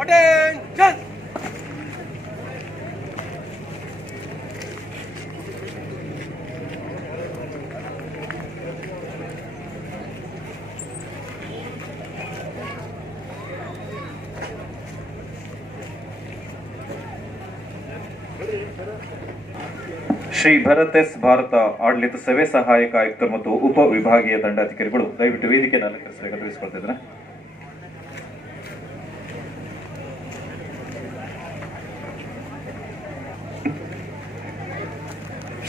Attention! Shri Bharat S Bharat ಆಡಳಿತ ಸೇವೆ ಸಹಾಯಕ ಆಯುಕ್ತರು ಮತ್ತು ಉಪ ವಿಭಾಗೀಯ ದಂಡಾಧಿಕಾರಿಗಳು ದಯವಿಟ್ಟು ವೇದಿಕೆಯನ್ನು ಅಲಂಕರಿಸಬೇಕು ತಿಳಿಸಿಕೊಳ್ತಿದ್ರೆ.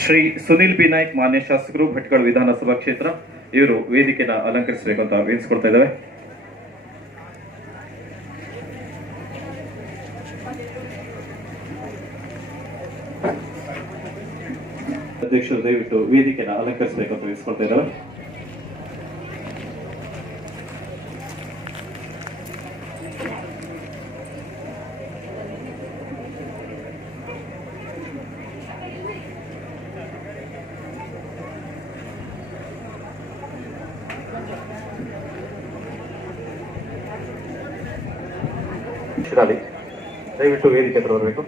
ಶ್ರೀ ಸುನಿಲ್ ಬಿ ನಾಯ್ಕ್ ಮಾನ್ಯ ಶಾಸಕರು ಭಟ್ಕಳ ವಿಧಾನಸಭಾ ಕ್ಷೇತ್ರ ಇವರು ವೇದಿಕೆಯನ್ನು ಅಲಂಕರಿಸಬೇಕು ಅಂತ ವಿನಿಸ್ಕೊಳ್ತಾ ಇದ್ದೇವೆ. ಅಧ್ಯಕ್ಷರು ದಯವಿಟ್ಟು ವೇದಿಕೆಯನ್ನು ಅಲಂಕರಿಸಬೇಕು ಅಂತ ತಿಳಿಸ್ಕೊಳ್ತಾ ಇದ್ದಾರೆ. ಶಿರಾಲಿ ದಯವಿಟ್ಟು ವೇದಿಕೆ ಹತ್ರ ಬರಬೇಕು.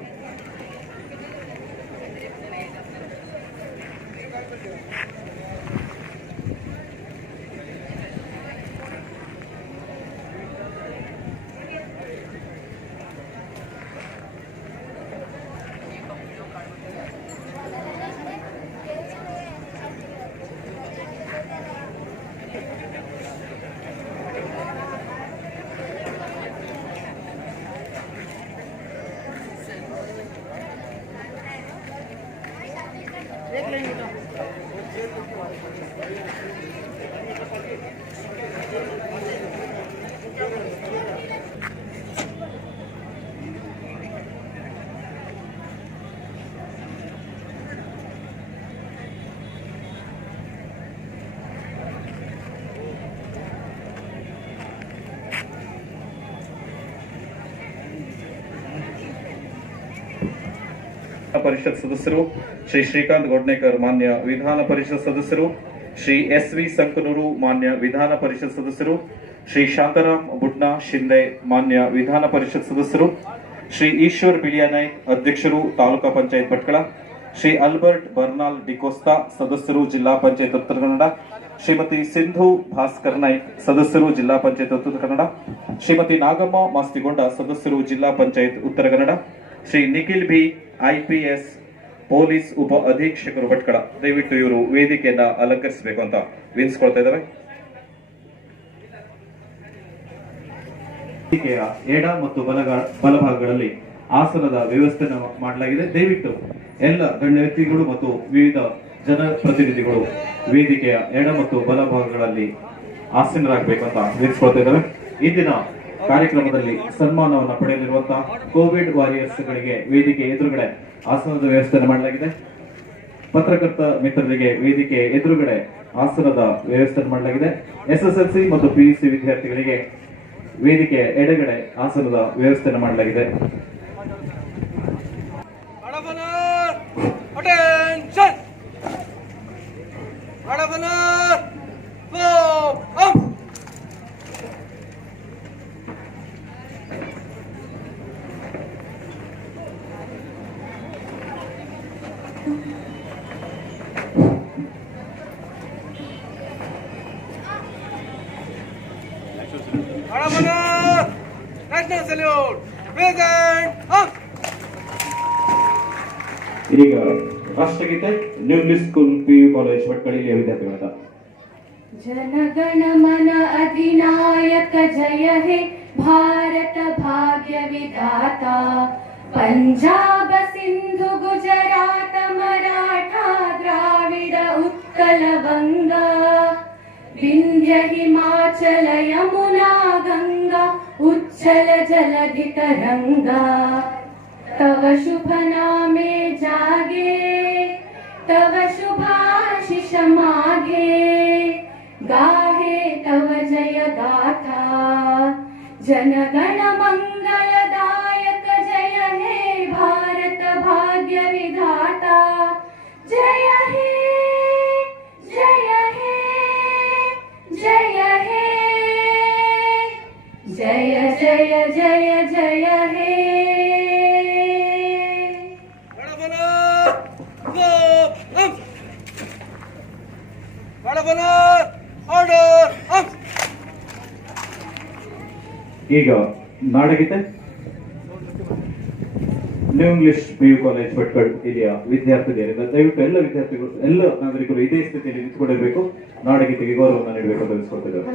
ಪರಿಷತ್ ಸದಸ್ಯರು ಶ್ರೀ ಶ್ರೀಕಾಂತ್ ಗೋಡ್ನೇಕರ್ ಮಾನ್ಯ ವಿಧಾನ ಪರಿಷತ್ ಸದಸ್ಯರು, ಶ್ರೀ ಎಸ್ ವಿ ಸಂಕನೂರು ಮಾನ್ಯ ವಿಧಾನ ಪರಿಷತ್ ಸದಸ್ಯರು, ಶ್ರೀ ಶಾಂತಾರಾಮ್ ಬುಡ್ನಾ ಶಿಂದೆ ಮಾನ್ಯ ವಿಧಾನ ಪರಿಷತ್ ಸದಸ್ಯರು, ಶ್ರೀ ಈಶ್ವರ್ ಬಿಳಿಯಾನಾಯ್ಕ್ ಅಧ್ಯಕ್ಷರು ತಾಲೂಕಾ ಪಂಚಾಯತ್ ಭಟ್ಕಳ, ಶ್ರೀ ಅಲ್ಬರ್ಟ್ ಬರ್ನಾಲ್ ಡಿಕೋಸ್ತಾ ಸದಸ್ಯರು ಜಿಲ್ಲಾ ಪಂಚಾಯತ್ ಉತ್ತರ ಕನ್ನಡ, ಶ್ರೀಮತಿ ಸಿಂಧು ಭಾಸ್ಕರ್ ನಾಯ್ಕ್ ಸದಸ್ಯರು ಜಿಲ್ಲಾ ಪಂಚಾಯತ್ ಉತ್ತರ ಕನ್ನಡ, ಶ್ರೀಮತಿ ನಾಗಮ್ಮ ಮಾಸ್ತಿಗೊಂಡ ಸದಸ್ಯರು ಜಿಲ್ಲಾ panchayat Uttara Kannada, Shri Nikhil B IPS police ಉಪ ಅಧೀಕ್ಷಕರು ಭಟ್ಕಳ ದಯವಿಟ್ಟು ಇವರು ವೇದಿಕೆಯನ್ನ ಅಲಂಕರಿಸಬೇಕು ಅಂತ ವಿನಿಸ್ಕೊಳ್ತಾ ಇದ್ದಾರೆ. ವೇದಿಕೆಯ ಎಡ ಮತ್ತು ಬಲಭಾಗಗಳಲ್ಲಿ ಆಸನದ ವ್ಯವಸ್ಥೆ ಮಾಡಲಾಗಿದೆ. ದಯವಿಟ್ಟು ಎಲ್ಲ ಗಣ್ಯ ವ್ಯಕ್ತಿಗಳು ಮತ್ತು ವಿವಿಧ ಜನಪ್ರತಿನಿಧಿಗಳು ವೇದಿಕೆಯ ಎಡ ಮತ್ತು ಬಲಭಾಗಗಳಲ್ಲಿ ಆಸೀನರಾಗಬೇಕು ಅಂತ ವಿನಿಸ್ಕೊಳ್ತಾ ಇದ್ದಾರೆ. ಇಂದಿನ ಕಾರ್ಯಕ್ರಮದಲ್ಲಿ ಸನ್ಮಾನವನ್ನು ಪಡೆಯಲಿರುವಂತಹ ಕೋವಿಡ್ ವಾರಿಯರ್ಸ್ ಗಳಿಗೆ ವೇದಿಕೆ ಎದುರುಗಡೆ ಆಸನದ ವ್ಯವಸ್ಥೆ ಮಾಡಲಾಗಿದೆ. ಪತ್ರಕರ್ತ ಮಿತ್ರರಿಗೆ ವೇದಿಕೆ ಎದುರುಗಡೆ ಆಸನದ ವ್ಯವಸ್ಥೆ ಮಾಡಲಾಗಿದೆ. SSLC ಮತ್ತು PUC ವಿದ್ಯಾರ್ಥಿಗಳಿಗೆ ವೇದಿಕೆ ಎಡಗಡೆ ಆಸನದ ವ್ಯವಸ್ಥೆ ಮಾಡಲಾಗಿದೆ. ಈಗ ರಾಷ್ಟ್ರಗೀತೆ ನ್ಯೂ ಸ್ಕೂಲ್ PU ಕಾಲೇಜ್ ಭಟ್ಕಳಿಯ ವಿದ್ಯಾರ್ಥಿಗಳ जनगण मन अधिनायक जय हे भारत भाग्य विधाता पंजाब सिंधु गुजरात मराठा द्राविड उत्कल बंगा विंध्य हिमाचल यमुना गंगा उच्चल जलधि तरंगा तव शुभ नामे जागे तव शुभाशिष मागे गाहे तव जय गाथा जनगण मंगलदायक जय हे भारत भाग्य विधाता जय हे जय हे जय हे जय जय जय जय हे गणपना गो हम गणपना ऑर्डर हम ಈಗ ನಾಡಗೀತೆ new English PU college Bhatkal ಇಲ್ಲಿಯ ವಿದ್ಯಾರ್ಥಿಗಳಿಂದ ದಯವಿಟ್ಟು ಎಲ್ಲ ವಿದ್ಯಾರ್ಥಿಗಳು ಎಲ್ಲ ನಾಗರಿಕರು ಇದೇ ಸ್ಥಿತಿಯಲ್ಲಿ ನಿಂತುಕೊಂಡಿರಬೇಕು, ನಾಡಗೀತೆಗೆ ಗೌರವವನ್ನು ನೀಡಬೇಕು ಅಂತ ತಿಳಿಸ್ಕೊಡ್ತಿದ್ದಾರೆ.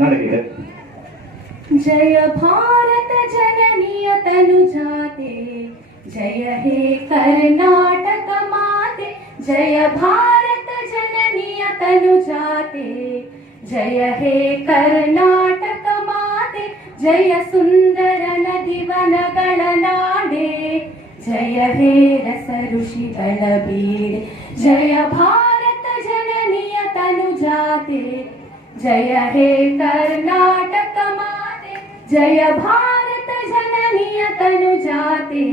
ನಾಡಗೀತೆ. जय भारत जननीय तनुजाते जय हे कर्नाटक माते जय भारत जननीय तनुजाते जय हे कर्नाटक माते जय सुंदर नदिवनಗಳ ನಾಡೆ जय हे रस ಋಷಿಗಳ ಬೀಡೆ जय भारत जननीय तनुजाते जय हे कर्नाटक माते जय भारत जननीय तनुजाते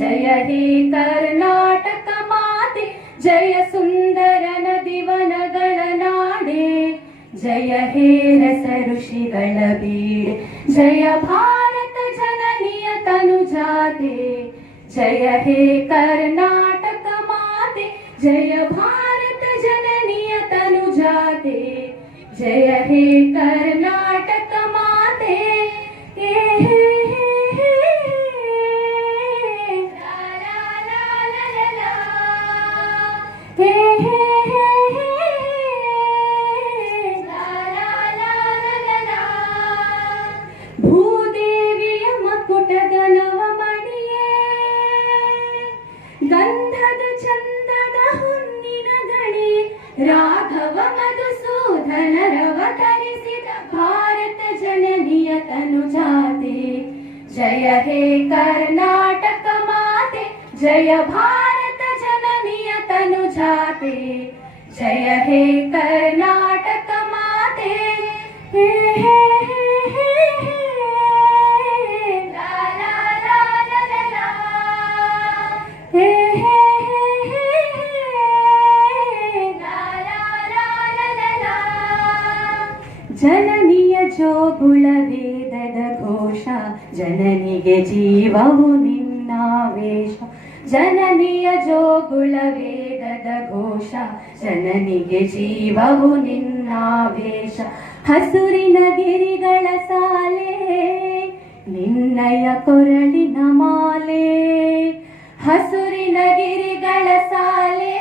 जय हे कर्नाटक माते जय सुंदर नदिवनಗಳ ನಾಡೆ जय हे रस ಋಷಿಗಳ ಬೀಡೆ जय भारत जननीय तनुजाते जय हे कर्नाटक माते जय भारत जननीय तनुजाते जय हे कर्नाटक माते ಭೂದೇವಿಯ ಮಕುಟದ ನವಮಣಿಯೇ ಗಂಧದ ಚಂದದ ಹೊನ್ನಿನ ಗಣಿ ರಾಘವ ಮಧುಸೂದನರವತರಿಸಿದ ಭಾರತ ಜನನಿಯ ತನುಜಾತೆ जय हे कर्नाटक माते जय भारत जननिय तनुजाते जय हे कर्नाटक माते हे हे हे ला ला ला ला ला ला हे हे हे ला ला ला ला ला ಜನನಿಯ ಜೋಗುಳ ವೇದದ ಘೋಷ ಜನನಿಗೆ ಜೀವವು ನಿನ್ನಾವೇಶ ಜನನಿಯ ಜೋಗುಳ ವೇದದ ಘೋಷ ಜನನಿಗೆ ಜೀವವು ನಿನ್ನಾವೇಶ ಹಸುರಿನ ಗಿರಿಗಳ ಸಾಲೆ ನಿನ್ನಯ ಕೊರಳಿನ ಮಾಲೆ ಹಸುರಿನ ಗಿರಿಗಳ ಸಾಲೆ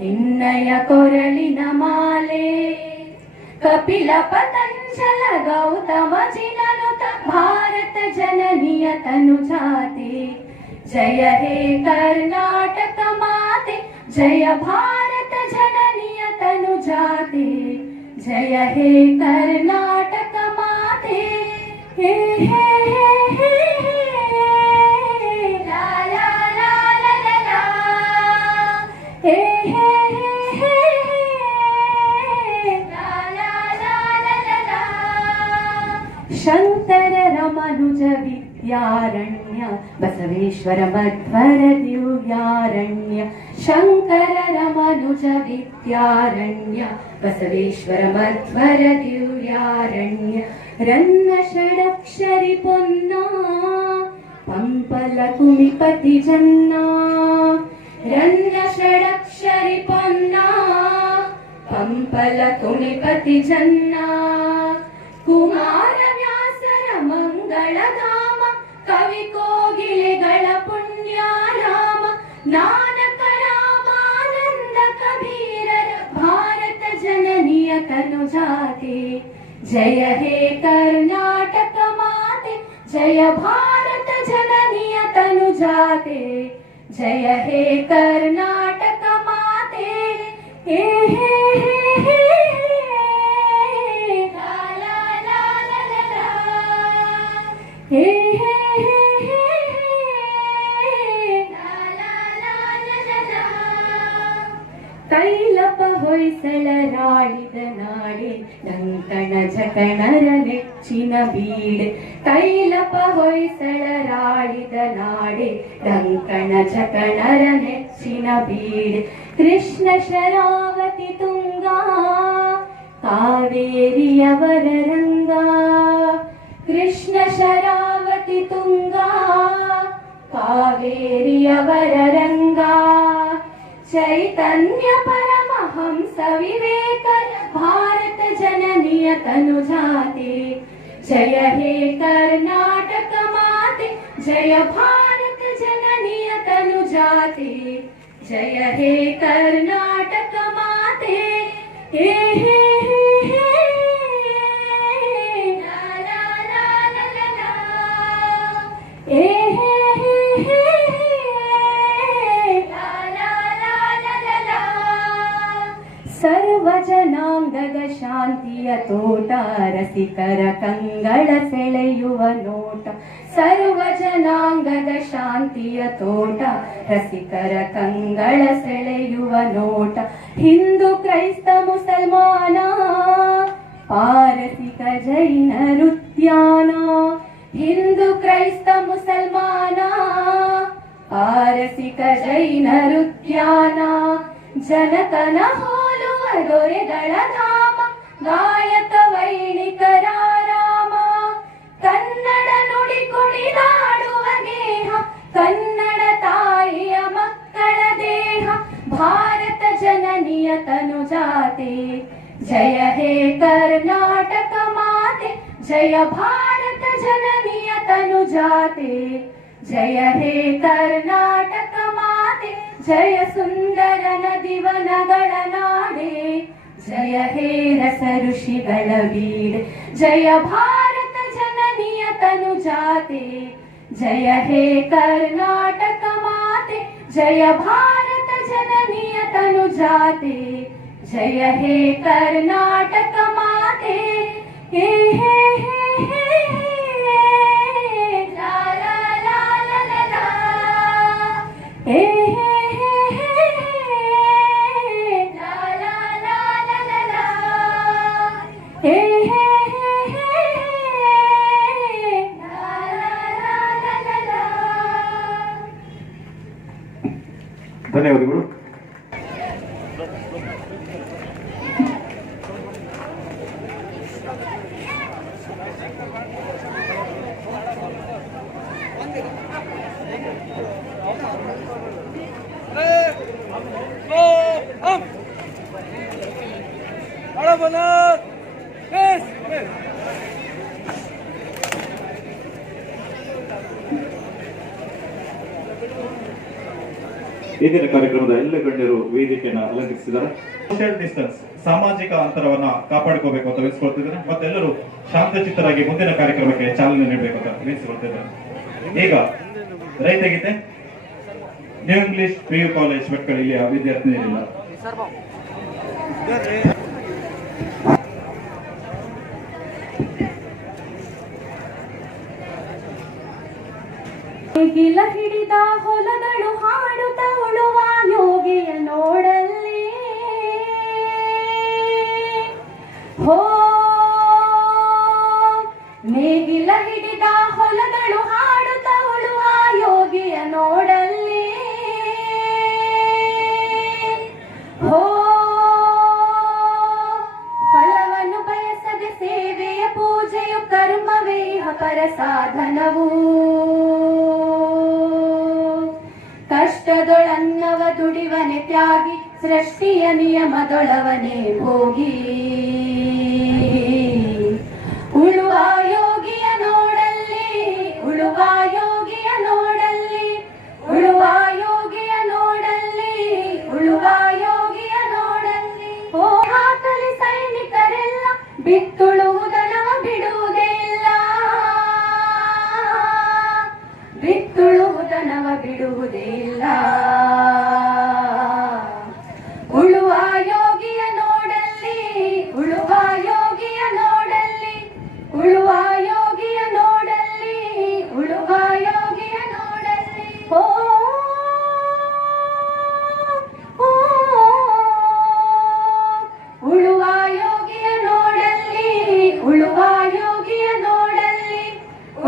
ನಿನ್ನಯ ಕೊರಳಿನ ಮಾಲೆ ಕಪಿಲ ಪತಂಜಲ ಗೌತಮ ಜಿನನುತ ಭಾರತ ಜನನಿಯ ತನುಜಾತೆ जय हे कर्नाटक माते जय भारत जननिय तनुजाते जय हे कर्नाटक माते हे हे हे ला ला ला ला ला ला हे हे हे ला ला ला ला ला ला शंकर रमनुज विद्यारण्य बसवेश्वर मध्वर दिव्यारण्य शंकर रमनुज विद्यारण्य बसवेश्वर मध्वर दिव्यारण्य रन्न षडक्षरि पोन्ना पंपल कुमिपति जन्ना रन्न षडक्षरि पोन्ना पंपल कुमिपति जन्ना कुमार व्यासर मंगलधाम कवि कोगिलेಗಳ पुण्याराम नानक रामानंद कबीरर भारत जननिय तनुजाते जय हे कर्नाटक माते जय भारत जननिय तनुजाते जय हे कर्नाटक माते हे हे हे ला ला ला ला ला ला हे हे हे ला ला ला ला ला ला ತೈಲಪ ಹೊಯ್ಸಳರಾಳಿದ ನಾಡೆ ಡಂಕಣ ಜಕಣರ ನೆಚ್ಚಿನ ಬೀಡೆ ತೈಲಪ ಹೊಯ್ಸಳರಾಳಿದ ನಾಡೆ ಡಂಕಣ ಜಕಣರ ನೆಚ್ಚಿನ ಬೀಡೆ ಶರಾವತಿ ತುಂಗಾ ಕಾವೇರಿಯವರ ರಂಗ ಕೃಷ್ಣ ಶರಾವತಿ ತುಂಗಾ ಕಾವೇರಿಯವರ ರಂಗ ಚೈತನ್ಯ ಪರಮಹಂಸ ವಿವೇಕ ಭಾರತ ಜನನಿಯ ತನುಜಾತೆ ಜಯ ಹೇ ಕರ್ನಾಟಕ ಮಾತೆ ಜಯ ಭಾರತ ಜನನಿಯ ತನುಜಾತೆ ಜಯ ಹೇ ಕರ್ನಾಟಕ ಮಾತೆ ಹೇ ಹೇ ಹೇ ಲಾ ಲಾ ಲಾ ಲಾ ಲಾ ಲಾ ಹೇ ಹೇ ಹೇ ಲಾ ಲಾ ಲಾ ಲಾ ಲಾ ಲಾ ಸರ್ವ ಜನಾಂಗದ ಶಾಂತಿಯ ತೋಟ ರಸಿಕರ ಕಂಗಳ ಸೆಳೆಯುವ ನೋಟ ಸರ್ವ ಜನಾಂಗದ ಶಾಂತಿಯ ತೋಟ ರಸಿಕರ ಕಂಗಳ ಸೆಳೆಯುವ ನೋಟ ಹಿಂದೂ ಕ್ರೈಸ್ತ ಮುಸಲ್ಮಾನ ಪಾರಸಿಕ ಜೈನರ ಉದ್ಯಾನ ಹಿಂದೂ ಕ್ರೈಸ್ತ ಮುಸಲ್ಮಾನ ಪಾರಸಿಕ ಜೈನರ ಉದ್ಯಾನ ಜನಕನ ಹೋಲುವ ದೊರೆಗಳ ಧಾಮ ಗಾಯಕ ವೈಣಿಕರ ರಾಮ ಕನ್ನಡ ನುಡಿ ಕುಣಿದಾಡುವ ಗೇಹ ಕನ್ನಡ ತಾಯಿಯ ಮಕ್ಕಳ ದೇಹ ಭಾರತ ಜನನಿಯ ತನುಜಾತೆ ಜಯ ಹೇ ಕರ್ನಾಟಕ ಮಾತೆ ಜಯ ಭಾರತ ಜನನಿಯ ತನುಜಾತೆ ಜಯ ಹೇ ಕರ್ನಾಟಕ ಮಾತೆ ಜಯ ಸುಂದರ ನದಿವನಗಳ ನಾಡೆ ಜಯ ಹೇ ರಸ ಋಷಿಗಳ ಬೀಡೆ ಜಯ ಭಾರತ ಜನನಿಯ ತನುಜಾತೆ ಜಯ ಹೇ ಕರ್ನಾಟಕ ಮಾತೆ ಜಯ ಭಾರತ ಜನನಿಯ ತನುಜಾತೆ ಜಯ ಹೇ ಕರ್ನಾಟಕ ಮಾತೆ ಹೇ ಹೇ ಹೇ ಲಾ ಲಾ ಲಾ ಲಾ ಲಾ ಲಾ ಹೇ ಹೇ ಲಾ ಲಾ ಲಾ ಲಾ ಲಾ ಲಾ ಹೇ ಹೇ ಲಾ ಲಾ ಲಾ ಲಾ ಲಾ ಧನ್ಯವಾದಗಳು. ಇಂದಿನ ಕಾರ್ಯಕ್ರಮದ ಎಲ್ಲ ಗಣ್ಯರು ವೇದಿಕೆಯನ್ನು ಅಲಂಕರಿಸಿದ್ದಾರೆ. ಸೋಷಿಯಲ್ ಡಿಸ್ಟೆನ್ಸ್ ಸಾಮಾಜಿಕ ಅಂತರವನ್ನ ಕಾಪಾಡಿಕೋಬೇಕು ಅಂತ ವಿನಿಸ್ಕೊಳ್ತಿದ್ದಾರೆ. ಮತ್ತೆಲ್ಲರೂ ಶಾಂತಚಿತ್ತರಾಗಿ ಮುಂದಿನ ಕಾರ್ಯಕ್ರಮಕ್ಕೆ ಚಾಲನೆ ನೀಡಬೇಕು ಅಂತ ವಿನಿಸ್ಕೊಳ್ತಿದ್ದಾರೆ. ಈಗ ರೈತಗೀತೆ new English PU college Bhatkal ಇಲ್ಲಿಯ ವಿದ್ಯಾರ್ಥಿನಿಯರಿಲ್ಲ. ಗಿಲ ಹಿಡಿದ ಹೊಲಗಳು ಹಾಡುತ್ತ ಉಳುವ ಯೋಗಿಯ ನೋಡಲ್ಲಿ ಹೋ ನೇಗಿಲ ಹಿಡಿದ ಹೊಲಗಳು ಹಾಡುತ್ತ ಉಳುವ ಯೋಗಿಯ ನೋಡಲ್ಲಿ ಹೋ ಫಲವನ್ನು ಬಯಸದೆ ಸೇವೆಯ ಪೂಜೆಯು ಕರ್ಮವೇ ಪರ ಸಾಧನವು ಕಷ್ಟದೊಳನ್ನವ ದುಡಿವನೆ ತ್ಯಾಗಿ ಸೃಷ್ಟಿಯ ನಿಯಮದೊಳವನೇ ಭೋಗಿ ಉಳುವ ಯೋಗಿಯ ನೋಡಲ್ಲಿ ಉಳುವ ಯೋಗಿಯ ನೋಡಲ್ಲಿ ಉಳುವ ಯೋಗಿಯ ನೋಡಲ್ಲಿ ಉಳುವ ಯೋಗಿಯ ನೋಡಲ್ಲಿ ಓ ಹಾಕಲಿ ಸೈನಿಕರೆಲ್ಲ ಬಿತ್ತುಳುವುದನವ ಬಿಡುವುದೇ ಇಲ್ಲ ಬಿತ್ತುಳುವುದನವ ಬಿಡುವುದೇ ಇಲ್ಲ ಉಳುವ ಯೋಗಿಯ ನೋಡಲ್ಲಿ ಉಳುವ ಯೋಗಿಯ ನೋಡಲ್ಲಿ ಉಳುವ ಯೋಗಿಯ ನೋಡಲ್ಲಿ ಉಳುವ ಯೋಗಿಯ ನೋಡಲ್ಲಿ ಓ ಉಳುವ ಯೋಗಿಯ ನೋಡಲ್ಲಿ ಉಳುವ ಯೋಗಿಯ ನೋಡಲ್ಲಿ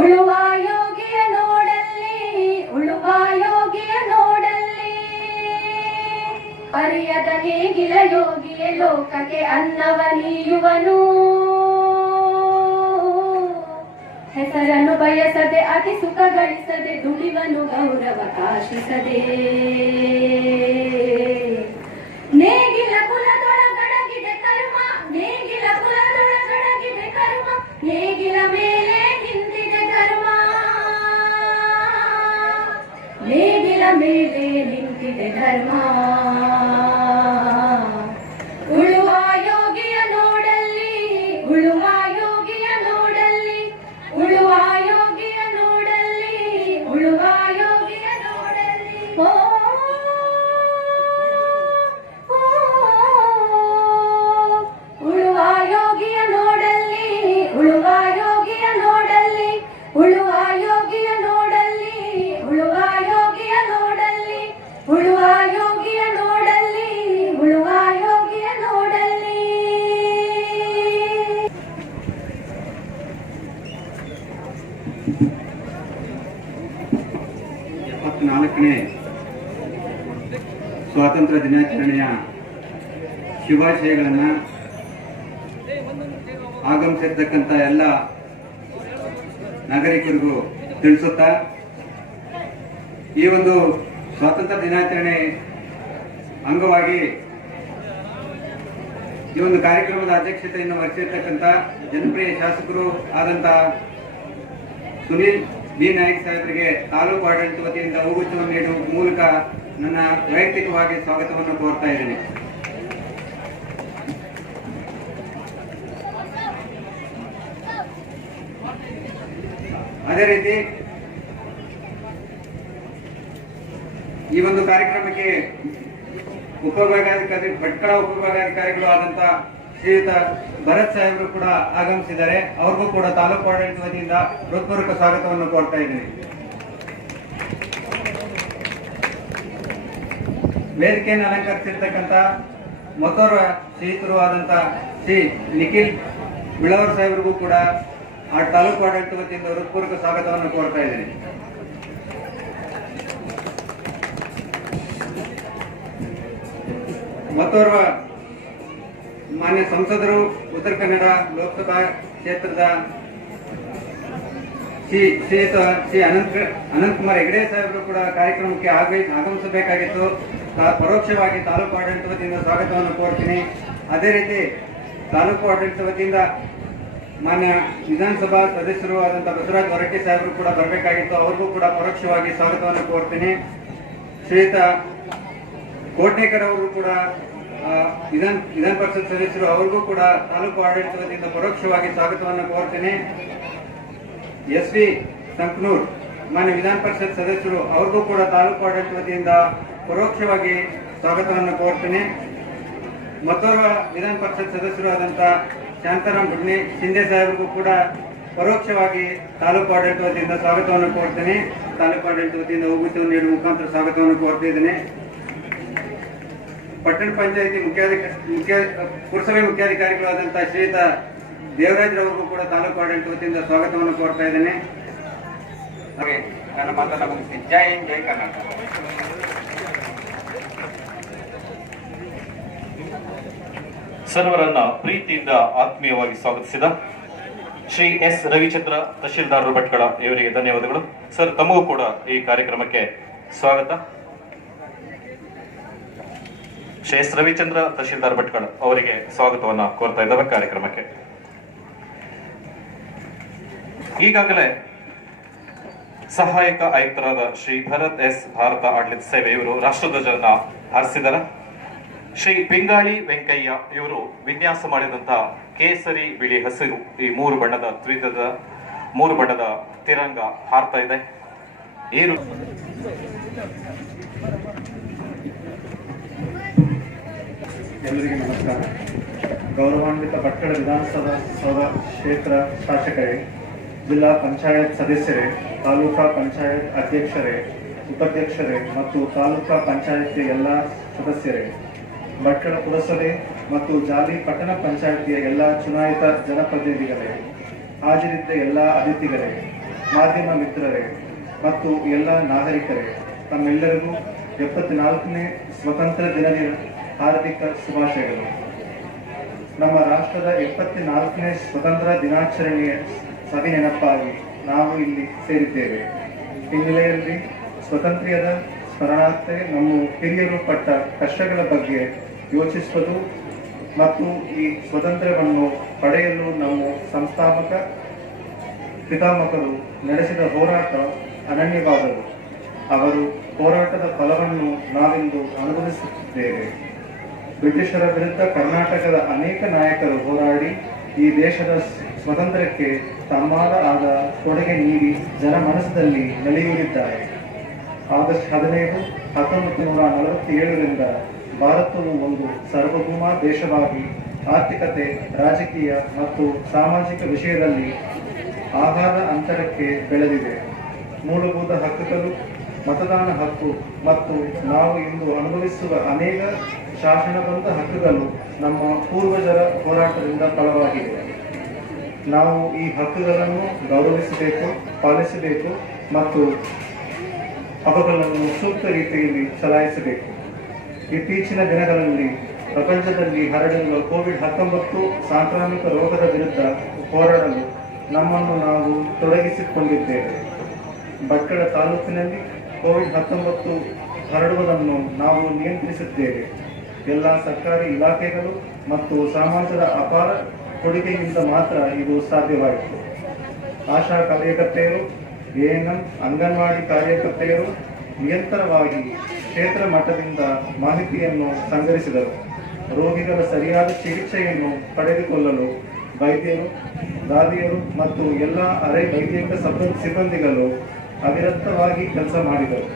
ಉಳುವ ಯೋಗಿಯ ನೋಡಲ್ಲಿ ಉಳುವ ಯೋಗಿಯ ನೋಡಲ್ಲಿ ನೇಗಿಲ ಯೋಗಿಯೇ ಲೋಕಕ್ಕೆ ಅನ್ನವ ನೀಯುವನು. ಹೆಸರನ್ನು ಬಯಸದೆ ಅತಿ ಸುಖ ಗಳಿಸದೆ ದುಡಿವನು ಗೌರವ ಕಾಶಿಸದೆ. ನೇಗಿಲ ಕುಲದೊಳಗಡಗಿದೆ ಕರ್ಮ, ನೇಗಿಲ ಕುಲದೊಳಗಡಗಿದೆ ಕರ್ಮ, ನೇಗಿಲ ಮೇಲೆ ನಿಂತಿದೆ ಧರ್ಮ, ನೇಗಿಲ ಮೇಲೆ ನಿಂತಿದೆ ಧರ್ಮ. ಉಳುವ ಯೋಗಿಯ ನೋಡಲ್ಲಿ, ಉಳುವ ಯೋಗಿಯ ನೋಡಲ್ಲಿ, ಉಳುವ ಯೋಗಿಯ ನೋಡಲ್ಲಿ, ಉಳುವ ಯೋಗಿಯ ನೋಡಲ್ಲಿ. ಓ ಉಳುವ ಯೋಗಿಯ ನೋಡಲ್ಲಿ, ಉಳುವ ಯೋಗಿಯ ನೋಡಲ್ಲಿ, ಉಳುವ ಯೋಗಿಯ ನೋಡಲ್ಲಿ, ಉಳುವ ಯೋಗಿಯ ನೋಡಲ್ಲಿ, ಉಳುವ ಯೋಗಿಯ ನೋಡಲ್ಲಿ, ಉಳುವ ಯೋಗಿಯ ನೋಡಲ್ಲಿ. 74ನೇ ಸ್ವಾತಂತ್ರ್ಯ ದಿನಾಚರಣೆಯ ಶುಭಾಶಯಗಳನ್ನು ಆಗಮಿಸಿರ್ತಕ್ಕಂಥ ಎಲ್ಲ ನಾಗರಿಕರಿಗೂ ತಿಳಿಸುತ್ತಾ, ಈ ಒಂದು ಸ್ವಾತಂತ್ರ್ಯ ದಿನಾಚರಣೆ ಅಂಗವಾಗಿ ಈ ಒಂದು ಕಾರ್ಯಕ್ರಮದ ಅಧ್ಯಕ್ಷತೆಯನ್ನು ವಹಿಸಿರ್ತಕ್ಕಂಥ ಜನಪ್ರಿಯ ಶಾಸಕರು ಆದಂಥ ಸುನೀಲ್ ಬಿ ನಾಯ್ಕ್ ಸಾಹೇಬರಿಗೆ ತಾಲೂಕು ಆಡಳಿತ ವತಿಯಿಂದ ಹೂಗುಚ್ಛವನ್ನು ನೀಡುವ ಮೂಲಕ ನನ್ನ ವೈಯಕ್ತಿಕವಾಗಿ ಸ್ವಾಗತವನ್ನು ಕೋರ್ತಾ ಇದ್ದೇನೆ. ಅದೇ ರೀತಿ ಈ ಒಂದು ಕಾರ್ಯಕ್ರಮಕ್ಕೆ ಉಪವಿಭಾಗಾಧಿಕಾರಿ ಭಟ್ಕಳ ಉಪವಿಭಾಗಾಧಿಕಾರಿಗಳು ಆದಂತ ಶ್ರೀಯುತ ಭರತ್ ಸಾಹೇಬರು ಕೂಡ ಆಗಮಿಸಿದ್ದಾರೆ. ಅವ್ರಿಗೂ ಕೂಡ ತಾಲೂಕು ಆಡಳಿತ ವತಿಯಿಂದ ಹೃತ್ಪೂರ್ವಕ ಸ್ವಾಗತವನ್ನು ಕೋರ್ತಾ ಇದ್ದೀನಿ. ವೇದಿಕೆಯನ್ನು ಅಲಂಕರಿಸಿರ್ತಕ್ಕಂಥ ಮತ್ತೋರ್ವ ಶ್ರೀಯುತರು ಆದಂತ ಶ್ರೀ ನಿಖಿಲ್ ಬಿಳವರ್ ಸಾಹೇಬರಿಗೂ ಕೂಡ ಆ ತಾಲೂಕು ಆಡಳಿತ ವತಿಯಿಂದ ಹೃತ್ಪೂರ್ವಕ ಸ್ವಾಗತವನ್ನು ಕೋರ್ತಾ ಇದ್ದೀನಿ. ಮತ್ತೋರ್ವ ಮಾನ್ಯ ಸಂಸದರು ಉತ್ತರ ಕನ್ನಡ ಲೋಕಸಭಾ ಕ್ಷೇತ್ರದ ಶ್ರೀ ಅನಂತಕುಮಾರ್ ಹೆಗಡೆ ಸಾಹೇಬರು ಕೂಡ ಕಾರ್ಯಕ್ರಮಕ್ಕೆ ಆಗಮಿಸಬೇಕಾಗಿತ್ತು. ಪರೋಕ್ಷವಾಗಿ ತಾಲೂಕು ಆಡಳಿತ ವತಿಯಿಂದ ಸ್ವಾಗತವನ್ನು ಕೋರ್ತೀನಿ. ಅದೇ ರೀತಿ ತಾಲೂಕು ಆಡಳಿತ ವತಿಯಿಂದ ಮಾನ್ಯ ವಿಧಾನಸಭಾ ಸದಸ್ಯರು ಆದಂಥ ಬಸವರಾಜ ಹೊರಟ್ಟಿ ಸಾಹೇಬರು ಕೂಡ ಬರಬೇಕಾಗಿತ್ತು. ಅವ್ರಿಗೂ ಕೂಡ ಪರೋಕ್ಷವಾಗಿ ಸ್ವಾಗತವನ್ನು ಕೋರ್ತೀನಿ. ಶ್ರೀಯುತ ಕೋಟ್ನೇಕರ್ ಅವರು ಕೂಡ ವಿಧಾನ ಪರಿಷತ್ ಸದಸ್ಯರು, ಅವ್ರಿಗೂ ಕೂಡ ತಾಲೂಕು ಆಡಳಿತ ವತಿಯಿಂದ ಪರೋಕ್ಷವಾಗಿ ಸ್ವಾಗತವನ್ನು ಕೋರ್ತೀನಿ. ಎಸ್ ವಿ ಸಂಕನೂರ್ ಮಾನ್ಯ ವಿಧಾನ ಪರಿಷತ್ ಸದಸ್ಯರು, ಅವ್ರಿಗೂ ಕೂಡ ತಾಲೂಕು ಆಡಳಿತ ವತಿಯಿಂದ ಪರೋಕ್ಷವಾಗಿ ಸ್ವಾಗತವನ್ನು ಕೋರ್ತೀನಿ. ಮತ್ತೋರ್ವ ವಿಧಾನ ಪರಿಷತ್ ಸದಸ್ಯರು ಆದಂತ ಶಾಂತಾರಾಮ್ ಬುಡ್ನಿ ಶಿಂದೆ ಸಾಹೇಬರಿಗೂ ಕೂಡ ಪರೋಕ್ಷವಾಗಿ ತಾಲೂಕು ಆಡಳಿತ ವತಿಯಿಂದ ಸ್ವಾಗತವನ್ನು ಕೋರ್ತೀನಿ. ತಾಲೂಕು ಆಡಳಿತ ವತಿಯಿಂದ ಹೂಗುಚ್ಛವನ್ನು ನೀಡುವ ಮುಖಾಂತರ ಸ್ವಾಗತವನ್ನು ಕೋರ್ತಿದ್ದೇನೆ. ಪಟ್ಟಣ ಪಂಚಾಯಿತಿ ಪುರಸಭೆ ಮುಖ್ಯಾಧಿಕಾರಿಗಳಾದಂತಹ ಶ್ರೀಯುತ ದೇವರಾಜ್ ರವರಿಗೂ ಕೂಡ ತಾಲೂಕು ಆಡಳಿತ ವತಿಯಿಂದ ಸ್ವಾಗತವನ್ನು ಕೋರ್ತಾ ಇದ್ದೇನೆ. ನನ್ನ ಮಾತನ್ನು ಮುಗಿಸಿ. ಜೈ ಹಿಂದ್, ಜೈ ಕರ್ನಾಟಕ. ಸರ್ವರನ್ನ ಪ್ರೀತಿಯಿಂದ ಆತ್ಮೀಯವಾಗಿ ಸ್ವಾಗತಿಸಿದ ಶ್ರೀ ಎಸ್ ರವಿಚಂದ್ರ ತಹಶೀಲ್ದಾರರು ಭಟ್ಕಳ ಇವರಿಗೆ ಧನ್ಯವಾದಗಳು. ಸರ್, ತಮಗೂ ಕೂಡ ಈ ಕಾರ್ಯಕ್ರಮಕ್ಕೆ ಸ್ವಾಗತ. ಶ್ರೀ ಎಸ್ ರವಿಚಂದ್ರ ತಹಶೀಲ್ದಾರ್ ಭಟ್ಕಳ ಅವರಿಗೆ ಸ್ವಾಗತವನ್ನ ಕೋರ್ತಾ ಇದ್ದಾವೆ ಕಾರ್ಯಕ್ರಮಕ್ಕೆ. ಈಗಾಗಲೇ ಸಹಾಯಕ ಆಯುಕ್ತರಾದ ಶ್ರೀ ಭರತ್ ಎಸ್ ಭಾರತ ಆಡಳಿತ ಸೇವೆ ಇವರು ರಾಷ್ಟ್ರಧ್ವಜವನ್ನ ಹಾರಿಸಿದ್ದಾರೆ. ಶ್ರೀ ಪಿಂಗಾಳಿ ವೆಂಕಯ್ಯ ಇವರು ವಿನ್ಯಾಸ ಮಾಡಿದಂತಹ ಕೇಸರಿ, ಬಿಳಿ, ಹಸಿರು ಈ ಮೂರು ಬಣ್ಣದ ತಿರಂಗ ಹಾರ್ತಾ ಇದೆ. ಎಲ್ಲರಿಗೆ ನಮಸ್ಕಾರ. ಗೌರವಾನ್ವಿತ ಭಟ್ಕಳ ವಿಧಾನಸಭಾ ಕ್ಷೇತ್ರ ಶಾಸಕರೇ, ಜಿಲ್ಲಾ ಪಂಚಾಯತ್ ಸದಸ್ಯರೇ, ತಾಲೂಕಾ ಪಂಚಾಯತ್ ಅಧ್ಯಕ್ಷರೇ, ಉಪಾಧ್ಯಕ್ಷರೇ ಮತ್ತು ತಾಲೂಕಾ ಪಂಚಾಯತ್ನ ಎಲ್ಲ ಸದಸ್ಯರೇ, ಭಟ್ಕಳ ಪುರಸಭೆ ಮತ್ತು ಜಾಲಿ ಪಟ್ಟಣ ಪಂಚಾಯತಿಯ ಎಲ್ಲ ಚುನಾಯಿತ ಜನಪ್ರತಿನಿಧಿಗಳೇ, ಹಾಜರಿದ್ದ ಎಲ್ಲ ಅತಿಥಿಗಳೇ, ಮಾಧ್ಯಮ ಮಿತ್ರರೇ ಮತ್ತು ಎಲ್ಲ ನಾಗರಿಕರೇ, ತಮ್ಮೆಲ್ಲರಿಗೂ 74ನೇ ಸ್ವತಂತ್ರ ದಿನದ ಹಾರ್ದಿಕ ಶುಭಾಶಯಗಳು. ನಮ್ಮ ರಾಷ್ಟ್ರದ 74ನೇ ಸ್ವತಂತ್ರ ದಿನಾಚರಣೆಯ ಸವಿ ನೆನಪಾಗಿ ನಾವು ಇಲ್ಲಿ ಸೇರಿದ್ದೇವೆ. ಹಿನ್ನೆಲೆಯಲ್ಲಿ ಸ್ವಾತಂತ್ರ್ಯದ ಸ್ಮರಣಾರ್ಥ ನಮ್ಮ ಹಿರಿಯರು ಪಟ್ಟ ಕಷ್ಟಗಳ ಬಗ್ಗೆ ಯೋಚಿಸುವುದು ಮತ್ತು ಈ ಸ್ವಾತಂತ್ರ್ಯವನ್ನು ಪಡೆಯಲು ನಮ್ಮ ಸಂಸ್ಥಾಪಕ ಪಿತಾಮಹರು ನಡೆಸಿದ ಹೋರಾಟ ಅನನ್ಯವಾದದ್ದು. ಅವರು ಹೋರಾಟದ ಫಲವನ್ನು ನಾವಿಂದು ಅನುಭವಿಸುತ್ತಿದ್ದೇವೆ. ಬ್ರಿಟಿಷರ ವಿರುದ್ಧ ಕರ್ನಾಟಕದ ಅನೇಕ ನಾಯಕರು ಹೋರಾಡಿ ಈ ದೇಶದ ಸ್ವಾತಂತ್ರ್ಯಕ್ಕೆ ತಮ್ಮದೇ ಆದ ಕೊಡುಗೆ ನೀಡಿ ಜನಮನಸ್ಸಿನಲ್ಲಿ ನೆಲೆಯೂರಿದ್ದಾರೆ. ಆಗಸ್ಟ್ 15, 1947ರಿಂದ ಭಾರತವು ಒಂದು ಸಾರ್ವಭೌಮ ದೇಶವಾಗಿ ಆರ್ಥಿಕತೆ, ರಾಜಕೀಯ ಮತ್ತು ಸಾಮಾಜಿಕ ವಿಷಯದಲ್ಲಿ ಆಗಾಧ ಅಂತರಕ್ಕೆ ಬೆಳೆದಿದೆ. ಮೂಲಭೂತ ಹಕ್ಕುಗಳು, ಮತದಾನ ಹಕ್ಕು ಮತ್ತು ನಾವು ಇಂದು ಅನುಭವಿಸುವ ಅನೇಕ ಶಾಸನಬದ್ಧ ಹಕ್ಕುಗಳು ನಮ್ಮ ಪೂರ್ವಜರ ಹೋರಾಟದಿಂದ ಫಲವಾಗಿದೆ. ನಾವು ಈ ಹಕ್ಕುಗಳನ್ನು ಗೌರವಿಸಬೇಕು, ಪಾಲಿಸಬೇಕು ಮತ್ತು ಅವುಗಳನ್ನು ಸೂಕ್ತ ರೀತಿಯಲ್ಲಿ ಚಲಾಯಿಸಬೇಕು. ಇತ್ತೀಚಿನ ದಿನಗಳಲ್ಲಿ ಪ್ರಪಂಚದಲ್ಲಿ ಹರಡಿರುವ ಕೋವಿಡ್-19 ಸಾಂಕ್ರಾಮಿಕ ರೋಗದ ವಿರುದ್ಧ ಹೋರಾಡಲು ನಮ್ಮನ್ನು ನಾವು ತೊಡಗಿಸಿಕೊಂಡಿದ್ದೇವೆ. ಭಟ್ಕಳ ತಾಲೂಕಿನಲ್ಲಿ ಕೋವಿಡ್-19 ಹರಡುವುದನ್ನು ನಾವು ನಿಯಂತ್ರಿಸಿದ್ದೇವೆ. ಎಲ್ಲ ಸರ್ಕಾರಿ ಇಲಾಖೆಗಳು ಮತ್ತು ಸಮಾಜದ ಅಪಾರ ಕೊಡುಗೆಯಿಂದ ಮಾತ್ರ ಇದು ಸಾಧ್ಯವಾಯಿತು. ಆಶಾ ಕಾರ್ಯಕರ್ತೆಯರು, ಎಎನ್ಎಂ, ಅಂಗನವಾಡಿ ಕಾರ್ಯಕರ್ತೆಯರು ನಿರಂತರವಾಗಿ ಕ್ಷೇತ್ರ ಮಟ್ಟದಿಂದ ಮಾಹಿತಿಯನ್ನು ಸಂಗ್ರಹಿಸಿದರು. ರೋಗಿಗಳ ಸರಿಯಾದ ಚಿಕಿತ್ಸೆಯನ್ನು ಪಡೆದುಕೊಳ್ಳಲು ವೈದ್ಯರು, ದಾದಿಯರು ಮತ್ತು ಎಲ್ಲ ಅರೆ ವೈದ್ಯಕ ಸಿಬ್ಬಂದಿಗಳು ಅವಿರತವಾಗಿ ಕೆಲಸ ಮಾಡಿದರು.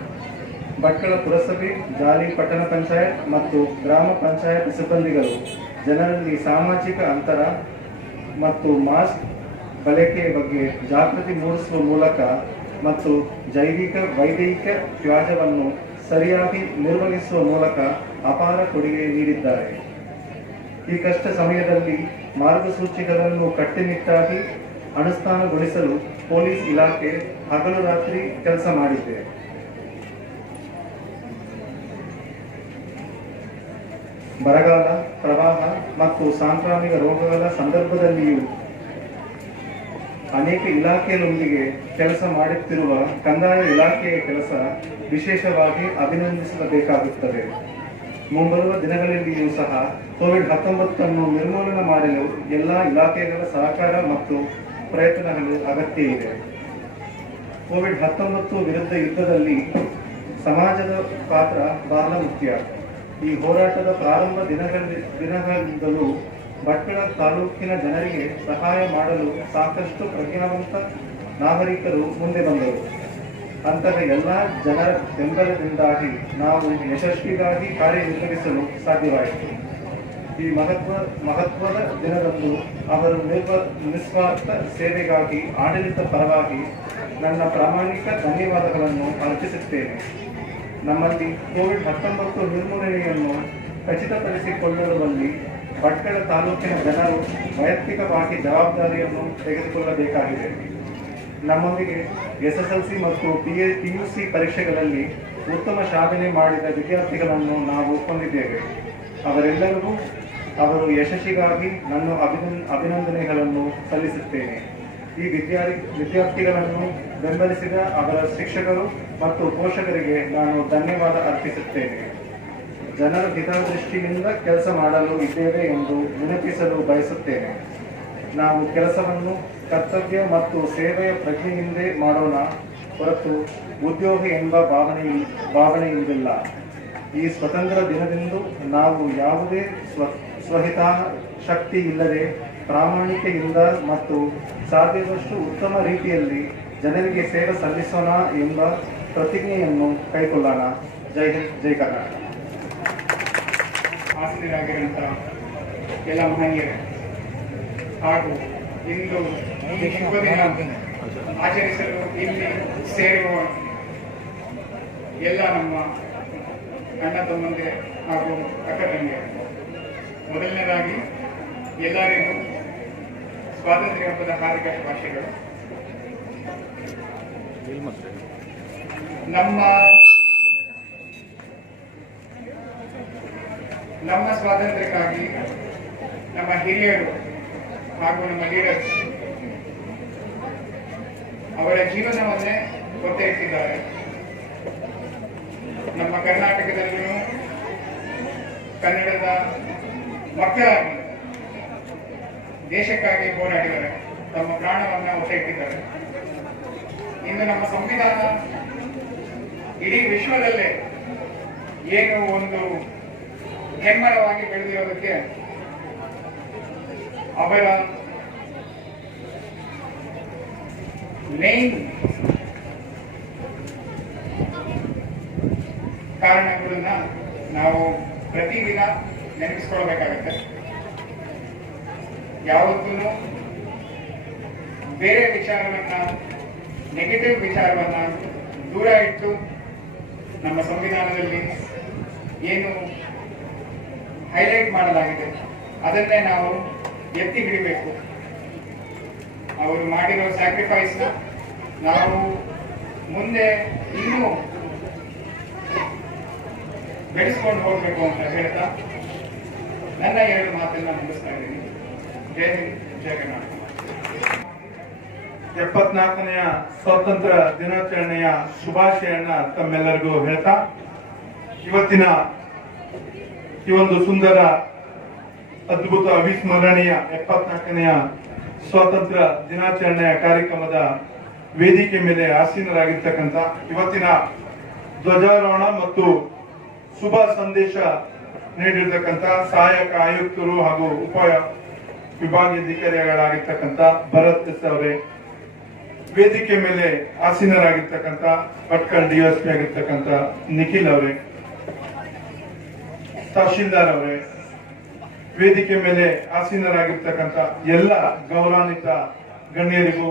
ಭಟ್ಕಳ ಪುರಸಭೆ, ಜಾಲಿ ಪಟ್ಟಣ ಪಂಚಾಯತ್ ಮತ್ತು ಗ್ರಾಮ ಪಂಚಾಯತ್ ಸಿಬ್ಬಂದಿಗಳು ಜನರಲ್ಲಿ ಸಾಮಾಜಿಕ ಅಂತರ ಮತ್ತು ಮಾಸ್ಕ್ ಬಳಕೆಯ ಬಗ್ಗೆ ಜಾಗೃತಿ ಮೂಡಿಸುವ ಮೂಲಕ ಮತ್ತು ಜೈವಿಕ ವೈದ್ಯಕೀಯ ತ್ಯಾಜ್ಯವನ್ನು ಸರಿಯಾಗಿ ನಿರ್ವಹಿಸುವ ಮೂಲಕ ಅಪಾರ ಕೊಡುಗೆ ನೀಡಿದ್ದಾರೆ. ಈ ಕಷ್ಟ ಸಮಯದಲ್ಲಿ ಮಾರ್ಗಸೂಚಿಗಳನ್ನು ಕಟ್ಟುನಿಟ್ಟಾಗಿ ಅನುಷ್ಠಾನಗೊಳಿಸಲು ಪೊಲೀಸ್ ಇಲಾಖೆ ಹಗಲು ರಾತ್ರಿ ಕೆಲಸ ಮಾಡಿದೆ. ಬರಗಾಲ, ಪ್ರವಾಹ ಮತ್ತು ಸಾಂಕ್ರಾಮಿಕ ರೋಗಗಳ ಸಂದರ್ಭದಲ್ಲಿಯೂ ಅನೇಕ ಇಲಾಖೆಗಳೊಂದಿಗೆ ಕೆಲಸ ಮಾಡುತ್ತಿರುವ ಕಂದಾಯ ಇಲಾಖೆಯ ಕೆಲಸ ವಿಶೇಷವಾಗಿ ಅಭಿನಂದಿಸಬೇಕಾಗುತ್ತದೆ. ಮುಂಬರುವ ದಿನಗಳಲ್ಲಿಯೂ ಸಹ ಕೋವಿಡ್-19 ಅನ್ನು ನಿರ್ಮೂಲನೆ ಮಾಡಲು ಎಲ್ಲ ಇಲಾಖೆಗಳ ಸಹಕಾರ ಮತ್ತು ಪ್ರಯತ್ನಗಳು ಅಗತ್ಯ ಇದೆ. ಕೋವಿಡ್-19 ವಿರುದ್ಧ ಯುದ್ಧದಲ್ಲಿ ಸಮಾಜದ ಪಾತ್ರ ಬಹಳ ಮುಖ್ಯ. ಈ ಹೋರಾಟದ ಪ್ರಾರಂಭ ದಿನಗಳಿಂದಲೂ ಭಟ್ಕಳ ತಾಲೂಕಿನ ಜನರಿಗೆ ಸಹಾಯ ಮಾಡಲು ಸಾಕಷ್ಟು ಪ್ರಜ್ಞಾವಂತ ನಾಗರಿಕರು ಮುಂದೆ ಬಂದರು. ಅಂತಹ ಎಲ್ಲ ಜನರ ಬೆಂಬಲದಿಂದಾಗಿ ನಾವು ಯಶಸ್ವಿಗಾಗಿ ಕಾರ್ಯನಿರ್ವಹಿಸಲು ಸಾಧ್ಯವಾಯಿತು. ಈ ಮಹತ್ವದ ದಿನದಂದು ಅವರು ನಿಸ್ವಾರ್ಥ ಸೇವೆಗಾಗಿ ಆಡಳಿತ ಪರವಾಗಿ ನನ್ನ ಪ್ರಾಮಾಣಿಕ ಧನ್ಯವಾದಗಳನ್ನು ಅರ್ಪಿಸುತ್ತೇನೆ. ನಮ್ಮಲ್ಲಿ ಕೋವಿಡ್-19 ನಿರ್ಮೂಲನೆಯನ್ನು ಖಚಿತಪಡಿಸಿಕೊಳ್ಳುವಲ್ಲಿ ಭಟ್ಕಳ ತಾಲೂಕಿನ ಜನರು ವೈಯಕ್ತಿಕವಾಗಿ ಜವಾಬ್ದಾರಿಯನ್ನು ತೆಗೆದುಕೊಳ್ಳಬೇಕಾಗಿದೆ. ನಮ್ಮೊಂದಿಗೆ SSLC ಮತ್ತು PUC ಪರೀಕ್ಷೆಗಳಲ್ಲಿ ಉತ್ತಮ ಸಾಧನೆ ಮಾಡಿದ ವಿದ್ಯಾರ್ಥಿಗಳನ್ನು ನಾವು ಹೊಂದಿದ್ದೇವೆ. ಅವರೆಲ್ಲರಿಗೂ ಅವರು ಯಶಸ್ಸಿಗಾಗಿ ನನ್ನ ಅಭಿನಂದನೆಗಳನ್ನು ಸಲ್ಲಿಸುತ್ತೇನೆ. ಈ ವಿದ್ಯಾರ್ಥಿಗಳನ್ನು ಬೆಂಬಲಿಸಿದ ಅವರ ಶಿಕ್ಷಕರು ಮತ್ತು ಪೋಷಕರಿಗೆ ನಾನು ಧನ್ಯವಾದ ಅರ್ಪಿಸುತ್ತೇನೆ. ಜನರ ಹಿತದೃಷ್ಟಿಯಿಂದ ಕೆಲಸ ಮಾಡಲು ಇದ್ದೇವೆ ಎಂದು ನೆನಪಿಸಲು ಬಯಸುತ್ತೇನೆ. ನಾವು ಕೆಲಸವನ್ನು ಕರ್ತವ್ಯ ಮತ್ತು ಸೇವೆಯ ಪ್ರಜ್ಞೆಯಿಂದ ಮಾಡೋಣ ಹೊರತು ಉದ್ಯೋಗ ಎಂಬ ಭಾವನೆಯಿಂದಿಲ್ಲ. ಈ ಸ್ವತಂತ್ರ ದಿನದಂದು ನಾವು ಯಾವುದೇ ಸ್ವಹಿತಾಸಕ್ತಿ ಇಲ್ಲದೆ ಪ್ರಾಮಾಣಿಕೆಯಿಂದ ಮತ್ತು ಸಾಧ್ಯದಷ್ಟು ಉತ್ತಮ ರೀತಿಯಲ್ಲಿ ಜನರಿಗೆ ಸೇವೆ ಸಲ್ಲಿಸೋಣ ಎಂಬ ಪ್ರತಿಜ್ಞೆಯನ್ನು ಕೈಗೊಳ್ಳೋಣ. ಜೈ ಹಿಂದ್, ಜೈ ಕರ್ನಾಟಕ. ಆಸೀನರಾಗಿರುವಂತಹ ಎಲ್ಲ ಮಹನೀಯರು ಹಾಗೂ ಇಂದು ಈ ಶುಭ ದಿನ ಆಚರಿಸಲು ಇಲ್ಲಿ ಸೇರುವ ಎಲ್ಲ ನಮ್ಮ ಅಣ್ಣ ತಮ್ಮಂದಿರ ಹಾಗೂ ಅಕ್ಕ ತಂಗಿಯರು, ಮೊದಲನೇದಾಗಿ ಎಲ್ಲರಿಗೂ ಸ್ವಾತಂತ್ರ್ಯ ಹಬ್ಬದ ಹಾರ್ದಿಕ ಶುಭಾಶಯಗಳು. ನಮ್ಮ ಸ್ವಾತಂತ್ರ್ಯಕ್ಕಾಗಿ ನಮ್ಮ ಹಿರಿಯರು ಹಾಗೂ ನಮ್ಮ ಲೀಡರ್ಸ್ ಅವರ ಜೀವನವನ್ನೇ ಒತ್ತೆ ಇಟ್ಟಿದ್ದಾರೆ. ನಮ್ಮ ಕರ್ನಾಟಕದಲ್ಲಿಯೂ ಕನ್ನಡದ ಮಕ್ಕಳಾಗಿ ದೇಶಕ್ಕಾಗಿ ಹೋರಾಡಿದ್ದಾರೆ, ತಮ್ಮ ಪ್ರಾಣವನ್ನ ಒತ್ತೆ ಇಟ್ಟಿದ್ದಾರೆ. ಇಂದು ನಮ್ಮ ಸಂವಿಧಾನ ಇಡೀ ವಿಶ್ವದಲ್ಲೇ ಏನು ಒಂದು ಹೆಮ್ಮರವಾಗಿ ಬೆಳೆದಿರೋದಕ್ಕೆ ಅವರ ಮೇನ್ ಕಾರಣಗಳನ್ನ ನಾವು ಪ್ರತಿದಿನ ನೆನಪಿಸ್ಕೊಳ್ಬೇಕಾಗತ್ತೆ. ಯಾವತ್ತೂ ಬೇರೆ ವಿಚಾರವನ್ನ, ನೆಗೆಟಿವ್ ವಿಚಾರವನ್ನ ದೂರ ಇಟ್ಟು ನಮ್ಮ ಸಂವಿಧಾನದಲ್ಲಿ ಏನು ಹೈಲೈಟ್ ಮಾಡಲಾಗಿದೆ ಅದನ್ನೇ ನಾವು ಎತ್ತಿ ಹಿಡಿಬೇಕು. ಅವರು ಮಾಡಿರೋ ಸ್ಯಾಕ್ರಿಫೈಸ್ನ ನಾವು ಮುಂದೆ ಇನ್ನೂ ಬೆಳೆಸ್ಕೊಂಡು ಹೋಗ್ಬೇಕು ಅಂತ ಹೇಳ್ತಾ ನನ್ನ 2 ಮಾತನ್ನ ಮುಗಿಸ್ತಾ ಇದ್ದೀನಿ. ಜೈ ಹಿಂದ್, ಜೈ ಕರ್ನಾಟಕ. 74ನೆಯ ಸ್ವಾತಂತ್ರ್ಯ ದಿನಾಚರಣೆಯ ಶುಭಾಶಯನ ತಮ್ಮೆಲ್ಲರಿಗೂ ಹೇಳ್ತಾ, ಇವತ್ತಿನ ಈ ಒಂದು ಸುಂದರ, ಅದ್ಭುತ, ಅವಿಸ್ಮರಣೀಯ 74ನೆಯ ಸ್ವಾತಂತ್ರ್ಯ ದಿನಾಚರಣೆಯ ಕಾರ್ಯಕ್ರಮದ ವೇದಿಕೆ ಮೇಲೆ ಆಸೀನರಾಗಿರ್ತಕ್ಕಂಥ, ಇವತ್ತಿನ ಧ್ವಜಾರೋಹಣ ಮತ್ತು ಶುಭ ಸಂದೇಶ ನೀಡಿರ್ತಕ್ಕಂಥ ಸಹಾಯಕ ಆಯುಕ್ತರು ಹಾಗೂ ಉಪ ವಿಭಾಗಾಧಿಕಾರಿಗಳಾಗಿರ್ತಕ್ಕಂಥ ಭರತ್ ಎಸ್ ಅವರೇ, ವೇದಿಕೆ ಮೇಲೆ ಆಸೀನರಾಗಿರ್ತಕ್ಕಂಥ ಭಟ್ಕಲ್ ಡಿಎಸ್ಪಿ ಆಗಿರ್ತಕ್ಕಂಥ ನಿಖಿಲ್ ಅವರೇ, ತಹಶೀಲ್ದಾರ್ ಅವರೇ, ವೇದಿಕೆ ಮೇಲೆ ಆಸೀನರಾಗಿರ್ತಕ್ಕಂಥ ಎಲ್ಲ ಗೌರವಾನ್ವಿತ ಗಣ್ಯರಿಗೂ,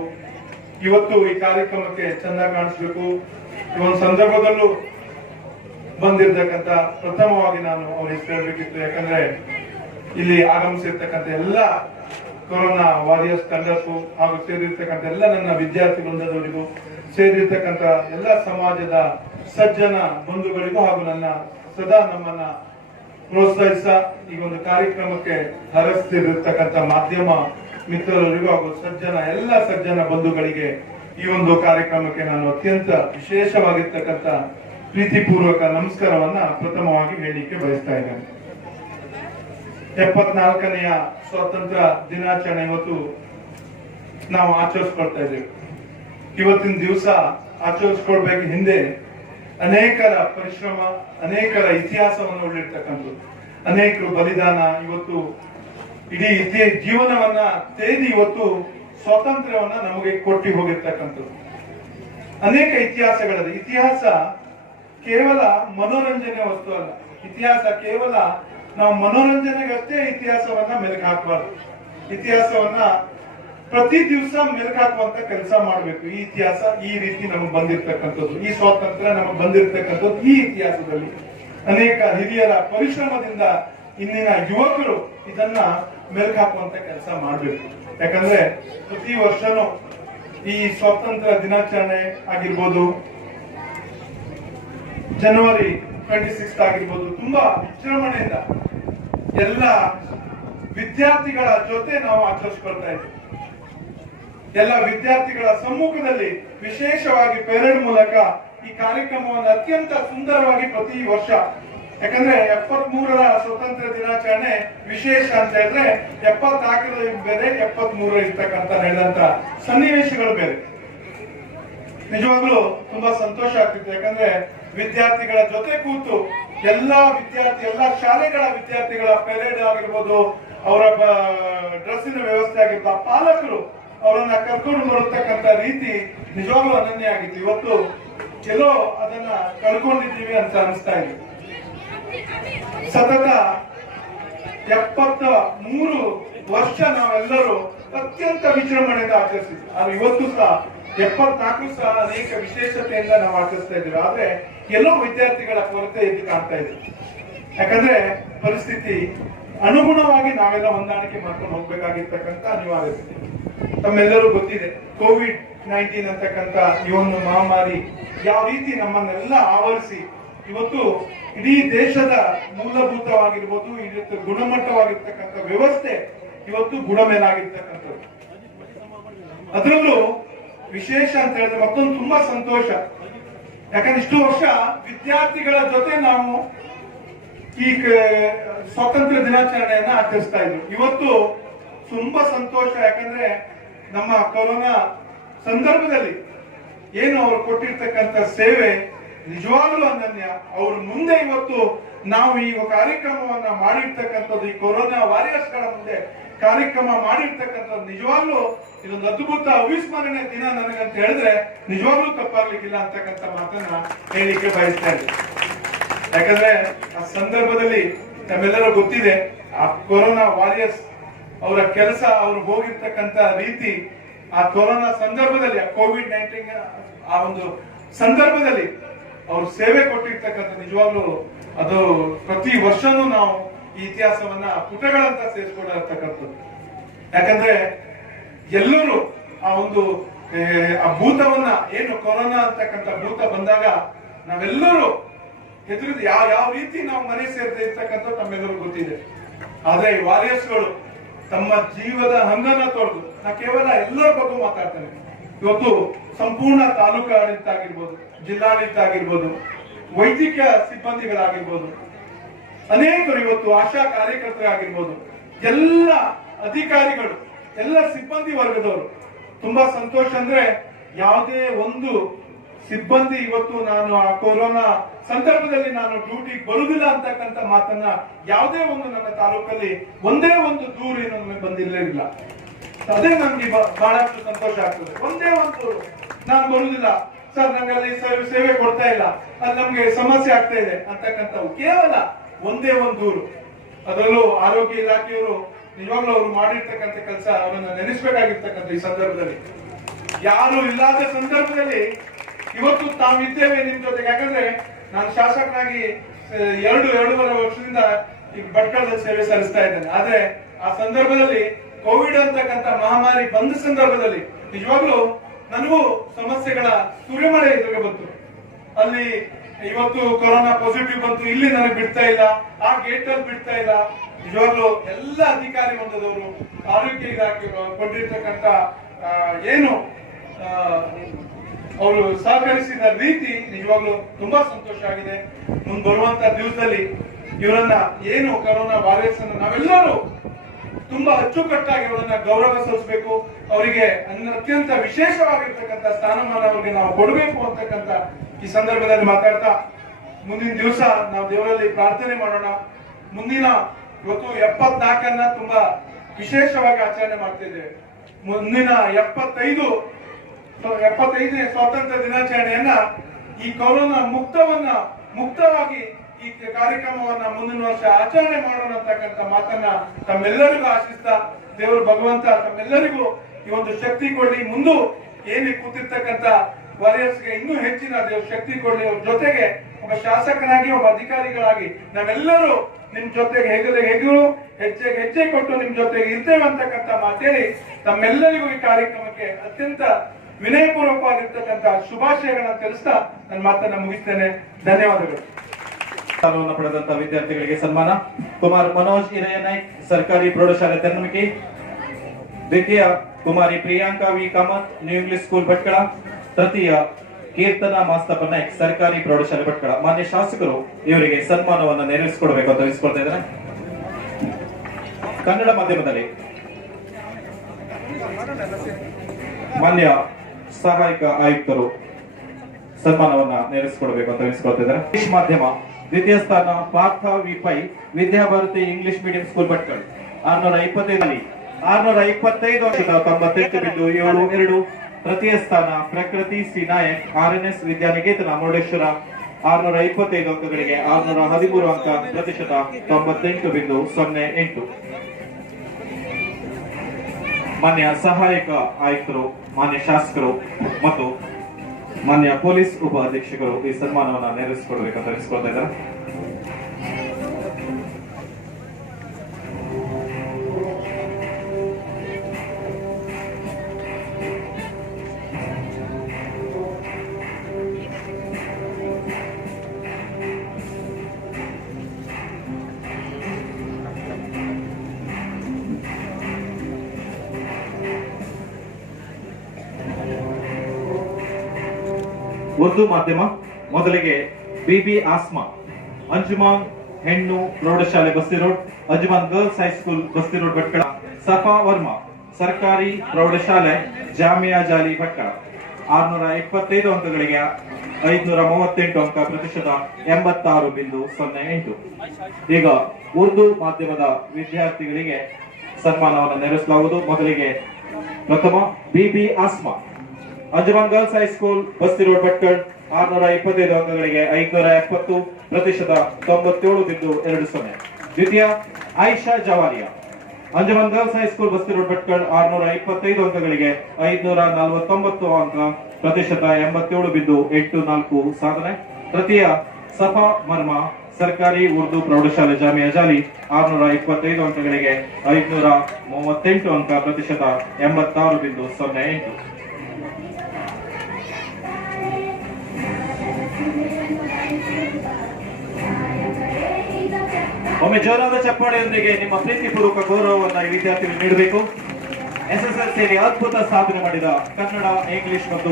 ಇವತ್ತು ಈ ಕಾರ್ಯಕ್ರಮಕ್ಕೆ ಚಂದ ಕಾಣಿಸ್ಬೇಕು ಈ ಒಂದು ಸಂದರ್ಭದಲ್ಲೂ ಬಂದಿರತಕ್ಕಂಥ ಪ್ರಥಮವಾಗಿ ನಾನು ಅವ್ರ ಹೆಸರು ಹೇಳ್ಬೇಕಿತ್ತು. ಯಾಕಂದ್ರೆ ಇಲ್ಲಿ ಆಗಮಿಸಿರ್ತಕ್ಕಂಥ ಎಲ್ಲ ಕೊರೋನಾ ವಾರಿಯರ್ಸ್ ತಂಡಕ್ಕೂ ಹಾಗೂ ಸೇರಿರ್ತಕ್ಕಂಥ ಎಲ್ಲ ನನ್ನ ವಿದ್ಯಾರ್ಥಿ ವೃಂದದವರಿಗೂ, ಸೇರಿರ್ತಕ್ಕಂಥ ಎಲ್ಲ ಸಮಾಜದ ಸಜ್ಜನ ಬಂಧುಗಳಿಗೂ ಹಾಗೂ ನನ್ನ ಸದಾ ನಮ್ಮನ್ನ ಪ್ರೋತ್ಸಾಹಿಸ ಈ ಒಂದು ಕಾರ್ಯಕ್ರಮಕ್ಕೆ ಹರಸ್ತಿರ್ತಕ್ಕಂಥ ಮಾಧ್ಯಮ ಮಿತ್ರರಿಗೂ ಹಾಗೂ ಎಲ್ಲ ಸಜ್ಜನ ಬಂಧುಗಳಿಗೆ ಈ ಒಂದು ಕಾರ್ಯಕ್ರಮಕ್ಕೆ ನಾನು ಅತ್ಯಂತ ವಿಶೇಷವಾಗಿರ್ತಕ್ಕಂಥ ಪ್ರೀತಿಪೂರ್ವಕ ನಮಸ್ಕಾರವನ್ನ ಪ್ರಥಮವಾಗಿ ಹೇಳಲಿಕ್ಕೆ ಬಯಸ್ತಾ ಇದ್ದೇನೆ. 74ನೆಯ ಸ್ವಾತಂತ್ರ್ಯ ದಿನಾಚರಣೆ ಇವತ್ತು ನಾವು ಆಚರಿಸ್ಕೊಳ್ತಾ ಇದ್ದೇವೆ. ಇವತ್ತಿನ ದಿವಸ ಆಚರಿಸ್ಕೊಳ್ಬೇಕು ಹಿಂದೆ ಅನೇಕರ ಪರಿಶ್ರಮ, ಅನೇಕರ ಇತಿಹಾಸವನ್ನು ಉಳಿರ್ತಕ್ಕಂಥದ್ದು, ಅನೇಕರು ಬಲಿದಾನ, ಇವತ್ತು ಇಡೀ ಜೀವನವನ್ನ ತೆಗೆದು ಇವತ್ತು ಸ್ವಾತಂತ್ರ್ಯವನ್ನ ನಮಗೆ ಕೊಟ್ಟಿ ಹೋಗಿರ್ತಕ್ಕಂಥದ್ದು. ಅನೇಕ ಇತಿಹಾಸಗಳಿದೆ. ಇತಿಹಾಸ ಕೇವಲ ಮನೋರಂಜನೆ ವಸ್ತು ಅಲ್ಲ. ಇತಿಹಾಸ ಕೇವಲ ನಾವು ಮನೋರಂಜನೆಗಷ್ಟೇ ಇತಿಹಾಸವನ್ನ ಮೆಲುಕು ಹಾಕಬಾರ್ದು. ಇತಿಹಾಸವನ್ನ ಪ್ರತಿ ದಿವಸ ಮೆಲುಕು ಹಾಕುವಂತ ಕೆಲಸ ಮಾಡಬೇಕು. ಈ ಇತಿಹಾಸ ಈ ರೀತಿ ನಮಗೆ ಬಂದಿರತಕ್ಕಂಥದ್ದು, ಈ ಸ್ವಾತಂತ್ರ್ಯ ನಮಗೆ ಬಂದಿರತಕ್ಕಂಥದ್ದು ಈ ಇತಿಹಾಸದಲ್ಲಿ ಅನೇಕ ಹಿರಿಯರ ಪರಿಶ್ರಮದಿಂದ ಇಂದಿನ ಯುವಕರು ಇದನ್ನ ಮೆಲುಕು ಹಾಕುವಂತ ಕೆಲಸ ಮಾಡಬೇಕು. ಯಾಕಂದ್ರೆ ಪ್ರತಿ ವರ್ಷನೂ ಈ ಸ್ವಾತಂತ್ರ್ಯ ದಿನಾಚರಣೆ ಆಗಿರ್ಬೋದು, ಜನವರಿ 26 ಆಗಿರ್ಬೋದು, ತುಂಬಾ ವಿಜೃಂಭಣೆಯಿಂದ ಎಲ್ಲ ವಿದ್ಯಾರ್ಥಿಗಳ ಜೊತೆ ನಾವು ಆಚರಿಸ್ಕೊಳ್ತಾ ಇದ್ದೀವಿ. ಎಲ್ಲ ವಿದ್ಯಾರ್ಥಿಗಳ ಸಮ್ಮುಖದಲ್ಲಿ ವಿಶೇಷವಾಗಿ ಪೆರೇಡ್ ಮೂಲಕ ಈ ಕಾರ್ಯಕ್ರಮವನ್ನು ಅತ್ಯಂತ ಸುಂದರವಾಗಿ ಪ್ರತಿ ವರ್ಷ, ಯಾಕಂದ್ರೆ 73ರ ಸ್ವಾತಂತ್ರ್ಯ ದಿನಾಚರಣೆ ವಿಶೇಷ ಅಂತ ಹೇಳಿದ್ರೆ 74 ಬೇರೆ 73 ಇರ್ತಕ್ಕಂಥ ನಡೆದಂತ ಸನ್ನಿವೇಶಗಳು ಬೇರೆ. ನಿಜವಾಗ್ಲೂ ತುಂಬಾ ಸಂತೋಷ ಆಗ್ತಿತ್ತು. ಯಾಕಂದ್ರೆ ವಿದ್ಯಾರ್ಥಿಗಳ ಜೊತೆ ಕೂತು ಎಲ್ಲಾ ಶಾಲೆಗಳ ವಿದ್ಯಾರ್ಥಿಗಳ ಪೆರೇಡ್ ಆಗಿರ್ಬೋದು, ಅವರ ಡ್ರೆಸ್ಸಿನ ವ್ಯವಸ್ಥೆ ಆಗಿರ್ಬೋದು, ಪಾಲಕರು ಅವರನ್ನ ಕರ್ಕೊಂಡು ಬರತಕ್ಕಂತ ರೀತಿ ನಿಜವಾಗ್ಲೂ ಅನನ್ಯ ಆಗಿತ್ತು. ಇವತ್ತು ಎಲ್ಲೋ ಅದನ್ನ ಕಳ್ಕೊಂಡಿದ್ದೀವಿ ಅಂತ ಅನಿಸ್ತಾ ಇದೆ. ಸತತ 73 ವರ್ಷ ನಾವೆಲ್ಲರೂ ಅತ್ಯಂತ ವಿಜೃಂಭಣೆಯಿಂದ ಆಚರಿಸಿದ್ವಿ. ಆದ್ರೆ ಇವತ್ತು ಸಹ 74 ಸಹ ಅನೇಕ ವಿಶೇಷತೆಯಿಂದ ನಾವು ಆಚರಿಸ್ತಾ ಇದ್ದೀವಿ. ಆದ್ರೆ ಎಲ್ಲೋ ವಿದ್ಯಾರ್ಥಿಗಳ ಕೊರತೆ ಎದ್ದು ಕಾಣ್ತಾ ಇದೆ. ಯಾಕಂದ್ರೆ ಪರಿಸ್ಥಿತಿ ಅನುಗುಣವಾಗಿ ನಾವೆಲ್ಲ ಹೊಂದಾಣಿಕೆ ಮಾಡ್ಕೊಂಡು ಹೋಗ್ಬೇಕಾಗಿರ್ತಕ್ಕಂಥ ಅನಿವಾರ್ಯತೆ. ತಮ್ಮೆಲ್ಲರೂ ಗೊತ್ತಿದೆ, ಕೋವಿಡ್-19 ಅಂತಕ್ಕಂಥ ಈ ಒಂದು ಮಹಾಮಾರಿ ಯಾವ ರೀತಿ ನಮ್ಮನ್ನೆಲ್ಲ ಆವರಿಸಿ ಇವತ್ತು ಇಡೀ ದೇಶದ ಮೂಲಭೂತವಾಗಿರ್ಬೋದು, ಇವತ್ತು ಗುಣಮಟ್ಟವಾಗಿರ್ತಕ್ಕಂಥ ವ್ಯವಸ್ಥೆ ಇವತ್ತು ಗುಣಮೇಲಾಗಿರ್ತಕ್ಕಂಥದ್ದು. ಅದರಲ್ಲೂ ವಿಶೇಷ ಅಂತ ಹೇಳಿದ್ರೆ ಮತ್ತೊಂದು ತುಂಬಾ ಸಂತೋಷ. ಯಾಕಂದ್ರೆ ಇಷ್ಟು ವರ್ಷ ವಿದ್ಯಾರ್ಥಿಗಳ ಜೊತೆ ನಾವು ಈ ಸ್ವಾತಂತ್ರ್ಯ ದಿನಾಚರಣೆಯನ್ನ ಆಚರಿಸ್ತಾ ಇದ್ವಿ. ಇವತ್ತು ತುಂಬಾ ಸಂತೋಷ. ಯಾಕಂದ್ರೆ ನಮ್ಮ ಕೊರೋನಾ ಸಂದರ್ಭದಲ್ಲಿ ಏನು ಅವರು ಕೊಟ್ಟಿರ್ತಕ್ಕಂಥ ಸೇವೆ ನಿಜವಾಗ್ಲೂ ಅನನ್ಯ. ಅವ್ರ ಮುಂದೆ ಇವತ್ತು ನಾವು ಈ ಕಾರ್ಯಕ್ರಮವನ್ನ ಮಾಡಿರ್ತಕ್ಕಂಥದ್ದು, ಈ ಕೊರೋನಾ ವಾರಿಯರ್ಸ್ ಗಳ ಮುಂದೆ ಕಾರ್ಯಕ್ರಮ ಮಾಡಿರ್ತಕ್ಕಂಥದ್ದು ನಿಜವಾಗ್ಲೂ ಇದೊಂದು ಅದ್ಭುತ ಅವಿಸ್ಮರಣೆ ದಿನ ನನಗಂತ ಹೇಳಿದ್ರೆ ನಿಜವಾಗ್ಲೂ ತಪ್ಪಾಗ್ಲಿಕ್ಕಿಲ್ಲ ಅಂತಕ್ಕಂಥ ಮಾತನ್ನ ಹೇಳಿಕೆ ಬಯಸ್ತಾ ಇದ್ದೆ. ಯಾಕಂದ್ರೆ ಆ ಸಂದರ್ಭದಲ್ಲಿ ನಮ್ಮೆಲ್ಲರೂ ಗೊತ್ತಿದೆ, ಆ ಕೊರೋನಾ ವಾರಿಯರ್ಸ್ ಅವರ ಕೆಲಸ, ಅವ್ರು ಹೋಗಿರ್ತಕ್ಕಂಥ ರೀತಿ, ಆ ಕೊರೋನಾ ಸಂದರ್ಭದಲ್ಲಿ, ಆ ಕೋವಿಡ್-19 ಆ ಒಂದು ಸಂದರ್ಭದಲ್ಲಿ ಅವ್ರು ಸೇವೆ ಕೊಟ್ಟಿರ್ತಕ್ಕಂಥ ನಿಜವಾಗ್ಲೂ ಅದು ಪ್ರತಿ ವರ್ಷನೂ ನಾವು ಈ ಇತಿಹಾಸವನ್ನ ಪುಟಗಳಂತ ಸೇರಿಸ್ಕೊಂಡಿರ್ತಕ್ಕಂಥದ್ದು. ಯಾಕಂದ್ರೆ ಎಲ್ಲರೂ ಆ ಒಂದು ಆ ಭೂತವನ್ನ, ಏನು ಕೊರೋನಾ ಅಂತಕ್ಕಂಥ ಭೂತ ಬಂದಾಗ ನಾವೆಲ್ಲರೂ ಹೆದರಿದ ಯಾವ ರೀತಿ ನಾವು ಮನೆ ಸೇರದೆ ಇರ್ತಕ್ಕಂಥ ನಮ್ಮೆಲ್ಲರೂ ಗೊತ್ತಿದೆ. ಆದ್ರೆ ಈ ವಾರಿಯರ್ಸ್ಗಳು ತಮ್ಮ ಜೀವದ ಹಂಗನ ತೊಳೆದು, ನಾ ಕೇವಲ ಎಲ್ಲರ ಬಗ್ಗೆ ಮಾತಾಡ್ತೇನೆ, ಇವತ್ತು ಸಂಪೂರ್ಣ ತಾಲೂಕು ಆಡಳಿತ ಆಗಿರ್ಬೋದು, ಜಿಲ್ಲಾಡಳಿತ ಆಗಿರ್ಬೋದು, ವೈದ್ಯಕೀಯ ಸಿಬ್ಬಂದಿಗಳಾಗಿರ್ಬೋದು, ಅನೇಕರು ಇವತ್ತು ಆಶಾ ಕಾರ್ಯಕರ್ತರಾಗಿರ್ಬೋದು, ಎಲ್ಲ ಅಧಿಕಾರಿಗಳು, ಎಲ್ಲ ಸಿಬ್ಬಂದಿ ವರ್ಗದವರು ತುಂಬಾ ಸಂತೋಷ. ಅಂದ್ರೆ ಯಾವುದೇ ಒಂದು ಸಿಬ್ಬಂದಿ ಇವತ್ತು ನಾನು ಆ ಕೊರೋನಾ ಸಂದರ್ಭದಲ್ಲಿ ನಾನು ಡ್ಯೂಟಿಗೆ ಬರುವುದಿಲ್ಲ ಅಂತಕ್ಕಂಥ ಮಾತನ್ನ ಯಾವುದೇ ಒಂದು ನನ್ನ ತಾಲೂಕಲ್ಲಿ ಒಂದೇ ಒಂದು ದೂರು ನಮಗೆ ಬಂದಿರಲಿಲ್ಲ. ಅದೇ ನಮ್ಗೆ ಬಹಳಷ್ಟು ಸಂತೋಷ ಆಗ್ತದೆ. ಒಂದೇ ಒಂದು ನಾನು ಬರುವುದಿಲ್ಲ ಸರ್, ನಂಗೆ ಅಲ್ಲಿ ಸೇವೆ ಕೊಡ್ತಾ ಇಲ್ಲ, ಅಲ್ಲಿ ನಮ್ಗೆ ಸಮಸ್ಯೆ ಆಗ್ತಾ ಇದೆ ಅಂತಕ್ಕಂಥವು ಕೇವಲ ಒಂದೇ ಒಂದು ದೂರು. ಅದರಲ್ಲೂ ಆರೋಗ್ಯ ಇಲಾಖೆಯವರು ನಿಜವಾಗ್ಲೂ ಅವರು ಮಾಡಿರ್ತಕ್ಕಂಥ ಕೆಲಸ ಅವರನ್ನ ನೆನೆಸ್ಬೇಕಾಗಿರ್ತಕ್ಕಂಥ ಈ ಸಂದರ್ಭದಲ್ಲಿ. ಯಾರು ಇಲ್ಲದ ಸಂದರ್ಭದಲ್ಲಿ ಇವತ್ತು ತಾವಿದ್ದೇವೆ ನಿಮ್ ಜೊತೆಗೆ. ಯಾಕಂದ್ರೆ ನಾನು ಶಾಸಕನಾಗಿ 2.5 ವರ್ಷದಿಂದ ಈ ಭಟ್ಕಳದಲ್ಲಿ ಸೇವೆ ಸಲ್ಲಿಸ್ತಾ ಇದ್ದೇನೆ. ಆದ್ರೆ ಆ ಸಂದರ್ಭದಲ್ಲಿ ಕೋವಿಡ್ ಅಂತಕ್ಕಂಥ ಮಹಾಮಾರಿ ಬಂದ ಸಂದರ್ಭದಲ್ಲಿ ನಿಜವಾಗ್ಲೂ ನನಗೂ ಸಮಸ್ಯೆಗಳ ಸುರಿಮಳೆ ಎದುರಿಗೆ ಬಂತು. ಅಲ್ಲಿ ಇವತ್ತು ಕೊರೋನಾ ಪಾಸಿಟಿವ್ ಬಂತು, ಇಲ್ಲಿ ನನಗೆ ಬಿಡ್ತಾ ಇಲ್ಲ, ಆ ಗೇಟ್ ಅಲ್ಲಿ ಬಿಡ್ತಾ ಇಲ್ಲ. ನಿಜವಾಗ್ಲೂ ಎಲ್ಲ ಅಧಿಕಾರಿ ವರ್ಗದವರು, ಆರೋಗ್ಯ ಇಲಾಖೆ ಕೊಟ್ಟಿರ್ತಕ್ಕಂಥ ಏನು ಅವರು ಸಹಕರಿಸಿದ ರೀತಿ ನಿಜವಾಗ್ಲೂ ತುಂಬಾ ಸಂತೋಷ ಆಗಿದೆ. ಮುಂದೆ ಬರುವಂತ ದಿವಸದಲ್ಲಿ ಇವರನ್ನ ಏನು ಕೊರೋನಾ ವಾರಿಯರ್ಸ್ ಅನ್ನು ನಾವೆಲ್ಲರೂ ತುಂಬಾ ಅಚ್ಚುಕಟ್ಟಾಗಿ ಅವರನ್ನ ಗೌರವ ಸಲ್ಲಿಸಬೇಕು. ಅವರಿಗೆ ಅತ್ಯಂತ ವಿಶೇಷವಾಗಿರ್ತಕ್ಕಂಥ ಸ್ಥಾನಮಾನ ಅವರಿಗೆ ನಾವು ಕೊಡಬೇಕು ಅಂತಕ್ಕಂಥ ಈ ಸಂದರ್ಭದಲ್ಲಿ ಮಾತಾಡ್ತಾ, ಮುಂದಿನ ದಿವಸ ನಾವು ದೇವರಲ್ಲಿ ಪ್ರಾರ್ಥನೆ ಮಾಡೋಣ. ಮುಂದಿನ ಇವತ್ತು 74 ತುಂಬಾ ವಿಶೇಷವಾಗಿ ಆಚರಣೆ ಮಾಡ್ತಿದ್ದೇವೆ. ಮುಂದಿನ 75ನೇ ಸ್ವಾತಂತ್ರ್ಯ ದಿನಾಚರಣೆಯನ್ನ ಈ ಕೊರೋನಾ ಮುಕ್ತವಾಗಿ ಈ ಕಾರ್ಯಕ್ರಮವನ್ನ ಮುಂದಿನ ವರ್ಷ ಆಚರಣೆ ಮಾಡೋಣ ಅಂತಕ್ಕಂಥ ಮಾತನ್ನ ತಮ್ಮೆಲ್ಲರಿಗೂ ಆಶಿಸ್ತಾ, ದೇವರು ಭಗವಂತ ತಮ್ಮೆಲ್ಲರಿಗೂ ಈ ಒಂದು ಶಕ್ತಿ ಕೊಡ್ಲಿ. ಮುಂದೆ ಏನೇ ಕೂತಿರ್ತಕ್ಕಂಥ ವಾರಿಯರ್ಸ್ಗೆ ಇನ್ನೂ ಹೆಚ್ಚಿನ ದೇವರು ಶಕ್ತಿ ಕೊಡ್ಲಿ. ಅವ್ರ ಜೊತೆಗೆ ಒಬ್ಬ ಶಾಸಕನಾಗಿ, ಒಬ್ಬ ಅಧಿಕಾರಿಗಳಾಗಿ ನಾವೆಲ್ಲರೂ ನಿಮ್ ಜೊತೆಗೆ ಹೆಜ್ಜೆ ಕೊಟ್ಟು ನಿಮ್ ಜೊತೆಗೆ ಇರ್ತೇವೆ ಅಂತಕ್ಕಂಥ ಮಾತೇಳಿ ತಮ್ಮೆಲ್ಲರಿಗೂ ಈ ಕಾರ್ಯಕ್ರಮಕ್ಕೆ ಅತ್ಯಂತ ವಿನಯಪೂರ್ವಕವಾಗಿರ್ತಕ್ಕಂಥ ಶುಭಾಶಯಗಳನ್ನ ತಿಳಿಸ್ತಾ ನನ್ನ ಮಾತನ್ನ ಮುಗಿಸ್ತೇನೆ. ಧನ್ಯವಾದಗಳು. ಸ್ಥಾನವನ್ನು ಪಡೆದಂತ ವಿದ್ಯಾರ್ಥಿಗಳಿಗೆ ಸನ್ಮಾನ. ಕುಮಾರ್ ಮನೋಜ್ ಹಿರಯ್ಯ ನಾಯ್ಕ್, ಸರ್ಕಾರಿ ಪ್ರೌಢಶಾಲೆ ತೆನ್ನಮಕಿ. ದ್ವಿತೀಯ Kumari Priyanka V Kamath, new English school Bhatkal. ತೃತೀಯ ಕೀರ್ತನಾ ಮಾಸ್ತಪ್ಪ ನಾಯ್ಕ್, ಸರ್ಕಾರಿ ಪ್ರೌಢಶಾಲೆ ಭಟ್ಕಳ. ಮಾನ್ಯ ಶಾಸಕರು ಇವರಿಗೆ ಸನ್ಮಾನವನ್ನು ನೆರವೇರಿಸಿಕೊಡ್ಬೇಕು ಅಂತ ತಿಳಿಸ್ಕೊಳ್ತಾ ಇದ್ದಾರೆ. ಕನ್ನಡ ಮಾಧ್ಯಮದಲ್ಲಿ ಮಾನ್ಯ ಸಹಾಯಕ ಆಯುಕ್ತರು ಸನ್ಮಾನವನ್ನ ನೆರವೇರಿಸಿಕೊಡ್ಬೇಕು ಅಂತ ತಿಳಿಸ್ಕೊಳ್ತಾ ಇದ್ದಾರೆ. ಇಂಗ್ಲಿಷ್ ಮಾಧ್ಯಮ ದ್ವಿತೀಯ ಸ್ಥಾನ Partha V Pai, Vidyabharati English medium school Bhatkal. 625 ತೃತೀಯ ಸ್ಥಾನ ಪ್ರಕೃತಿ ಸಿ ನಾಯಕ್, RNS ವಿದ್ಯಾನಿಕೇತನ ಮುರುಡೇಶ್ವರ. 625 ಅಂಕಗಳಿಗೆ 613 ಅಂಕ, ಪ್ರತಿಶತ 98.08. ಮಾನ್ಯ ಸಹಾಯಕ ಆಯುಕ್ತರು, ಮಾನ್ಯ ಶಾಸಕರು ಮತ್ತು ಮಾನ್ಯ ಪೊಲೀಸ್ ಉಪ ಅಧೀಕ್ಷಕರು ಈ ಸನ್ಮಾನವನ್ನು ನೆರವೇರಿಸಿಕೊಡ್ಬೇಕಂತ ತಿಳಿಸ್ಕೊಳ್ತಾ ಇದ್ದಾರೆ. ಉರ್ದು ಮಾಧ್ಯಮ ಮೊದಲಿಗೆ ಬಿಬಿ ಆಸ್ಮಾ, ಅಂಜುಮಾನ್ ಹೆಣ್ಣು ಪ್ರೌಢಶಾಲೆ ಬಸ್ತಿ road, Anjuman girls high school Basti road Bhatkal. Safa Verma ಸರ್ಕಾರಿ ಪ್ರೌಢಶಾಲೆ ಜಾಮಿಯಾ ಜಾಲಿ ಭಟ್ಕಳ 625 ಅಂಕಗಳಿಗೆ 538 ಅಂಕ, ಪ್ರತಿಶತ 86.08. ಈಗ ಉರ್ದು ಮಾಧ್ಯಮದ ವಿದ್ಯಾರ್ಥಿಗಳಿಗೆ ಸನ್ಮಾನವನ್ನು ನೆರವೇರಿಸಲಾಗುವುದು. ಮೊದಲಿಗೆ ಪ್ರಥಮ Bibi Asma, Anjuman girls high school Basti road Bhatkal 625 ಅಂಕಗಳಿಗೆ 570, ಪ್ರತಿಶತ 97.20. ದ್ವಿತೀಯ Ayesha Jawariya, Anjuman girls high school Basti road Bhatkal 625 ಅಂಕಗಳಿಗೆ 549 ಅಂಕ, ಪ್ರತಿಶತ 87.84 ಸಾಧನೆ. ತೃತೀಯ ಸಫಾ ಮರ್ಮಾ ಸರ್ಕಾರಿ ಉರ್ದು ಪ್ರೌಢಶಾಲೆ ಜಾಮಿಯಾ ಜಾಲಿ 625 ಅಂಕಗಳಿಗೆ 538 ಅಂಕ, ಪ್ರತಿಶತ 86.08. ಒಮ್ಮೆ ಜೋರಾದ ಚಪ್ಪಾಳೆಯೊಂದಿಗೆ ನಿಮ್ಮ ಪ್ರೀತಿಪೂರ್ವಕ ಗೌರವವನ್ನು ಈ ವಿದ್ಯಾರ್ಥಿಗಳು ನೀಡಬೇಕು. ಎಸ್ಎಸ್ಎಲ್ಸಿಯಲ್ಲಿ ಅದ್ಭುತ ಸಾಧನೆ ಮಾಡಿದ ಕನ್ನಡ, ಇಂಗ್ಲಿಷ್ ಮತ್ತು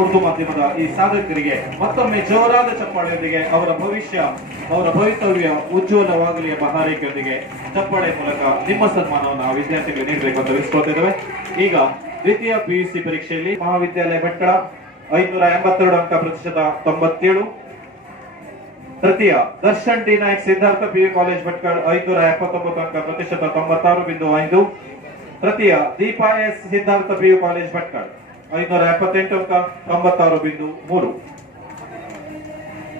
ಉರ್ದು ಮಾಧ್ಯಮದ ಈ ಸಾಧಕರಿಗೆ ಮತ್ತೊಮ್ಮೆ ಜೋರಾದ ಚಪ್ಪಾಳೆಯೊಂದಿಗೆ ಅವರ ಭವಿತವ್ಯ ಉಜ್ವಲವಾಗಲಿ ಎಂಬ ಹಾರೈಕೆಯೊಂದಿಗೆ ಚಪ್ಪಾಳೆ ಮೂಲಕ ನಿಮ್ಮ ಸನ್ಮಾನವನ್ನು ಆ ವಿದ್ಯಾರ್ಥಿಗಳು ನೀಡಬೇಕು ಅಂತ ವಿಸ್ಕೊಳ್ತಿದ್ದೇವೆ. ಈಗ ದ್ವಿತೀಯ PUC ಪರೀಕ್ಷೆಯಲ್ಲಿ ಮಹಾವಿದ್ಯಾಲಯ ಭಟ್ಕಳ 582 ಅಂಕ, ಪ್ರತಿಶತ 97. ತೃತೀಯ Darshan D Nayak Siddhartha PU college Bhatkal 579 ಅಂಕ, ಪ್ರತಿಶತ 96.5. ತೃತೀಯ Deepa S Siddhartha PU college Bhatkal 578 ಅಂಕ, 96.3.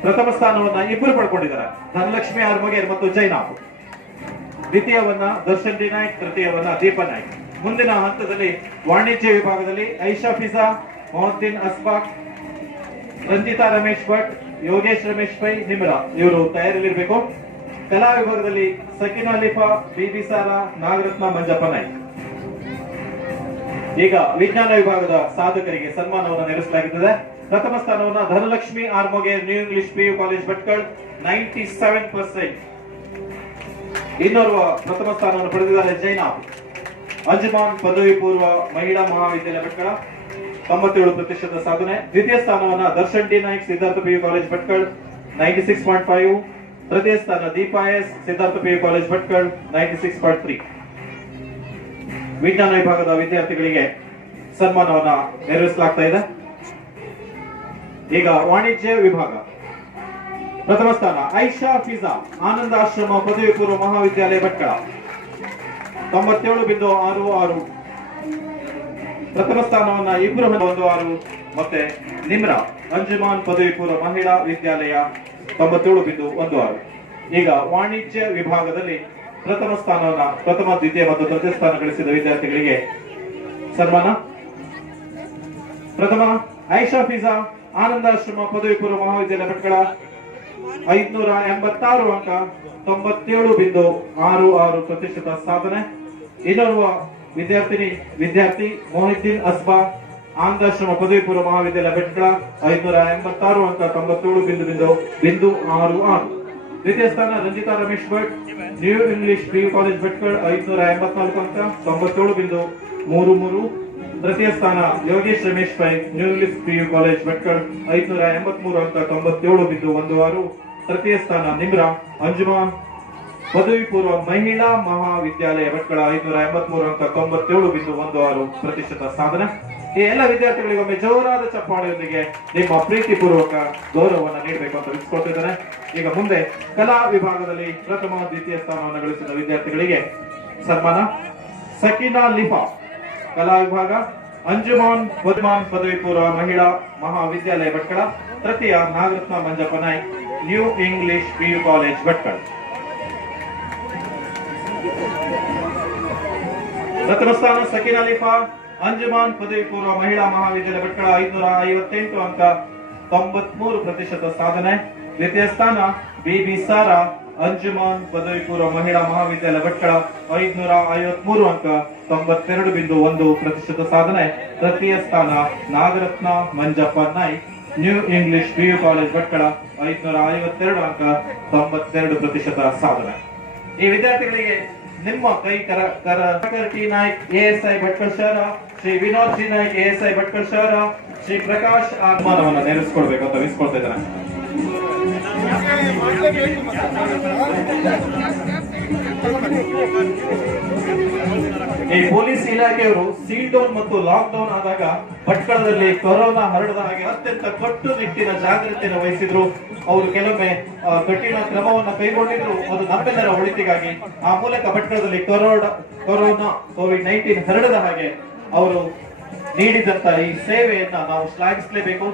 ಪ್ರಥಮ ಸ್ಥಾನವನ್ನ ಇಬ್ಬರು ಪಡ್ಕೊಂಡಿದ್ದಾರೆ, ಧನಲಕ್ಷ್ಮಿ ಆರ್ಮಗೇರ್ ಮತ್ತು ಜೈನಾಬ್. ದ್ವಿತೀಯವನ್ನ ದರ್ಶನ್ ಡಿ ನಾಯಕ್, ತೃತೀಯವನ್ನ ದೀಪಾ ನಾಯಕ್. ಮುಂದಿನ ಹಂತದಲ್ಲಿ ವಾಣಿಜ್ಯ ವಿಭಾಗದಲ್ಲಿ ಐಷಾ ಫಿಜಾ, ಮೊಹದ್ದೀನ್ ಅಸ್ಬಾಕ್, ರಂಜಿತಾ ರಮೇಶ್ ಭಟ್, ಯೋಗೇಶ್ ರಮೇಶ್ ಪೈ, ನಿಮ್ರಾ ಇವರು ತಯಾರಿಯಲ್ಲಿರಬೇಕು. ಕಲಾ ವಿಭಾಗದಲ್ಲಿ ಸಕಿನಾ ಅಲಿಫಾ, ಬಿಬಿ ಸಾರಾ, ನಾಗರತ್ನ, ಮಂಜಪ್ಪ ನಾಯ್ಕ್. ಈಗ ವಿಜ್ಞಾನ ವಿಭಾಗದ ಸಾಧಕರಿಗೆ ಸನ್ಮಾನವನ್ನು ನೆರವೇರಿಸಲಾಗುತ್ತದೆ. ಪ್ರಥಮ ಸ್ಥಾನವನ್ನ Dhanalakshmi Armogar, new English PU college Bhatkal 97%. ಇನ್ನೋರ್ವ ಪ್ರಥಮ ಸ್ಥಾನವನ್ನು ಪಡೆದಿದ್ದಾರೆ ಜೈನಾಬ್, ಅಂಜುಮಾನ್ ಪದವಿ ಪೂರ್ವ ಮಹಿಳಾ ಮಹಾವಿದ್ಯಾಲಯ ಭಟ್ಕಳ 97% ಸಾಧನೆ. ದ್ವಿತೀಯ ಸ್ಥಾನವನ್ನ Darshan D Nayak Siddhartha PU college Bhatkal 96.5. ತೃತೀಯ ಸ್ಥಾನ Deepa S Siddhartha PU college Bhatkal 96.3. ವಿಜ್ಞಾನ ವಿಭಾಗದ ವಿದ್ಯಾರ್ಥಿಗಳಿಗೆ ಸನ್ಮಾನವನ್ನ ನೆರವೇರಿಸಲಾಗ್ತಾ ಇದೆ. ಈಗ ವಾಣಿಜ್ಯ ವಿಭಾಗ ಪ್ರಥಮ ಸ್ಥಾನ ಐಷಾ ಫಿಜಾ, ಆನಂದ ಆಶ್ರಮ ಪದವಿ ಪೂರ್ವ ಮಹಾವಿದ್ಯಾಲಯ ಭಟ್ಕಳ 97.66. ಪ್ರಥಮ ಸ್ಥಾನವನ್ನ ಇಬ್ರಾಹಿಂ 16 ಮತ್ತೆ ನಿಮ್ರಾ ಅಂಜುಮಾನ್ ಪದವಿ ಪೂರ್ವ ಮಹಿಳಾ ವಿದ್ಯಾಲಯ 97.16. ಈಗ ವಾಣಿಜ್ಯ ವಿಭಾಗದಲ್ಲಿ ಪ್ರಥಮ ಸ್ಥಾನವನ್ನ ಪ್ರಥಮ, ದ್ವಿತೀಯ ಮತ್ತು ತೃತೀಯ ಸ್ಥಾನ ಗಳಿಸಿದ ವಿದ್ಯಾರ್ಥಿಗಳಿಗೆ ಸನ್ಮಾನ. ಪ್ರಥಮ ಐಷಾ ಫಿಜಾ, ಆನಂದಾಶ್ರಮ ಪದವಿ ಪೂರ್ವ ಮಹಾವಿದ್ಯಾಲಯ ಭಟ್ಕಳ 586 ಅಂಕ, 97.66 ಸಾಧನೆ. ಇನ್ನೋರ್ವ ವಿದ್ಯಾರ್ಥಿ ಮೊಹಿದ್ದೀನ್ ಅಸ್ಬಾ, ಆನಂದಾಶ್ರಮ ಪದವಿ ಪೂರ್ವ ಮಹಾವಿದ್ಯಾಲಯ ಭಟ್ಕಳ 586 ಅಂಕ, 97.66. ದ್ವಿತೀಯ ಸ್ಥಾನ Ranjitha Ramesh Bhat, new English PU college Bhatkal 584 ಅಂಕ, 97.33. ತೃತೀಯ ಸ್ಥಾನ Yogesh Ramesh Pai, new English PU college Bhatkal 583 ಅಂಕ, 97.16. ತೃತೀಯ ಸ್ಥಾನ ನಿಮ್ರಾ ಅಂಜುಮಾನ್ ಪದವಿ ಪೂರ್ವ ಮಹಿಳಾ ಮಹಾವಿದ್ಯಾಲಯ ಭಟ್ಕಳ 583 ಅಂಕ, 97.16% ಸಾಧನೆ. ಈ ಎಲ್ಲ ವಿದ್ಯಾರ್ಥಿಗಳಿಗೊಮ್ಮೆ ಜೋರಾದ ಚಪ್ಪಾಳೆಯೊಂದಿಗೆ ನಿಮ್ಮ ಪ್ರೀತಿಪೂರ್ವಕ ಗೌರವವನ್ನು ನೀಡಬೇಕು ಅಂತ ವಿಸ್ಕೊಳ್ತಿದ್ದಾರೆ. ಈಗ ಮುಂದೆ ಕಲಾ ವಿಭಾಗದಲ್ಲಿ ಪ್ರಥಮ, ದ್ವಿತೀಯ ಸ್ಥಾನವನ್ನು ಗಳಿಸಿದ ವಿದ್ಯಾರ್ಥಿಗಳಿಗೆ ಸನ್ಮಾನ. ಸಕಿನಾ ಲಿಫಾ ಕಲಾ ವಿಭಾಗ, ಅಂಜುಮಾನ್ ಪದವಿ ಪೂರ್ವ ಮಹಿಳಾ ಮಹಾವಿದ್ಯಾಲಯ ಭಟ್ಕಳ. ತೃತೀಯ Nagaratna Manjappa Naik, new English PU college Bhatkal. ಪ್ರಥಮ ಸ್ಥಾನ ಸಕಿನಾ ಲಿಫಾ, ಅಂಜುಮಾನ್ ಪದವಿ ಪೂರ್ವ ಮಹಿಳಾ ಮಹಾವಿದ್ಯಾಲಯ ಭಟ್ಕಳ 558 ಅಂಕ, 93% ಸಾಧನೆ. ದ್ವಿತೀಯ ಸ್ಥಾನ ಬಿಬಿ ಸಾರಾ, ಅಂಜುಮಾನ್ ಪದವಿ ಪೂರ್ವ ಮಹಿಳಾ ಮಹಾವಿದ್ಯಾಲಯ ಭಟ್ಕಳ 553 ಅಂಕ, 92.1% ಸಾಧನೆ. ತೃತೀಯ ಸ್ಥಾನ Nagaratna Manjappa Naik, new English PU college Bhatkal 552 ಅಂಕ, 92% ಸಾಧನೆ. ಈ ವಿದ್ಯಾರ್ಥಿಗಳಿಗೆ ನಿಮ್ಮ ಕೈ ಟಿ ನಾಯ್ಕ್ ASI ಭಟ್ಕಳ ಶಹರ, ಶ್ರೀ ವಿನೋದ್ ಜಿ ನಾಯ್ಕ್ ASI ಭಟ್ಕಳ ಶಹರ, ಶ್ರೀ ಪ್ರಕಾಶ್ ಆತ್ಮಾನವನ್ನ ನೆರವೇರಿಸಿಕೊಡ್ಬೇಕು ಅಂತ ವಿಸ್ಕೊಳ್ತಾ ಇದ್ದಾರೆ. ಈ ಪೊಲೀಸ್ ಇಲಾಖೆಯವರು ಸೀಲ್ ಡೌನ್ ಮತ್ತು ಲಾಕ್ ಡೌನ್ ಆದಾಗ ಭಟ್ಕಳದಲ್ಲಿ ಕೊರೋನಾ ಹರಡದ ಹಾಗೆ ಅತ್ಯಂತ ಕಟ್ಟುನಿಟ್ಟಿನ ಜಾಗೃತಿಯನ್ನು ವಹಿಸಿದ್ರು. ಅವರು ಕೆಲವೊಮ್ಮೆ ಕಠಿಣ ಕ್ರಮವನ್ನು ಕೈಗೊಂಡಿದ್ರು. ಅದು ನಮ್ಮೆಲ್ಲರ ಒಳಿತಿಗಾಗಿ. ಆ ಮೂಲಕ ಭಟ್ಕಳದಲ್ಲಿ ಕೊರೋನಾ COVID-19 ಹರಡದ ಹಾಗೆ ಅವರು ನೀಡಿದಂತ ಈ ಸೇವೆಯನ್ನ ನಾವು ಶ್ಲಾಘಿಸಲೇಬೇಕು.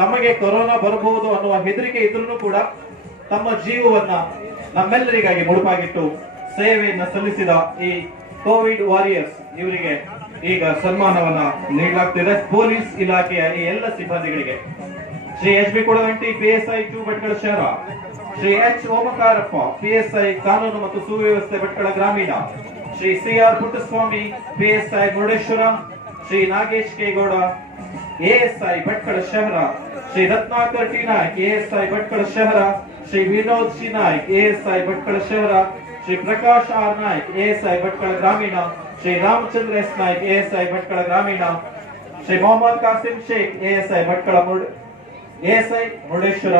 ತಮಗೆ ಕೊರೋನಾ ಬರಬಹುದು ಅನ್ನುವ ಹೆದರಿಕೆ ಇದ್ರೂ ಕೂಡ ತಮ್ಮ ಜೀವವನ್ನ ನಮ್ಮೆಲ್ಲರಿಗಾಗಿ ಮುಡುಪಾಗಿಟ್ಟು ಸೇವೆಯನ್ನ ಸಲ್ಲಿಸಿದ ಈ ಕೋವಿಡ್ ವಾರಿಯರ್ಸ್ ಇವರಿಗೆ ಈಗ ಸನ್ಮಾನವನ್ನ ನೀಡಲಾಗ್ತಿದೆ. ಪೊಲೀಸ್ ಇಲಾಖೆಯ ಈ ಎಲ್ಲ ಸಿಬ್ಬಂದಿಗಳಿಗೆ ಶ್ರೀ HB ಕೊಡಗಂಟಿ PSI 2 ಭಟ್ಕಳ ಶಹರ, ಶ್ರೀ H ಓಮಕಾರಪ್ಪ PSI ಕಾನೂನು ಮತ್ತು ಸುವ್ಯವಸ್ಥೆ ಭಟ್ಕಳ ಗ್ರಾಮೀಣ, Shri CR Puttaswamy PSI Murudeshwar, Shri Nagesh ಕೇಗೌಡ ASI Bhatkal ಶಹರ, ಶ್ರೀ ರತ್ನಾಕರ್ ಟಿ ನಾಯ್ಕ್ ASI ಭಟ್ಕಳ ಶಹರ, ಶ್ರೀ ವಿನೋದ್ ಜಿ ನಾಯ್ಕ್ ASI ಭಟ್ಕಳ ಶಹರ, ಶ್ರೀ ಪ್ರಕಾಶ್ ಆರ್ ನಾಯ್ಕ್ ASI ಭಟ್ಕಳ ಗ್ರಾಮೀಣ, ಶ್ರೀ ರಾಮಚಂದ್ರ ಎಸ್ ನಾಯ್ಕ್ ASI ಭಟ್ಕಳ ಗ್ರಾಮೀಣ, Shri Mohammed Kasim Sheikh ASI Bhatkal ASI Murudeshwar,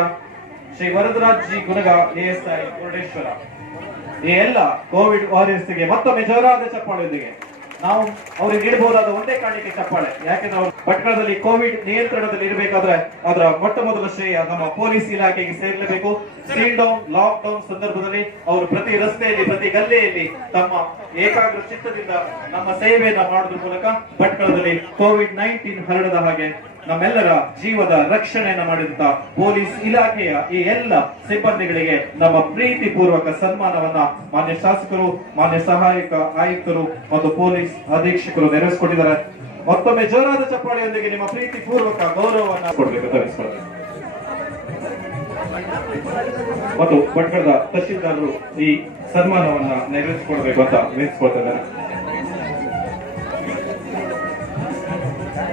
Shri Varadaraj G Gunaga ASI Murudeshwar. ಈ ಎಲ್ಲ ಕೋವಿಡ್ ವಾರಿಯರ್ಸ್ಗೆ ಮತ್ತೊಮ್ಮೆ ಜೋರಾದ ಚಪ್ಪಾಳೆಯೊಂದಿಗೆ ನಾವು ಅವ್ರಿಗೆ ನೀಡಬಹುದಾದ ಒಂದೇ ಕಾಣಿಕೆ ಚಪ್ಪಾಳೆ. ಯಾಕೆಂದ್ರೆ ಅವರು ಭಟ್ಕಳದಲ್ಲಿ ಕೋವಿಡ್ ನಿಯಂತ್ರಣದಲ್ಲಿ ಇರಬೇಕಾದ್ರೆ ಅದರ ಮೊಟ್ಟ ಮೊದಲ ಶ್ರೇಯ ನಮ್ಮ ಪೊಲೀಸ್ ಇಲಾಖೆಗೆ ಸೇರಲೇಬೇಕು. ಸೀಲ್ ಡೌನ್, ಲಾಕ್ ಡೌನ್ ಸಂದರ್ಭದಲ್ಲಿ ಅವರು ಪ್ರತಿ ರಸ್ತೆಯಲ್ಲಿ, ಪ್ರತಿ ಗಲ್ಲೆಯಲ್ಲಿ ತಮ್ಮ ಏಕಾಗ್ರ ಚಿತ್ತದಿಂದ ನಮ್ಮ ಸೇವೆಯನ್ನ ಮಾಡೋದ್ರ ಮೂಲಕ ಭಟ್ಕಳದಲ್ಲಿ COVID-19 ಹರಡದ ಹಾಗೆ ನಮ್ಮೆಲ್ಲರ ಜೀವದ ರಕ್ಷಣೆಯನ್ನ ಮಾಡಿದಂತ ಪೊಲೀಸ್ ಇಲಾಖೆಯ ಈ ಎಲ್ಲ ಸಿಬ್ಬಂದಿಗಳಿಗೆ ನಮ್ಮ ಪ್ರೀತಿ ಪೂರ್ವಕ ಸನ್ಮಾನವನ್ನ ಮಾನ್ಯ ಶಾಸಕರು, ಮಾನ್ಯ ಸಹಾಯಕ ಆಯುಕ್ತರು ಮತ್ತು ಪೊಲೀಸ್ ಅಧೀಕ್ಷಕರು ನೆರವೇರಿಸಿಕೊಟ್ಟಿದ್ದಾರೆ. ಮತ್ತೊಮ್ಮೆ ಜೋರಾದ ಚಪ್ಪಾಳೆಯೊಂದಿಗೆ ನಿಮ್ಮ ಪ್ರೀತಿ ಪೂರ್ವಕ ಗೌರವವನ್ನು ಕೊಡಬೇಕು ತರಿಸಿಕೊಳ್ಳಿ. ಮತ್ತು ಭಟ್ಕಳದ ತಹಶೀಲ್ದಾರರು ಈ ಸನ್ಮಾನವನ್ನ ನೆರವೇರಿಸಿಕೊಡ್ಬೇಕು ಅಂತ ವಿನಿಸಿಕೊಳ್ತಿದ್ದಾರೆ.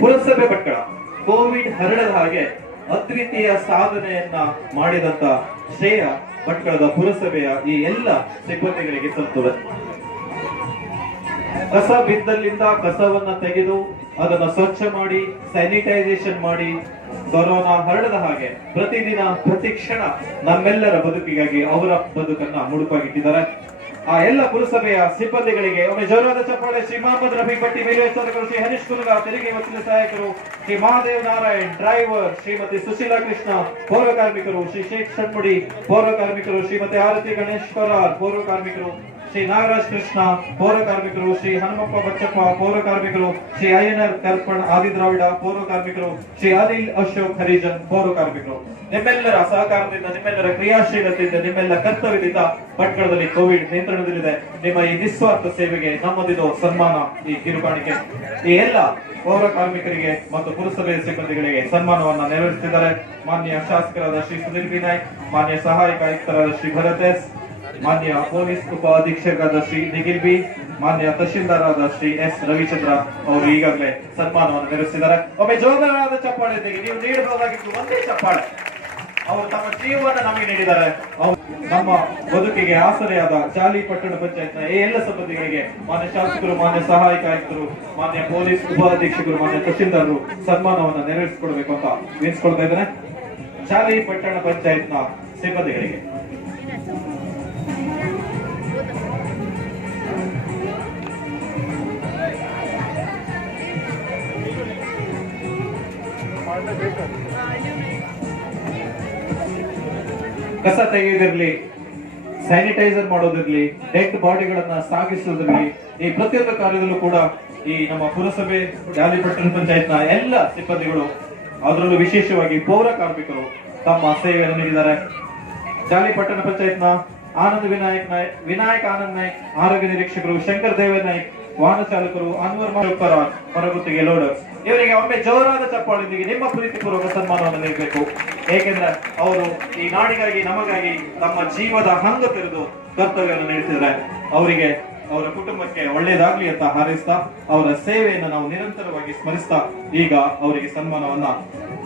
ಪುರಸಭೆ ಭಟ್ಕಳ ಕೋವಿಡ್ ಹರಡದ ಹಾಗೆ ಅದ್ವಿತೀಯ ಸಾಧನೆಯನ್ನ ಮಾಡಿದಂತ ಶ್ರೇಯ ಭಟ್ಕಳದ ಪುರಸಭೆಯ ಈ ಎಲ್ಲ ಸಿಬ್ಬಂದಿಗಳಿಗೆ ಸಲ್ಲುತ್ತದೆ. ಕಸ ಬಿದ್ದಲ್ಲಿಂದ ಕಸವನ್ನ ತೆಗೆದು ಅದನ್ನ ಸ್ವಚ್ಛ ಮಾಡಿ, ಸ್ಯಾನಿಟೈಸೇಷನ್ ಮಾಡಿ, ಕೊರೋನಾ ಹರಡದ ಹಾಗೆ ಪ್ರತಿದಿನ ಪ್ರತಿ ಕ್ಷಣ ನಮ್ಮೆಲ್ಲರ ಬದುಕಿಗಾಗಿ ಅವರ ಬದುಕನ್ನ ಮುಡುಪಾಗಿಟ್ಟಿದ್ದಾರೆ. ಆ ಎಲ್ಲ ಪುರಸಭೆಯ ಸಿಬ್ಬಂದಿಗಳಿಗೆ ಒಮ್ಮೆ ಜೋರಾದ ಚಪ್ಪಾಳೆ. ಶ್ರೀ ಮೊಹಮ್ಮದ್ ರಫೀಕ್ ಭಟ್ಟಿ ಮೇಲ್ವಿಚಾರಕರು, ಶ್ರೀ ಹರೀಶ್ ಕುಲಗ ತೆರಿಗೆ ವಕೀಲ ಸಹಾಯಕರು, ಶ್ರೀ ಮಹಾದೇವ್ ನಾರಾಯಣ್ ಡ್ರೈವರ್, ಶ್ರೀಮತಿ ಸುಶೀಲಾ ಕೃಷ್ಣ ಪೌರ ಕಾರ್ಮಿಕರು, ಶ್ರೀ ಶೇಖ್ ಷಣ್ಮುಡಿ ಪೌರ ಕಾರ್ಮಿಕರು, ಶ್ರೀಮತಿ ಆರತಿ ಗಣೇಶ್ ಕೊರಾರ್ ಪೌರ ಕಾರ್ಮಿಕರು, ಶ್ರೀ ನಾಗರಾಜ್ ಕೃಷ್ಣ ಪೌರ ಕಾರ್ಮಿಕರು, ಶ್ರೀ ಹನುಮಪ್ಪ ಬಚ್ಚಪ್ಪ ಪೌರ ಕಾರ್ಮಿಕರು, ಶ್ರೀ ಅಯ್ಯನರ್ ಕರ್ಪಣ್ ಆದಿದ್ರಾವಿಡ ಪೌರ ಕಾರ್ಮಿಕರು, ಶ್ರೀ ಅನಿಲ್ ಅಶೋಕ್ ಹರಿಜನ್ ಪೌರ ಕಾರ್ಮಿಕರು. ನಿಮ್ಮೆಲ್ಲರ ಸಹಕಾರದಿಂದ, ನಿಮ್ಮೆಲ್ಲರ ಕ್ರಿಯಾಶೀಲತೆಯಿಂದ, ನಿಮ್ಮೆಲ್ಲ ಕರ್ತವ್ಯದಿಂದ ಭಟ್ಕಳದಲ್ಲಿ ಕೋವಿಡ್ ನಿಯಂತ್ರಣದಲ್ಲಿದೆ. ನಿಮ್ಮ ಈ ನಿಸ್ವಾರ್ಥ ಸೇವೆಗೆ ನಮ್ಮದಿದು ಸನ್ಮಾನ, ಈ ಕಿರುಕಾಣಿಕೆ. ಈ ಎಲ್ಲ ಪೌರ ಕಾರ್ಮಿಕರಿಗೆ ಮತ್ತು ಪುರಸಭೆ ಸಿಬ್ಬಂದಿಗಳಿಗೆ ಸನ್ಮಾನವನ್ನ ನೆರವೇರಿಸುತ್ತಿದ್ದಾರೆ. ಮಾನ್ಯ ಶಾಸಕರಾದ ಶ್ರೀ ಸುನಿಲ್ ಬಿ ನಾಯ್ಕ್, ಮಾನ್ಯ ಸಹಾಯಕ ಆಯುಕ್ತರಾದ ಶ್ರೀ ಭರತ್ ಎಸ್, ಮಾನ್ಯ ಪೊಲೀಸ್ ಉಪ ಅಧೀಕ್ಷಕರಾದ ಶ್ರೀ ನಿಖಿಲ್ ಬಿ, ಮಾನ್ಯ ತಹಶೀಲ್ದಾರಾದ ಶ್ರೀ ಎಸ್ ರವಿಚಂದ್ರ ಅವರು ಈಗಾಗಲೇ ಸನ್ಮಾನವನ್ನು ನೆರವೇರಿಸಿದ್ದಾರೆ. ಒಮ್ಮೆ ಜೋರಾದ ಚಪ್ಪಾಳೆಯೊಂದಿಗೆ ನೀವು ನೀಡಬಹುದಾಗಿತ್ತು ಒಂದೇ ಚಪ್ಪಾಳೆ. ಅವರು ತಮ್ಮ ಜೀವವನ್ನು ನಮಗೆ ನೀಡಿದ್ದಾರೆ. ನಮ್ಮ ಬದುಕಿಗೆ ಆಸರೆಯಾದ ಜಾಲಿ ಪಟ್ಟಣ ಪಂಚಾಯತ್ನ ಈ ಎಲ್ಲ ಸಿಬ್ಬಂದಿಗಳಿಗೆ ಮಾನ್ಯ ಶಾಸಕರು, ಮಾನ್ಯ ಸಹಾಯಕ ಆಯುಕ್ತರು, ಮಾನ್ಯ ಪೊಲೀಸ್ ಉಪ ಅಧೀಕ್ಷಕರು, ಮಾನ್ಯ ತಹಶೀಲ್ದಾರರು ಸನ್ಮಾನವನ್ನು ನೆರವೇರಿಸಿಕೊಡ್ಬೇಕು ಅಂತ ವಿನಿಸಿಕೊಳ್ತಾ ಇದ್ದೇನೆ. ಜಾಲಿ ಪಟ್ಟಣ ಪಂಚಾಯತ್ನ ಸಿಬ್ಬಂದಿಗಳಿಗೆ ಕಸ ತೆಗೆಯುವುದಿರಲಿ, ಸ್ಯಾನಿಟೈಸರ್ ಮಾಡೋದಿರ್ಲಿ, ಡೆಡ್ ಬಾಡಿಗಳನ್ನ ಸಾಗಿಸುವುದಿರಲಿ, ಈ ಪ್ರತಿಯೊಂದು ಕಾರ್ಯದಲ್ಲೂ ಕೂಡ ಈ ನಮ್ಮ ಪುರಸಭೆ, ಜಾಲಿ ಪಟ್ಟಣ ಪಂಚಾಯತ್ನ ಎಲ್ಲ ಸಿಬ್ಬಂದಿಗಳು, ಅದರಲ್ಲೂ ವಿಶೇಷವಾಗಿ ಪೌರ ಕಾರ್ಮಿಕರು ತಮ್ಮ ಸೇವೆಯನ್ನು ನೀಡಿದ್ದಾರೆ. ಜಾಲಿ ಪಟ್ಟಣ ಪಂಚಾಯತ್ನ ಆನಂದ್ ವಿನಾಯಕ್ ಆನಂದ್ ನಾಯ್ಕ್ ಆರೋಗ್ಯ ನಿರೀಕ್ಷಕರು, ಶಂಕರ್ ದೇವ ನಾಯ್ಕ್ ವಾಹನ ಚಾಲಕರು, ಅನ್ವರ್ ಹೊರಗುತ್ತಿಗೆ ಲೋಡರ್ಸ್ ಇವರಿಗೆ ಒಮ್ಮೆ ಜೋರಾದ ಚಪ್ಪಾಳೆಯೊಂದಿಗೆ ನಿಮ್ಮ ಪ್ರೀತಿಪೂರ್ವಕ ಸನ್ಮಾನವನ್ನು ನೀಡಬೇಕು. ಏಕೆಂದ್ರೆ ಅವರು ಈ ನಾಡಿಗಾಗಿ, ನಮಗಾಗಿ ತಮ್ಮ ಜೀವದ ಹಂಗ ತೆರೆದು ಕರ್ತವ್ಯವನ್ನು ನಡೆಸಿದ್ದಾರೆ. ಅವರಿಗೆ ಅವರ ಕುಟುಂಬಕ್ಕೆ ಒಳ್ಳೇದಾಗ್ಲಿ ಅಂತ ಹಾರೈಸ್ತಾ ಅವರ ಸೇವೆಯನ್ನು ನಾವು ನಿರಂತರವಾಗಿ ಸ್ಮರಿಸ್ತಾ ಈಗ ಅವರಿಗೆ ಸನ್ಮಾನವನ್ನ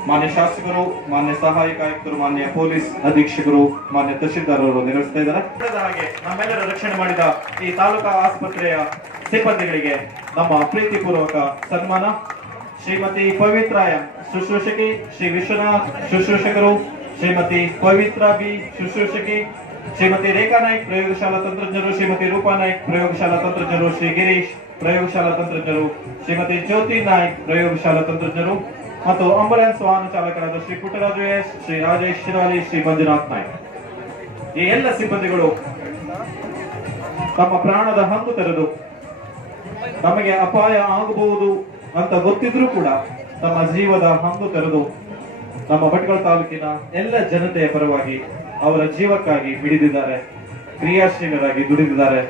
ಮಾನ್ಯ ಶಾಸಕರು, ಮಾನ್ಯ ಸಹಾಯಕ ಆಯುಕ್ತರು, ಮಾನ್ಯ ಪೊಲೀಸ್ ಅಧೀಕ್ಷಕರು, ಮಾನ್ಯ ತಹಶೀಲ್ದಾರ್ ಅವರು ನಿರ್ವಹಿಸ್ತಾ ಇದ್ದಾರೆ. ಹಾಗೆ ನಮ್ಮೆಲ್ಲರ ರಕ್ಷಣೆ ಮಾಡಿದ ಈ ತಾಲೂಕಾ ಆಸ್ಪತ್ರೆಯ ಸಿಬ್ಬಂದಿಗಳಿಗೆ ನಮ್ಮ ಪ್ರೀತಿಪೂರ್ವಕ ಸನ್ಮಾನ. ಶ್ರೀಮತಿ ಪವಿತ್ರ ಎಂ ಶುಶ್ರೂಷಕಿ, ಶ್ರೀ ವಿಶ್ವನಾಥ್ ಶುಶ್ರೂಷಕರು, ಶ್ರೀಮತಿ ಪವಿತ್ರ ಬಿ ಶುಶ್ರೂಷಕಿ, ಶ್ರೀಮತಿ ರೇಖಾ ನಾಯ್ಕ್ ಪ್ರಯೋಗಶಾಲಾ ತಂತ್ರಜ್ಞರು, ಶ್ರೀಮತಿ ರೂಪಾ ನಾಯ್ಕ್ ಪ್ರಯೋಗಶಾಲಾ ತಂತ್ರಜ್ಞರು, ಶ್ರೀ ಗಿರೀಶ್ ಪ್ರಯೋಗಶಾಲಾ ತಂತ್ರಜ್ಞರು, ಶ್ರೀಮತಿ ಜ್ಯೋತಿ ನಾಯ್ಕ್ ಪ್ರಯೋಗಶಾಲಾ ತಂತ್ರಜ್ಞರು ಮತ್ತು ಆಂಬುಲೆನ್ಸ್ ವಾಹನ ಚಾಲಕರಾದ ಶ್ರೀ ಪುಟ್ಟರಾಜು ಎಸ್, ಶ್ರೀ ರಾಜೇಶ್ ಶಿರಾಲಿ, ಶ್ರೀ ಮಂಜುನಾಥ್ ನಾಯ್ಕ್. ಈ ಎಲ್ಲ ಸಿಬ್ಬಂದಿಗಳು ತಮ್ಮ ಪ್ರಾಣದ ಹಂಗು ತೆರೆದು ತಮಗೆ ಅಪಾಯ ಆಗಬಹುದು ಅಂತ ಗೊತ್ತಿದ್ರೂ ಕೂಡ ತಮ್ಮ ಜೀವದ ಹಂಗು ತೆರೆದು ನಮ್ಮ ಭಟ್ಕಳ ತಾಲೂಕಿನ ಎಲ್ಲ ಜನತೆಯ ಪರವಾಗಿ ಅವರ ಜೀವಕ್ಕಾಗಿ ಮಿಡಿದಿದ್ದಾರೆ, ಕ್ರಿಯಾಶೀಲರಾಗಿ ದುಡಿದಿದ್ದಾರೆ.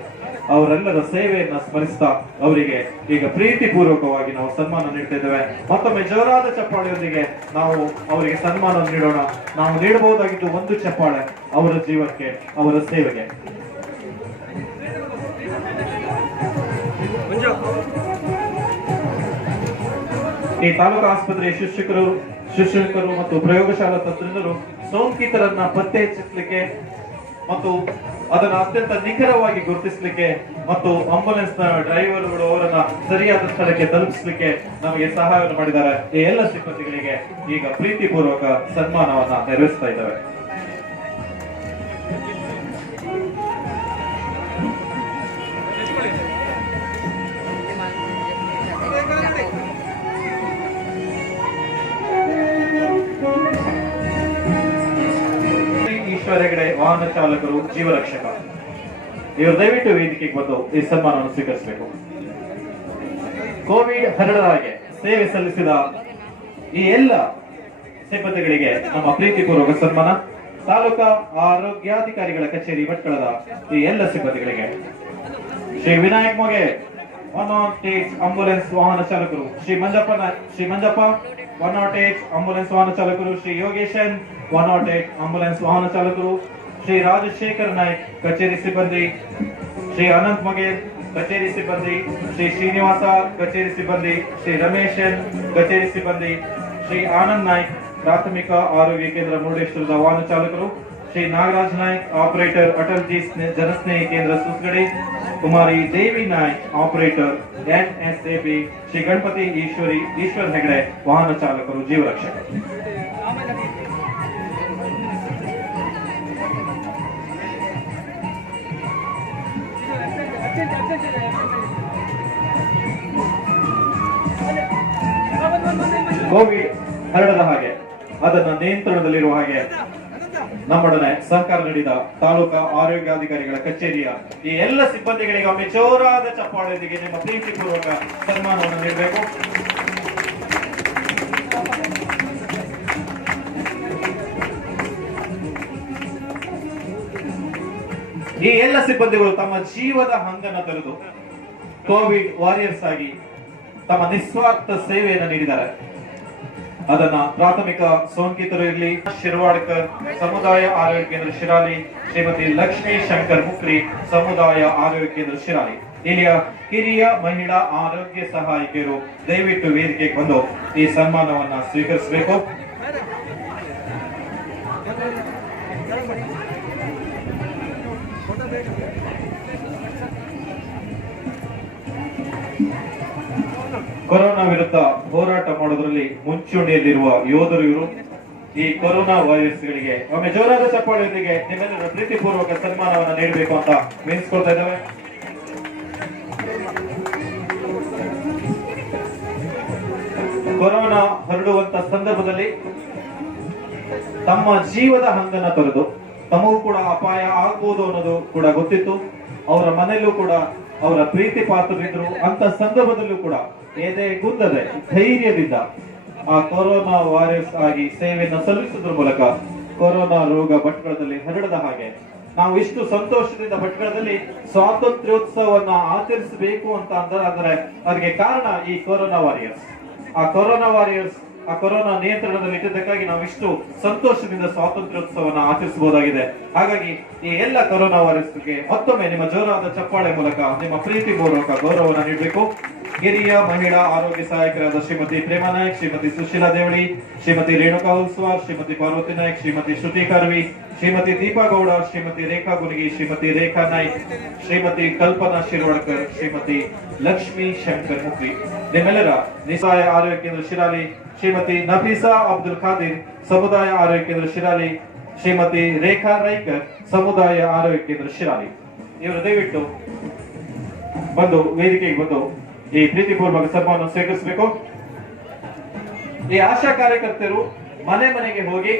ಅವರೆಲ್ಲರ ಸೇವೆಯನ್ನ ಸ್ಮರಿಸ್ತಾ ಅವರಿಗೆ ಈಗ ಪ್ರೀತಿಪೂರ್ವಕವಾಗಿ ನಾವು ಸನ್ಮಾನ ನೀಡ್ತಾ ಇದ್ದೇವೆ. ಮತ್ತೊಮ್ಮೆ ಜೋರಾದ ಚಪ್ಪಾಳೆಯೊಂದಿಗೆ ನಾವು ಅವರಿಗೆ ಸನ್ಮಾನ ನೀಡೋಣ. ನಾವು ನೀಡಬಹುದಾಗಿದ್ದು ಒಂದು ಚಪ್ಪಾಳೆ ಅವರ ಜೀವಕ್ಕೆ, ಅವರ ಸೇವೆಗೆ. ಈ ತಾಲೂಕು ಆಸ್ಪತ್ರೆಯ ಶಿಕ್ಷಕರು ಮತ್ತು ಪ್ರಯೋಗಶಾಲಾ ತಂತ್ರಜ್ಞರು ಸೋಂಕಿತರನ್ನ ಪತ್ತೆ ಹಚ್ಚಲಿಕ್ಕೆ ಮತ್ತು ಅದನ್ನು ಅತ್ಯಂತ ನಿಖರವಾಗಿ ಗುರುತಿಸಲಿಕ್ಕೆ ಮತ್ತು ಆಂಬುಲೆನ್ಸ್ ನ ಡ್ರೈವರ್ಗಳು ಅವರನ್ನ ಸರಿಯಾದ ಸ್ಥಳಕ್ಕೆ ತಲುಪಿಸಲಿಕ್ಕೆ ನಮಗೆ ಸಹಾಯವನ್ನು ಮಾಡಿದ್ದಾರೆ. ಈ ಎಲ್ಲ ಸಿಬ್ಬಂದಿಗಳಿಗೆ ಈಗ ಪ್ರೀತಿಪೂರ್ವಕ ಸನ್ಮಾನವನ್ನ ನೆರವೇರಿಸ್ತಾ ಇದ್ದೇವೆ. ಈಶ್ವರ ಹೆಗಡೆ ವಾಹನ ಚಾಲಕರು, ಜೀವರಕ್ಷಕ, ಇವರು ದಯವಿಟ್ಟು ವೇದಿಕೆಗೆ ಬಂದು ಈ ಸನ್ಮಾನವನ್ನು ಸ್ವೀಕರಿಸಬೇಕು. ಕೋವಿಡ್ ಹರಡದ ಹಾಗೆ ಸೇವೆ ಸಲ್ಲಿಸಿದ ಈ ಎಲ್ಲ ಸಿಬ್ಬಂದಿಗಳಿಗೆ ನಮ್ಮ ಪ್ರೀತಿಪೂರ್ವಕ ಸನ್ಮಾನ. ತಾಲೂಕಾ ಆರೋಗ್ಯಾಧಿಕಾರಿಗಳ ಕಚೇರಿ ಭಟ್ಕಳದ ಈ ಎಲ್ಲ ಸಿಬ್ಬಂದಿಗಳಿಗೆ ಶ್ರೀ ವಿನಾಯಕ್ ಮೊಗೆ 108 ಆಂಬುಲೆನ್ಸ್ ವಾಹನ ಚಾಲಕರು, ಶ್ರೀ ಮಂಜಪ್ಪ 108 ಆಂಬುಲೆನ್ಸ್ ವಾಹನ ಚಾಲಕರು, ಶ್ರೀ ಯೋಗೇಶನ್ 108 ಆಂಬುಲೆನ್ಸ್ ವಾಹನ ಚಾಲಕರು, ಶ್ರೀ ರಾಜಶೇಖರ್ ನಾಯ್ಕ್ ಕಚೇರಿ ಸಿಬ್ಬಂದಿ, ಶ್ರೀ ಅನಂತ್ ಮಗೇರ್ ಕಚೇರಿ ಸಿಬ್ಬಂದಿ, ಶ್ರೀ ಶ್ರೀನಿವಾಸ ಕಚೇರಿ ಸಿಬ್ಬಂದಿ, ಶ್ರೀ ರಮೇಶನ್ ಕಚೇರಿ ಸಿಬ್ಬಂದಿ, ಶ್ರೀ ಆನಂದ್ ನಾಯ್ಕ್ ಪ್ರಾಥಮಿಕ ಆರೋಗ್ಯ ಕೇಂದ್ರ ಮುರುಡೇಶ್ವರದ ವಾಹನ ಚಾಲಕರು, ಶ್ರೀ ನಾಗರಾಜ್ ನಾಯ್ಕ್ ಆಪರೇಟರ್ ಅಟಲ್ ಜಿ ಜನಸ್ನೇಹಿ ಕೇಂದ್ರ ಸುಸ್ಗಡಿ, ಕುಮಾರಿ ದೇವಿ ನಾಯ್ಕ್ ಆಪರೇಟರ್ NSAB, ಶ್ರೀ ಗಣಪತಿ ಈಶ್ವರ್ ಹೆಗಡೆ ವಾಹನ ಚಾಲಕರು, ಜೀವರಕ್ಷಕ. ಕೋವಿಡ್ ಹರಡದ ಹಾಗೆ ಅದನ್ನ ನಿಯಂತ್ರಣದಲ್ಲಿರುವ ಹಾಗೆ ನಮ್ಮೊಡನೆ ಸಹಕಾರ ನೀಡಿದ ತಾಲೂಕಾ ಆರೋಗ್ಯಾಧಿಕಾರಿಗಳ ಕಚೇರಿಯ ಈ ಎಲ್ಲ ಸಿಬ್ಬಂದಿಗಳಿಗೆ ಒಮ್ಮೆ ಜೋರಾದ ಚಪ್ಪಾಳೆಯೊಂದಿಗೆ ನಿಮ್ಮ ಪ್ರೀತಿಪೂರ್ವಕ ಸನ್ಮಾನವನ್ನು ನೀಡಬೇಕು. ಈ ಎಲ್ಲ ಸಿಬ್ಬಂದಿಗಳು ತಮ್ಮ ಜೀವದ ಹಂಗನ್ನು ತೊರೆದು ಕೋವಿಡ್ ವಾರಿಯರ್ಸ್ ಆಗಿ ತಮ್ಮ ನಿಸ್ವಾರ್ಥ ಸೇವೆಯನ್ನು ನೀಡಿದ್ದಾರೆ. ಅದನ್ನ ಪ್ರಾಥಮಿಕ ಸೋಂಕಿತರು ಇರಲಿ, ಶಿರ್ವಾಡ್ಕರ್ ಸಮುದಾಯ ಆರೋಗ್ಯ ಕೇಂದ್ರ ಶಿರಾಲಿ, ಶ್ರೀಮತಿ ಲಕ್ಷ್ಮೀ ಶಂಕರ್ ಮುಕ್ರಿ ಸಮುದಾಯ ಆರೋಗ್ಯ ಕೇಂದ್ರ ಶಿರಾಲಿ, ಇಲ್ಲಿಯ ಹಿರಿಯ ಮಹಿಳಾ ಆರೋಗ್ಯ ಸಹಾಯಕಿಯರು ದಯವಿಟ್ಟು ವೇದಿಕೆಗೆ ಬಂದು ಈ ಸನ್ಮಾನವನ್ನ ಸ್ವೀಕರಿಸಬೇಕು. ಕೊರೋನಾ ವಿರುದ್ಧ ಹೋರಾಟ ಮಾಡೋದ್ರಲ್ಲಿ ಮುಂಚೂಣಿಯಲ್ಲಿರುವ ಯೋಧರು ಇವರು. ಈ ಕೊರೋನಾ ವೈರಸ್ಗಳಿಗೆ ಒಮ್ಮೆ ಜೋರಾದ ಚಪ್ಪಾಳೆಯೊಂದಿಗೆ ನಿಮ್ಮೆಲ್ಲರ ಪ್ರೀತಿಪೂರ್ವಕ ಸನ್ಮಾನವನ್ನು ನೀಡಬೇಕು ಅಂತ ವಿನಿಸ್ಕೊಳ್ತಾ ಇದ್ದೇವೆ. ಕೊರೋನಾ ಹರಡುವಂತ ಸಂದರ್ಭದಲ್ಲಿ ತಮ್ಮ ಜೀವದ ಹಂಗನ್ನ ತೊರೆದು ತಮಗೂ ಕೂಡ ಅಪಾಯ ಆಗ್ಬೋದು ಅನ್ನೋದು ಕೂಡ ಗೊತ್ತಿತ್ತು. ಅವರ ಮನೆಯಲ್ಲೂ ಕೂಡ ಅವರ ಪ್ರೀತಿ ಪಾತ್ರರಿದ್ರು. ಅಂತ ಸಂದರ್ಭದಲ್ಲೂ ಕೂಡ ಎದೆಗುಂದದೆ ಧೈರ್ಯದಿಂದ ಆ ಕೊರೋನಾ ವಾರಿಯರ್ಸ್ ಆಗಿ ಸೇವೆಯನ್ನು ಸಲ್ಲಿಸುವುದರ ಮೂಲಕ ಕೊರೋನಾ ರೋಗ ಭಟ್ಕಳದಲ್ಲಿ ಹರಡದ ಹಾಗೆ ನಾವು ಇಷ್ಟು ಸಂತೋಷದಿಂದ ಭಟ್ಕಳದಲ್ಲಿ ಸ್ವಾತಂತ್ರ್ಯೋತ್ಸವವನ್ನ ಆಚರಿಸಬೇಕು ಅಂತ ಅಂದ್ರೆ ಅದಕ್ಕೆ ಕಾರಣ ಈ ಕೊರೋನಾ ವಾರಿಯರ್ಸ್. ಆ ಕೊರೋನಾ ವಾರಿಯರ್ಸ್ ಆ ಕೊರೋನಾ ನಿಯಂತ್ರಣದಲ್ಲಿ ಇಟ್ಟಿದ್ದಕ್ಕಾಗಿ ನಾವು ಇಷ್ಟು ಸಂತೋಷದಿಂದ ಸ್ವಾತಂತ್ರ್ಯೋತ್ಸವನ ಆಚರಿಸಬಹುದಾಗಿದೆ. ಹಾಗಾಗಿ ಈ ಎಲ್ಲ ಕೊರೋನಾ ವಾರಿಯರ್ಸ್ಗೆ ಮತ್ತೊಮ್ಮೆ ನಿಮ್ಮ ಜೋರಾದ ಚಪ್ಪಾಳೆ ಮೂಲಕ ನಿಮ್ಮ ಪ್ರೀತಿಪೂರ್ವಕ ಗೌರವವನ್ನು ನೀಡಬೇಕು. ಹಿರಿಯ ಮಹಿಳಾ ಆರೋಗ್ಯ ಸಹಾಯಕರಾದ ಶ್ರೀಮತಿ ಪ್ರೇಮಾ ನಾಯ್ಕ್, ಶ್ರೀಮತಿ ಸುಶೀಲಾ ದೇವಳಿ, ಶ್ರೀಮತಿ ರೇಣುಕಾ ಉಸ್ವಾರ್, ಶ್ರೀಮತಿ ಪಾರ್ವತಿ ನಾಯ್ಕ್, ಶ್ರೀಮತಿ ಶ್ರುತಿ ಕರ್ವಿ, ಶ್ರೀಮತಿ ದೀಪಾ ಗೌಡ, ಶ್ರೀಮತಿ ರೇಖಾ ಗುನಿಗಿ, ಶ್ರೀಮತಿ ರೇಖಾ ನಾಯ್ಕ್, ಶ್ರೀಮತಿ ಕಲ್ಪನಾ ಶಿರ್ವಡ್ಕರ್, ಶ್ರೀಮತಿ ಲಕ್ಷ್ಮೀ ಶಂಕರ್ ಮುಕ್ರಿ, ನಿಮ್ಮೆಲ್ಲರ ನಿಸ್ಸಹಾಯ ಆರೋಗ್ಯ ಕೇಂದ್ರ ಶಿರಾಲಿ, ಶ್ರೀಮತಿ ನಫೀಸಾ ಅಬ್ದುಲ್ ಖಾದಿರ್, ಸಮುದಾಯ ಆರೋಗ್ಯ ಕೇಂದ್ರ ಶಿರಾಲಿ, ಶ್ರೀಮತಿ ರೇಖಾ ರೈಕರ್, ಸಮುದಾಯ ಆರೋಗ್ಯ ಕೇಂದ್ರ ಶಿರಾಲಿ, ಇವರು ದಯವಿಟ್ಟು ಬಂದು ವೇದಿಕೆಗೆ ಬಂದು ಈ ಪ್ರೀತಿಪೂರ್ವಕ ಸನ್ಮಾನ ಸ್ವೀಕರಿಸಬೇಕು. ಈ ಆಶಾ ಕಾರ್ಯಕರ್ತರು ಮನೆ ಮನೆಗೆ ಹೋಗಿ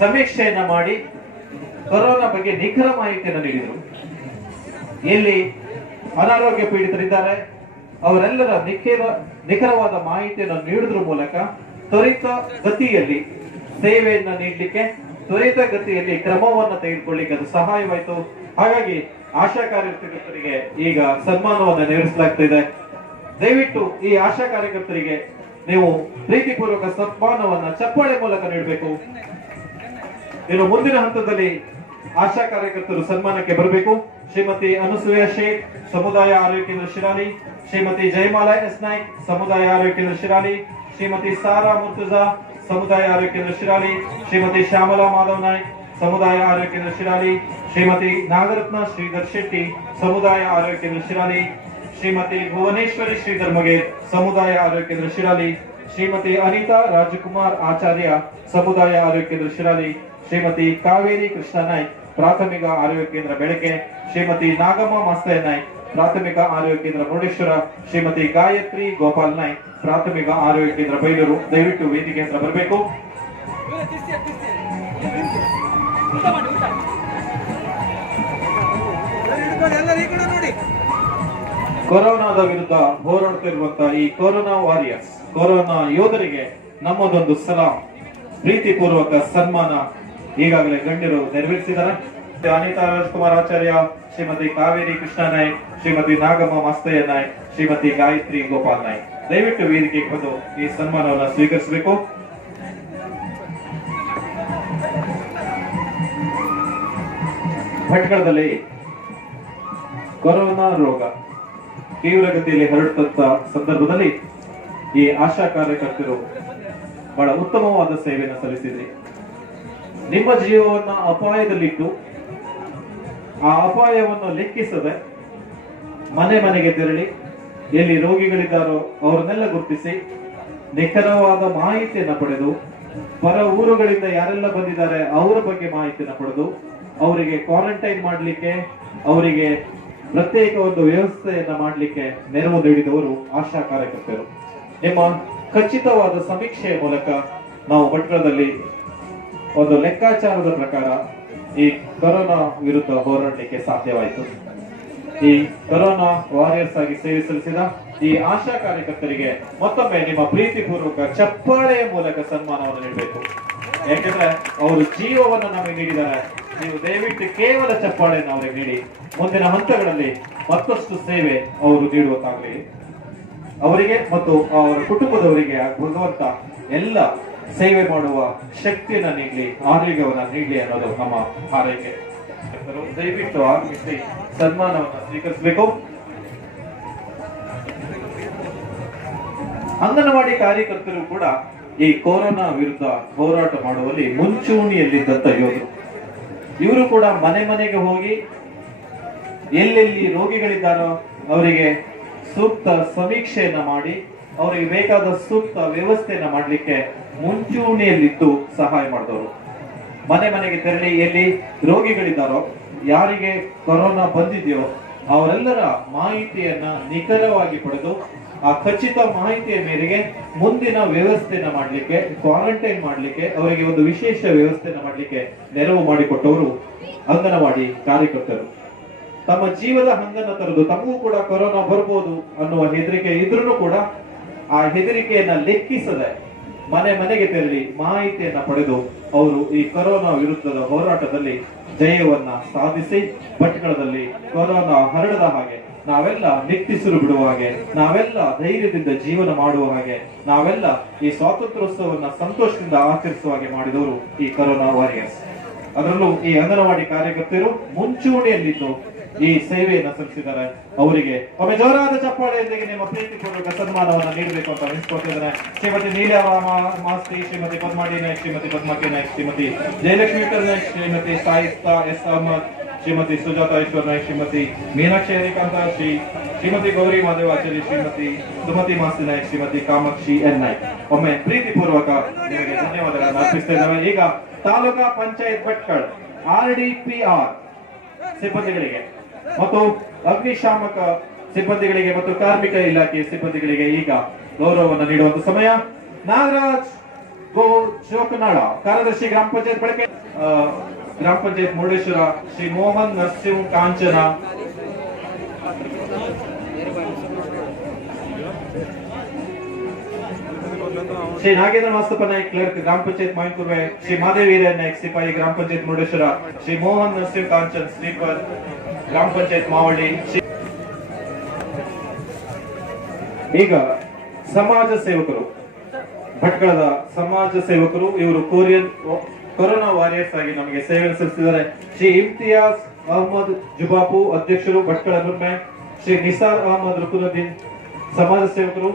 ಸಮೀಕ್ಷೆಯನ್ನ ಮಾಡಿ ಕೊರೋನಾ ಬಗ್ಗೆ ನಿಖರ ಮಾಹಿತಿಯನ್ನು ನೀಡಿದರು. ಎಲ್ಲಿ ಅನಾರೋಗ್ಯ ಪೀಡಿತರಿದ್ದಾರೆ ಅವರೆಲ್ಲರ ನಿಖರವಾದ ಮಾಹಿತಿಯನ್ನು ನೀಡುವುದರ ಮೂಲಕ ತ್ವರಿತ ಗತಿಯಲ್ಲಿ ಸೇವೆಯನ್ನ ನೀಡಲಿಕ್ಕೆ, ತ್ವರಿತ ಗತಿಯಲ್ಲಿ ಕ್ರಮವನ್ನು ತೆಗೆದುಕೊಳ್ಳಿಕ್ಕೆ ಅದು ಸಹಾಯವಾಯಿತು. ಹಾಗಾಗಿ ಆಶಾ ಕಾರ್ಯಕರ್ತರಿಗೆ ಈಗ ಸನ್ಮಾನವನ್ನು ನೆರವೇರಿಸಲಾಗ್ತಾ ಇದೆ. ದಯವಿಟ್ಟು ಈ ಆಶಾ ಕಾರ್ಯಕರ್ತರಿಗೆ ನೀವು ಪ್ರೀತಿಪೂರ್ವಕ ಸನ್ಮಾನವನ್ನ ಚಪ್ಪಾಳೆ ಮೂಲಕ ನೀಡಬೇಕು. ಇನ್ನು ಮುಂದಿನ ಹಂತದಲ್ಲಿ ಆಶಾ ಕಾರ್ಯಕರ್ತರು ಸನ್ಮಾನಕ್ಕೆ ಬರಬೇಕು. ಶ್ರೀಮತಿ ಅನುಸೂಯ ಶೇಖ್, ಸಮುದಾಯ ಆರೋಗ್ಯ ಕೇಂದ್ರ ಶಿರಾಲಿ, ಶ್ರೀಮತಿ ಜಯಮಾಲಾ ಎಸ್ ನಾಯ್ಕ್, ಸಮುದಾಯ ಆರೋಗ್ಯ ಕೇಂದ್ರ ಶಿರಾಲಿ, ಶ್ರೀಮತಿ ಸಾರಾ ಮುರ್ತುಜಾ, ಸಮುದಾಯ ಆರೋಗ್ಯ ಕೇಂದ್ರ ಶಿರಾಲಿ, ಶ್ರೀಮತಿ ಶ್ಯಾಮಲಾ ಮಾಧವ್ ನಾಯ್ಕ್, ಸಮುದಾಯ ಆರೋಗ್ಯ ಕೇಂದ್ರ ಶಿರಾಲಿ, ಶ್ರೀಮತಿ ನಾಗರತ್ನ ಶ್ರೀಧರ್ ಶೆಟ್ಟಿ, ಸಮುದಾಯ ಆರೋಗ್ಯ ಕೇಂದ್ರ ಶಿರಾಲಿ, ಶ್ರೀಮತಿ ಭುವನೇಶ್ವರಿ ಶ್ರೀಧರ್ ಮಗೇರ್, ಸಮುದಾಯ ಆರೋಗ್ಯ ಕೇಂದ್ರ ಶಿರಾಲಿ, ಶ್ರೀಮತಿ ಅನಿತಾ ರಾಜಕುಮಾರ್ ಆಚಾರ್ಯ, ಸಮುದಾಯ ಆರೋಗ್ಯ ಕೇಂದ್ರ ಶಿರಾಲಿ, ಶ್ರೀಮತಿ ಕಾವೇರಿ ಕೃಷ್ಣ ನಾಯ್ಕ್, ಪ್ರಾಥಮಿಕ ಆರೋಗ್ಯ ಕೇಂದ್ರ ಬೆಳಕೆ, ಶ್ರೀಮತಿ ನಾಗಮ್ಮ ಮಾಸ್ತಯ್ಯ ನಾಯ್ಕ್, ಪ್ರಾಥಮಿಕ ಆರೋಗ್ಯ ಕೇಂದ್ರ ಮುರುಡೇಶ್ವರ, ಶ್ರೀಮತಿ ಗಾಯತ್ರಿ ಗೋಪಾಲ್ ನಾಯ್ಕ್, ಪ್ರಾಥಮಿಕ ಆರೋಗ್ಯ ಕೇಂದ್ರ ಬೈಲೂರು. ದಯವಿಟ್ಟು ವೇದಿಕೆ ಹತ್ರ ಬರಬೇಕು. ಕೊರೋನಾದ ವಿರುದ್ಧ ಹೋರಾಡ್ತಿರುವಂತಹ ಈ ಕೊರೋನಾ ವಾರಿಯರ್ಸ್, ಕೊರೋನಾ ಯೋಧರಿಗೆ ನಮ್ಮದೊಂದು ಸಲಾಂ, ಪ್ರೀತಿಪೂರ್ವಕ ಸನ್ಮಾನ ಈಗಾಗಲೇ ಗಣ್ಯರು ನೆರವೇರಿಸಿದ್ದಾರೆ. ಅನಿತಾ ರಾಜ್ಕುಮಾರ್ ಆಚಾರ್ಯ, ಶ್ರೀಮತಿ ಕಾವೇರಿ ಕೃಷ್ಣ ನಾಯ್ಕ್, ಶ್ರೀಮತಿ ನಾಗಮ್ಮ ಮಾಸ್ತಯ್ಯ ನಾಯ್ಕ್, ಶ್ರೀಮತಿ ಗಾಯತ್ರಿ ಗೋಪಾಲ್ ನಾಯ್ಕ್ ದಯವಿಟ್ಟು ವೇದಿಕೆಗೆ ಬಂದು ಈ ಸನ್ಮಾನವನ್ನು ಸ್ವೀಕರಿಸಬೇಕು. ಭಟ್ಕಳದಲ್ಲಿ ಕೊರೋನಾ ರೋಗ ತೀವ್ರಗತಿಯಲ್ಲಿ ಹರಡುತ್ತ ಸಂದರ್ಭದಲ್ಲಿ ಈ ಆಶಾ ಕಾರ್ಯಕರ್ತರು ಬಹಳ ಉತ್ತಮವಾದ ಸೇವೆಯನ್ನು ಸಲ್ಲಿಸಿದ್ರಿ. ನಿಮ್ಮ ಜೀವವನ್ನ ಅಪಾಯದಲ್ಲಿಟ್ಟು ಆ ಅಪಾಯವನ್ನು ಲೆಕ್ಕಿಸದೆ ಮನೆ ಮನೆಗೆ ತೆರಳಿ ಎಲ್ಲಿ ರೋಗಿಗಳಿದ್ದಾರೋ ಅವರನ್ನೆಲ್ಲ ಗುರುತಿಸಿ ನಿಖರವಾದ ಮಾಹಿತಿಯನ್ನು ಪಡೆದು, ಪರ ಊರುಗಳಿಂದ ಯಾರೆಲ್ಲ ಬಂದಿದ್ದಾರೆ ಅವರ ಬಗ್ಗೆ ಮಾಹಿತಿಯನ್ನು ಪಡೆದು ಅವರಿಗೆ ಕ್ವಾರಂಟೈನ್ ಮಾಡಲಿಕ್ಕೆ, ಅವರಿಗೆ ಪ್ರತ್ಯೇಕ ಒಂದು ವ್ಯವಸ್ಥೆಯನ್ನ ಮಾಡಲಿಕ್ಕೆ ನೆರವು ನೀಡಿದವರು ಆಶಾ ಕಾರ್ಯಕರ್ತರು. ನಿಮ್ಮ ಖಚಿತವಾದ ಸಮೀಕ್ಷೆಯ ಮೂಲಕ ನಾವು ಭಟ್ಕಳದಲ್ಲಿ ಒಂದು ಲೆಕ್ಕಾಚಾರದ ಪ್ರಕಾರ ಈ ಕೊರೋನಾ ವಿರುದ್ಧ ಹೋರಾಡಲಿಕ್ಕೆ ಸಾಧ್ಯವಾಯಿತು. ಈ ಕೊರೋನಾ ವಾರಿಯರ್ಸ್ ಆಗಿ ಸೇವೆ ಸಲ್ಲಿಸಿದ ಈ ಆಶಾ ಕಾರ್ಯಕರ್ತರಿಗೆ ಮತ್ತೊಮ್ಮೆ ನಿಮ್ಮ ಪ್ರೀತಿಪೂರ್ವಕ ಚಪ್ಪಾಳೆಯ ಮೂಲಕ ಸನ್ಮಾನವನ್ನು ನೀಡಬೇಕು. ಯಾಕೆಂದ್ರೆ ಅವರು ಜೀವವನ್ನು ನಮಗೆ ನೀಡಿದ್ದಾರೆ. ನೀವು ದಯವಿಟ್ಟು ಕೇವಲ ಚಪ್ಪಾಳೆಯನ್ನು ಅವರಿಗೆ ನೀಡಿ ಮುಂದಿನ ಹಂತಗಳಲ್ಲಿ ಮತ್ತಷ್ಟು ಸೇವೆ ಅವರು ನೀಡುವಂತಾಗಲಿ. ಅವರಿಗೆ ಮತ್ತು ಅವರ ಕುಟುಂಬದವರಿಗೆ ಭಗವಂತ ಎಲ್ಲ ಸೇವೆ ಮಾಡುವ ಶಕ್ತಿಯನ್ನ ನೀಡಲಿ, ಆರೋಗ್ಯವನ್ನ ನೀಡಲಿ ಅನ್ನೋದು ನಮ್ಮ ಹಾರೈಕೆ. ದಯವಿಟ್ಟು ಆಗಮಿಸಿ ಸನ್ಮಾನವನ್ನು ಸ್ವೀಕರಿಸಬೇಕು. ಅಂಗನವಾಡಿ ಕಾರ್ಯಕರ್ತರು ಕೂಡ ಈ ಕೊರೋನಾ ವಿರುದ್ಧ ಹೋರಾಟ ಮಾಡುವಲ್ಲಿ ಮುಂಚೂಣಿಯಲ್ಲಿದ್ದಂತ ಯೋಧರು. ಇವರು ಕೂಡ ಮನೆ ಮನೆಗೆ ಹೋಗಿ ಎಲ್ಲೆಲ್ಲಿ ರೋಗಿಗಳಿದ್ದಾರೋ ಅವರಿಗೆ ಸೂಕ್ತ ಸಮೀಕ್ಷೆಯನ್ನ ಮಾಡಿ ಅವರಿಗೆ ಬೇಕಾದ ಸೂಕ್ತ ವ್ಯವಸ್ಥೆಯನ್ನ ಮಾಡಲಿಕ್ಕೆ ಮುಂಚೂಣಿಯಲ್ಲಿದ್ದು ಸಹಾಯ ಮಾಡಿದವರು. ಮನೆ ಮನೆಗೆ ತೆರಳಿ ಎಲ್ಲಿ ರೋಗಿಗಳಿದ್ದಾರೋ, ಯಾರಿಗೆ ಕೊರೋನಾ ಬಂದಿದೆಯೋ ಅವರೆಲ್ಲರ ಮಾಹಿತಿಯನ್ನ ನಿಖರವಾಗಿ ಪಡೆದು ಆ ಖಚಿತ ಮಾಹಿತಿಯ ಮೇರೆಗೆ ಮುಂದಿನ ವ್ಯವಸ್ಥೆಯನ್ನ ಮಾಡಲಿಕ್ಕೆ, ಕ್ವಾರಂಟೈನ್ ಮಾಡಲಿಕ್ಕೆ, ಅವರಿಗೆ ಒಂದು ವಿಶೇಷ ವ್ಯವಸ್ಥೆಯನ್ನ ಮಾಡಲಿಕ್ಕೆ ನೆರವು ಮಾಡಿಕೊಟ್ಟವರು ಅಂಗನವಾಡಿ ಕಾರ್ಯಕರ್ತರು. ತಮ್ಮ ಜೀವದ ಹಂಗನ್ನ ತರದು ತಮಗೂ ಕೂಡ ಕೊರೋನಾ ಬರ್ಬೋದು ಅನ್ನುವ ಹೆದರಿಕೆ ಇದ್ರೂ ಕೂಡ ಆ ಹೆದರಿಕೆಯನ್ನ ಲೆಕ್ಕಿಸದೆ ಮನೆ ಮನೆಗೆ ತೆರಳಿ ಮಾಹಿತಿಯನ್ನ ಪಡೆದು ಅವರು ಈ ಕೊರೋನಾ ವಿರುದ್ಧದ ಹೋರಾಟದಲ್ಲಿ ಜಯವನ್ನ ಸಾಧಿಸಿ ಭಟ್ಕಳದಲ್ಲಿ ಕೊರೋನಾ ಹರಡದ ಹಾಗೆ ನಾವೆಲ್ಲ ನಿಟ್ಟಿಸಿರು ಬಿಡುವ ಹಾಗೆ, ನಾವೆಲ್ಲ ಧೈರ್ಯದಿಂದ ಜೀವನ ಮಾಡುವ ಹಾಗೆ, ನಾವೆಲ್ಲ ಈ ಸ್ವಾತಂತ್ರ್ಯೋತ್ಸವವನ್ನ ಸಂತೋಷದಿಂದ ಆಚರಿಸುವ ಹಾಗೆ ಮಾಡಿದವರು ಈ ಕೊರೋನಾ ವಾರಿಯರ್ಸ್. ಅದರಲ್ಲೂ ಈ ಅಂಗನವಾಡಿ ಕಾರ್ಯಕರ್ತರು ಮುಂಚೂಣಿಯಲ್ಲಿದ್ದು ಈ ಸೇವೆಯನ್ನು ಸಲ್ಲಿಸಿದ್ದಾರೆ. ಅವರಿಗೆ ಒಮ್ಮೆ ಜೋರಾದ ಚಪ್ಪಾಳೆಯೊಂದಿಗೆ ನಿಮ್ಮ ಪ್ರೀತಿಪೂರ್ವಕ ಸನ್ಮಾನವನ್ನು ನೀಡಬೇಕು ಅಂತ ಅನಿಸ್ಕೊಳ್ತಿದ್ದಾರೆ. Shrimati Neelarama Masti, Shrimati Padmadi Naik, Shrimati Padmake Naik, Shrimati Jayalakshmi Naik, Shrimati Saista S Ahmed, Shrimati Sujata Ishwar Naik, Shrimati Meenakshi Harikanta, Shrimati Gauri Madevacharya, Shrimati Sumati Masti Naik, Shrimati Kamakshi N Naik. ಒಮ್ಮೆ ಪ್ರೀತಿಪೂರ್ವಕ ನಿಮಗೆ ಧನ್ಯವಾದಗಳನ್ನು ಅರ್ಪಿಸ್ತಾ ಇದ್ದೇವೆ. ಈಗ ತಾಲೂಕಾ ಪಂಚಾಯತ್ ಭಟ್ಕಳ RDPR ಸಿಬ್ಬಂದಿಗಳಿಗೆ ಮತ್ತು ಅಗ್ನಿಶಾಮಕ ಸಿಬ್ಬಂದಿಗಳಿಗೆ ಮತ್ತು ಕಾರ್ಮಿಕ ಇಲಾಖೆ ಸಿಬ್ಬಂದಿಗಳಿಗೆ ಈಗ ಗೌರವವನ್ನು ನೀಡುವಂತ ಸಮಯ. ನಾಗರಾಜ್ ಗೋ ಜೋಕನಾಳ, ಕಾರ್ಯದರ್ಶಿ ಗ್ರಾಮ ಪಂಚಾಯತ್ ಬಳಕೆ, ಗ್ರಾಮ ಪಂಚಾಯತ್ ಮುರುಡೇಶ್ವರ, ಶ್ರೀ ಮೋಹನ್ ನರಸಿಂಹ ಕಾಂಚನ, ಶ್ರೀ ನಾಗೇಂದ್ರ ಮಾಸ್ತಪ್ಪ ನಾಯ್ಕ್, ಕ್ಲರ್ಕ್ ಗ್ರಾಮ ಪಂಚಾಯತ್ ಮಾಯನ್ಕುರ್ವೆ, ಶ್ರೀ ಮಾದೇವಿ ನಾಯ್ಕ್, ಸಿಪಾಯಿ ಗ್ರಾಮ ಪಂಚಾಯತ್ ಮುರುಡೇಶ್ವರ, ಶ್ರೀ ಮೋಹನ್ ನರಸಿಂಹ ಕಾಂಚನ್, ಸ್ಲೀಪರ್ ಗ್ರಾಮ ಪಂಚಾಯತ್ ಮಾವಳ್ಳಿ. ಈಗ ಸಮಾಜ ಸೇವಕರು, ಭಟ್ಕಳದ ಸಮಾಜ ಸೇವಕರು, ಇವರು ಕೊರೋನಾ ವಾರಿಯರ್ಸ್ ಆಗಿ ನಮಗೆ ಸೇವೆ ಸಲ್ಲಿಸಿದ್ದಾರೆ. ಶ್ರೀ ಇಮ್ತಿಯಾಜ್ ಅಹಮದ್ ಜುಬಾಪು, ಅಧ್ಯಕ್ಷರು ಭಟ್ಕಳ ಬ್ಯಾಂಕ್, ಶ್ರೀ ನಿಸಾರ್ ಅಹಮದ್ ರುಕುನುದ್ದೀನ್, ಸಮಾಜ ಸೇವಕರು,